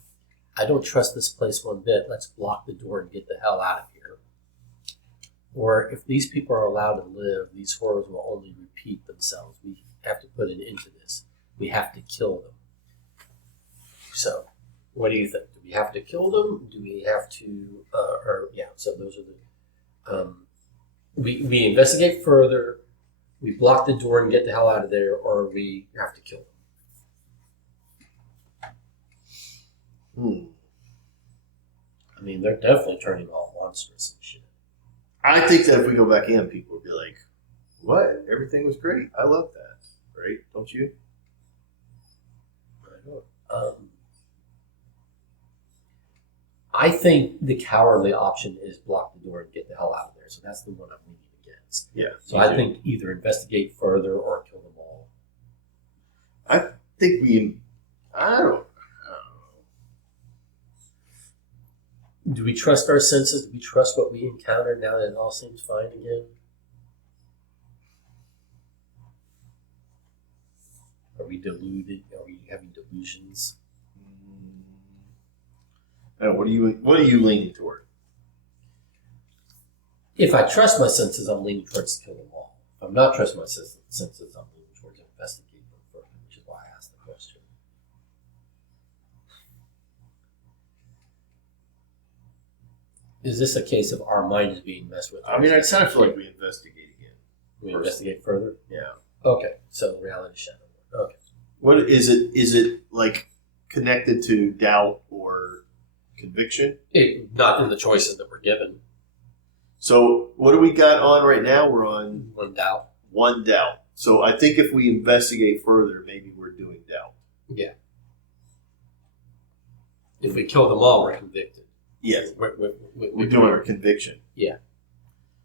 I don't trust this place one bit. Let's block the door and get the hell out of here. Or, if these people are allowed to live, these horrors will only repeat themselves. We have to put an end to this. We have to kill them. So, what do you think? Do we have to kill them? Do we have to, so those are the, we investigate further, we block the door and get the hell out of there, or we have to kill them. I mean, they're definitely turning all monstrous and shit. I think that if we go back in, people will be like, what? Everything was great. I love that. Right? Don't you? I don't. I think the cowardly option is block the door and get the hell out of there. So that's the one I'm leaning against. Yeah. So I think either investigate further or kill them all. I don't know. Do we trust our senses? Do we trust what we encountered now that it all seems fine again? Are we deluded? Are we having delusions? I don't know, what are you leaning toward? If I trust my senses, I'm leaning towards kill them all. If I'm not trusting my senses, I'm leaning towards investigate them further, which is why I asked the question. Is this a case of our mind is being messed with? I mean, I kind of feel like we investigate again. We investigate further? Yeah. Okay, so reality shadow. Okay. What is it? Is it like connected to doubt or conviction? Not in the choices that we're given. So what do we got on right now? We're on 1 doubt. 1 doubt. So I think if we investigate further, maybe we're doing doubt. Yeah. If we kill them all, we're convicted. Yes. We're doing our conviction. Yeah.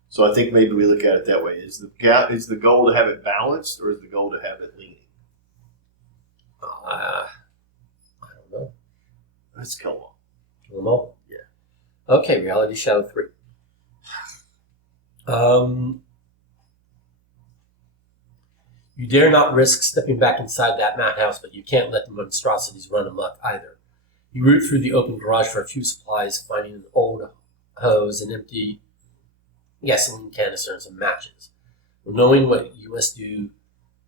So I think maybe we look at it that way. Is the goal to have it balanced, or is the goal to have it leaning? I don't know. Let's kill them all. Kill them all? Yeah. Okay, reality shadow 3. You dare not risk stepping back inside that madhouse, but you can't let the monstrosities run amok either. You root through the open garage for a few supplies, finding an old hose, an empty gasoline canister, and some matches. Well, knowing what you must do,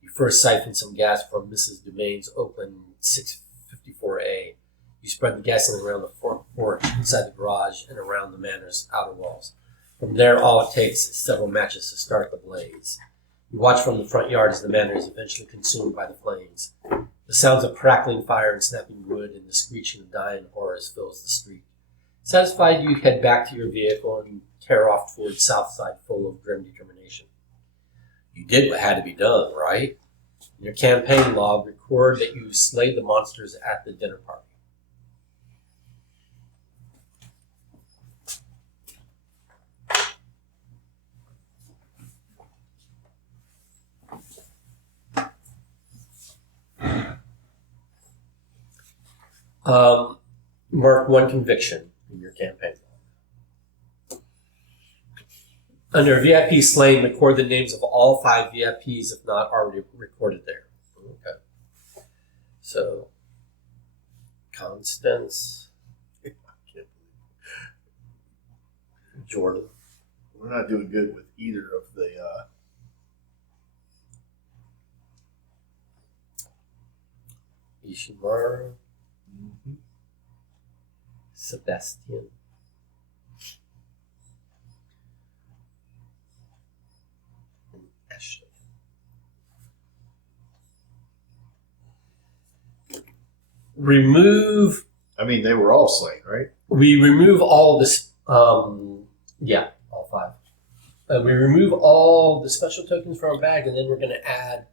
you first siphon some gas from Mrs. Dumain's Oakland 654A. You spread the gasoline around the front porch, inside the garage, and around the manor's outer walls. From there, all it takes is several matches to start the blaze. You watch from the front yard as the manor is eventually consumed by the flames. The sounds of crackling fire and snapping wood and the screeching of dying horrors fills the street. Satisfied, you head back to your vehicle and tear off towards Southside full of grim determination. You did what had to be done, right? In your campaign log, record that you slayed the monsters at the dinner party. Mark 1 conviction. in your campaign. Under VIP slain, record the names of all 5 VIPs if not already recorded there. Okay. So, Constance, Jordan. We're not doing good with either of the. Ishimaru, Sebastian, and Ashley. Remove. I mean, they were all slain, right? We remove all this. Yeah, all 5. We remove all the special tokens from our bag, and then we're going to add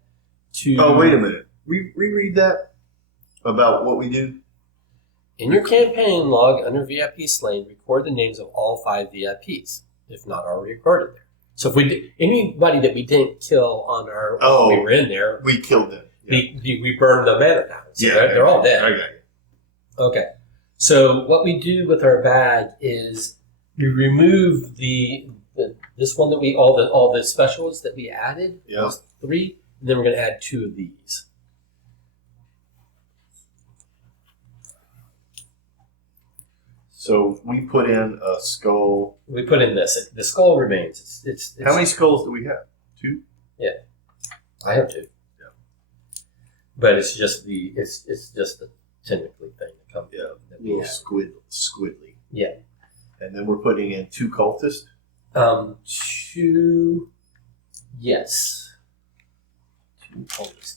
to. Oh, wait a minute. Reread that about what we do. In your campaign log under VIP slain, record the names of all 5 VIPs, if not already recorded there. So if we did, anybody that we didn't kill on our when we were in there, we killed them. Yeah. We burned the mana down. So they're all dead. I got you. Okay. So what we do with our bag is we remove this one that all the specials that we added. Yeah. Those 3, and then we're going to add 2 of these. So we put in a skull. We put in this. The skull remains. It's How many skulls do we have? 2? Yeah, I have 2. Yeah, but it's just the technically thing that comes. Yeah, that a we little have. squiddly. Yeah. And then we're putting in 2 cultists. 2. Yes. 2 cultists.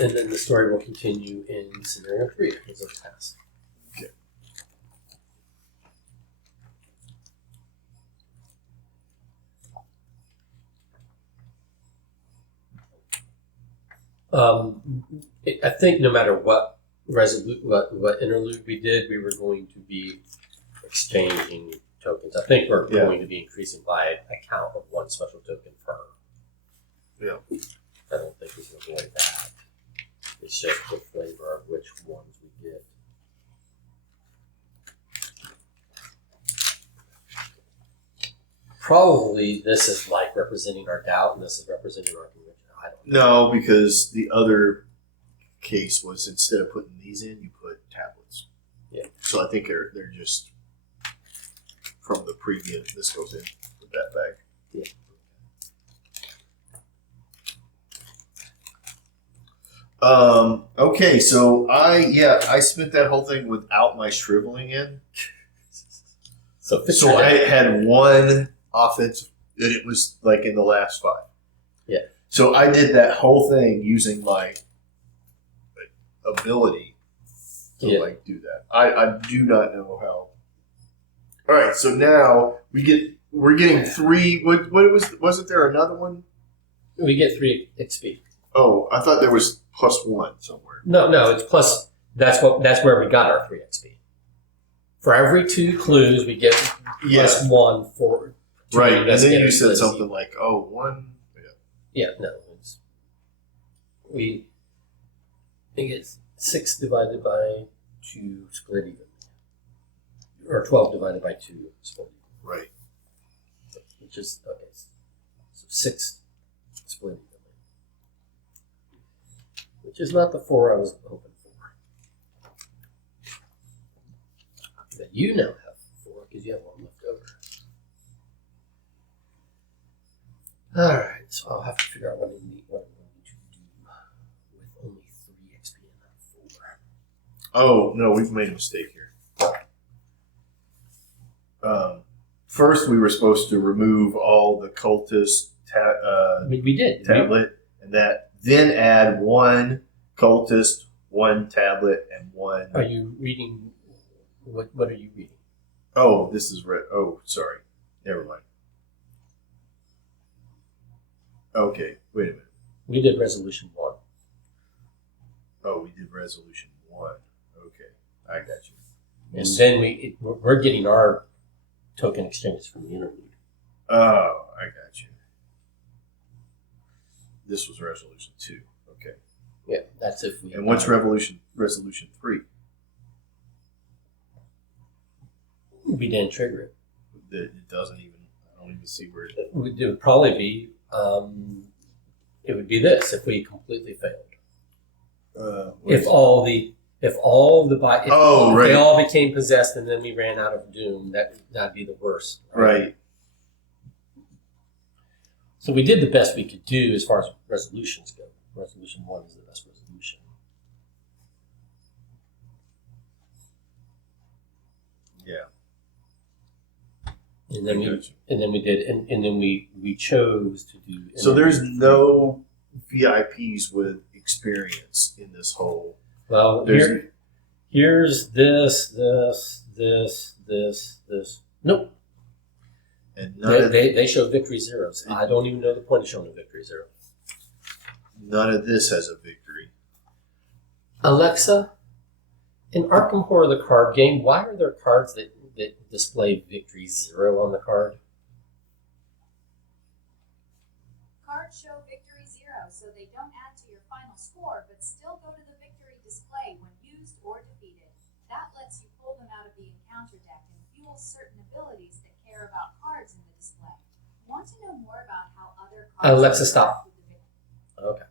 And then the story will continue in scenario 3 as a task. Okay. I think no matter what interlude we did, we were going to be exchanging tokens. I think we're going to be increasing by a count of 1 special token per. Yeah. I don't think we can avoid that. It's just the flavor of which ones we get. Probably this is like representing our doubt, and this is representing our conviction. I don't know. No, because the other case was instead of putting these in, you put tablets. Yeah. So I think they're just from the previous. This goes in with that bag. Yeah. Okay, so I spent that whole thing without my shriveling in. So I had 1 offensive, and it was like in the last 5. Yeah. So I did that whole thing using my ability to do that. I do not know how. All right, so now we're getting 3. What wasn't there another one? We get 3 XP. Oh, I thought there was +1 somewhere. No, it's plus. That's where we got our 3 XP. For every 2 clues, we get +1 for. Right, and then you said something like, 1. Yeah, no, we get 6 divided by 2 split even, or 12 divided by 2 split even. Right. Which is okay. So 6 split even. Which is not the 4 I was hoping for. But you now have 4 because you have 1 left over. Alright, so I'll have to figure out what I'm going to do with only 3 XP and not 4. Oh, no, we've made a mistake here. First, we were supposed to remove all the cultist We did. tablet, and then add 1 cultist, 1 tablet, and 1. Are you reading? What are you reading? Oh, this is oh, sorry. Never mind. Okay, wait a minute. We did resolution 1. Oh, we did resolution 1. Okay, I got you. And then we're getting our token exchanges from the interlude. Oh, I got you. This was resolution 2. Okay. Yeah, that's if we. And what's resolution 3? We didn't trigger it. It doesn't even. I don't even see where it. It would probably be. It would be this if we completely failed. If all the if right. they all became possessed and then we ran out of doom, that'd be the worst. Right. So we did the best we could do as far as resolutions go. Resolution 1 is the best resolution. Yeah. And then we chose to do. So there's no VIPs with experience in this whole. Well, here's this. Nope. And they show victory zeros. I don't even know the point of showing a victory zero. None of this has a victory. Alexa, in Arkham Horror the card game, why are there cards that display victory 0 on the card? Cards show victory 0, so they don't add to your final score, but still go to the victory display when used or defeated. That lets you pull them out of the encounter deck and fuel certain abilities that care about cards in the display. Want to know more about how other cards... Alexa, stop. Okay.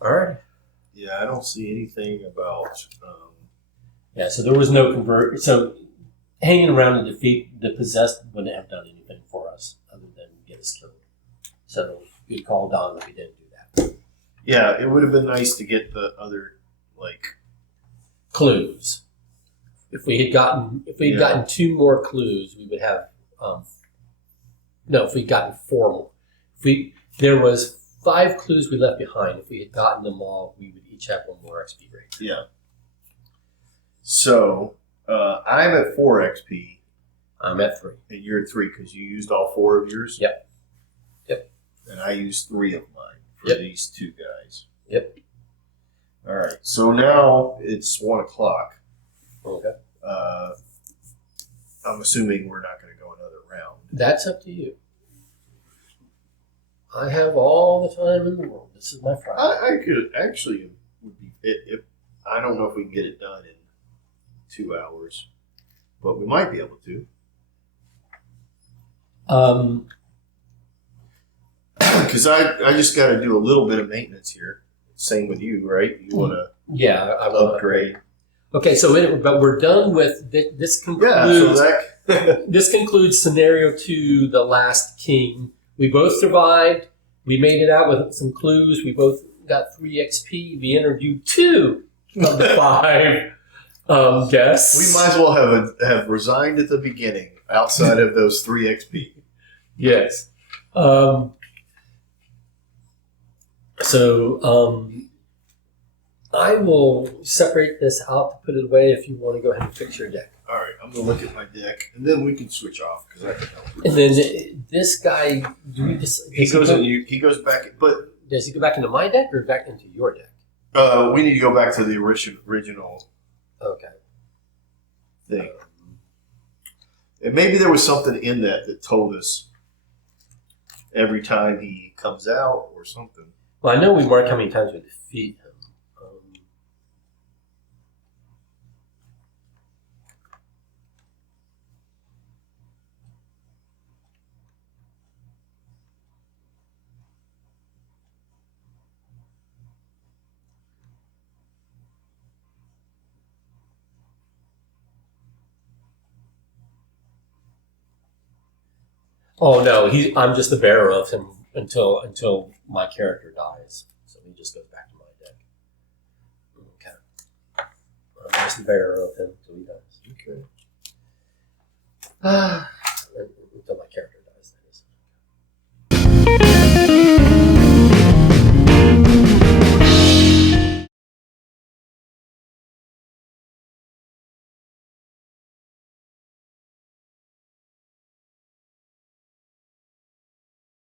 All right. Yeah, I don't see anything about. Yeah, so there was no convert. So hanging around to defeat the possessed wouldn't have done anything for us other than get us killed. So good call, Don, that we didn't do that. Yeah, it would have been nice to get the other clues. If we had gotten 2 more clues, we would have. If we'd gotten 4 more. There was 5 clues we left behind. If we had gotten them all, we would each have 1 more XP rate. Yeah. So I'm at 4 XP. I'm at 3. And you're at 3 because you used all 4 of yours? Yep. And I used 3 of mine for these 2 guys. Yep. All right. So now it's 1 o'clock. Okay. I'm assuming we're not going to go another round. That's up to you. I have all the time in the world. This is my Friday. I could actually would be if I don't know if we can get it done in 2 hours, but we might be able to. Because I just got to do a little bit of maintenance here. Same with you, right? You want to I will upgrade. Okay, but we're done with this. Concludes, this concludes scenario 2, the last king. We both survived. We made it out with some clues. We both got 3 XP. We interviewed 2 of the 5 guests. We might as well have resigned at the beginning outside of those 3 XP. Yes. I will separate this out to put it away if you want to go ahead and fix your deck. All right, I'm going to look at my deck, and then we can switch off because I can help. And then this guy, he goes back, but does he go back into my deck or back into your deck? We need to go back to the original. Okay. Thing. And maybe there was something in that told us every time he comes out or something. Well, I know we mark how many times we defeat him. Oh no, I'm just the bearer of him until my character dies. So he just goes back to my deck. Okay. I'm just the bearer of him until he dies. Okay. Until my character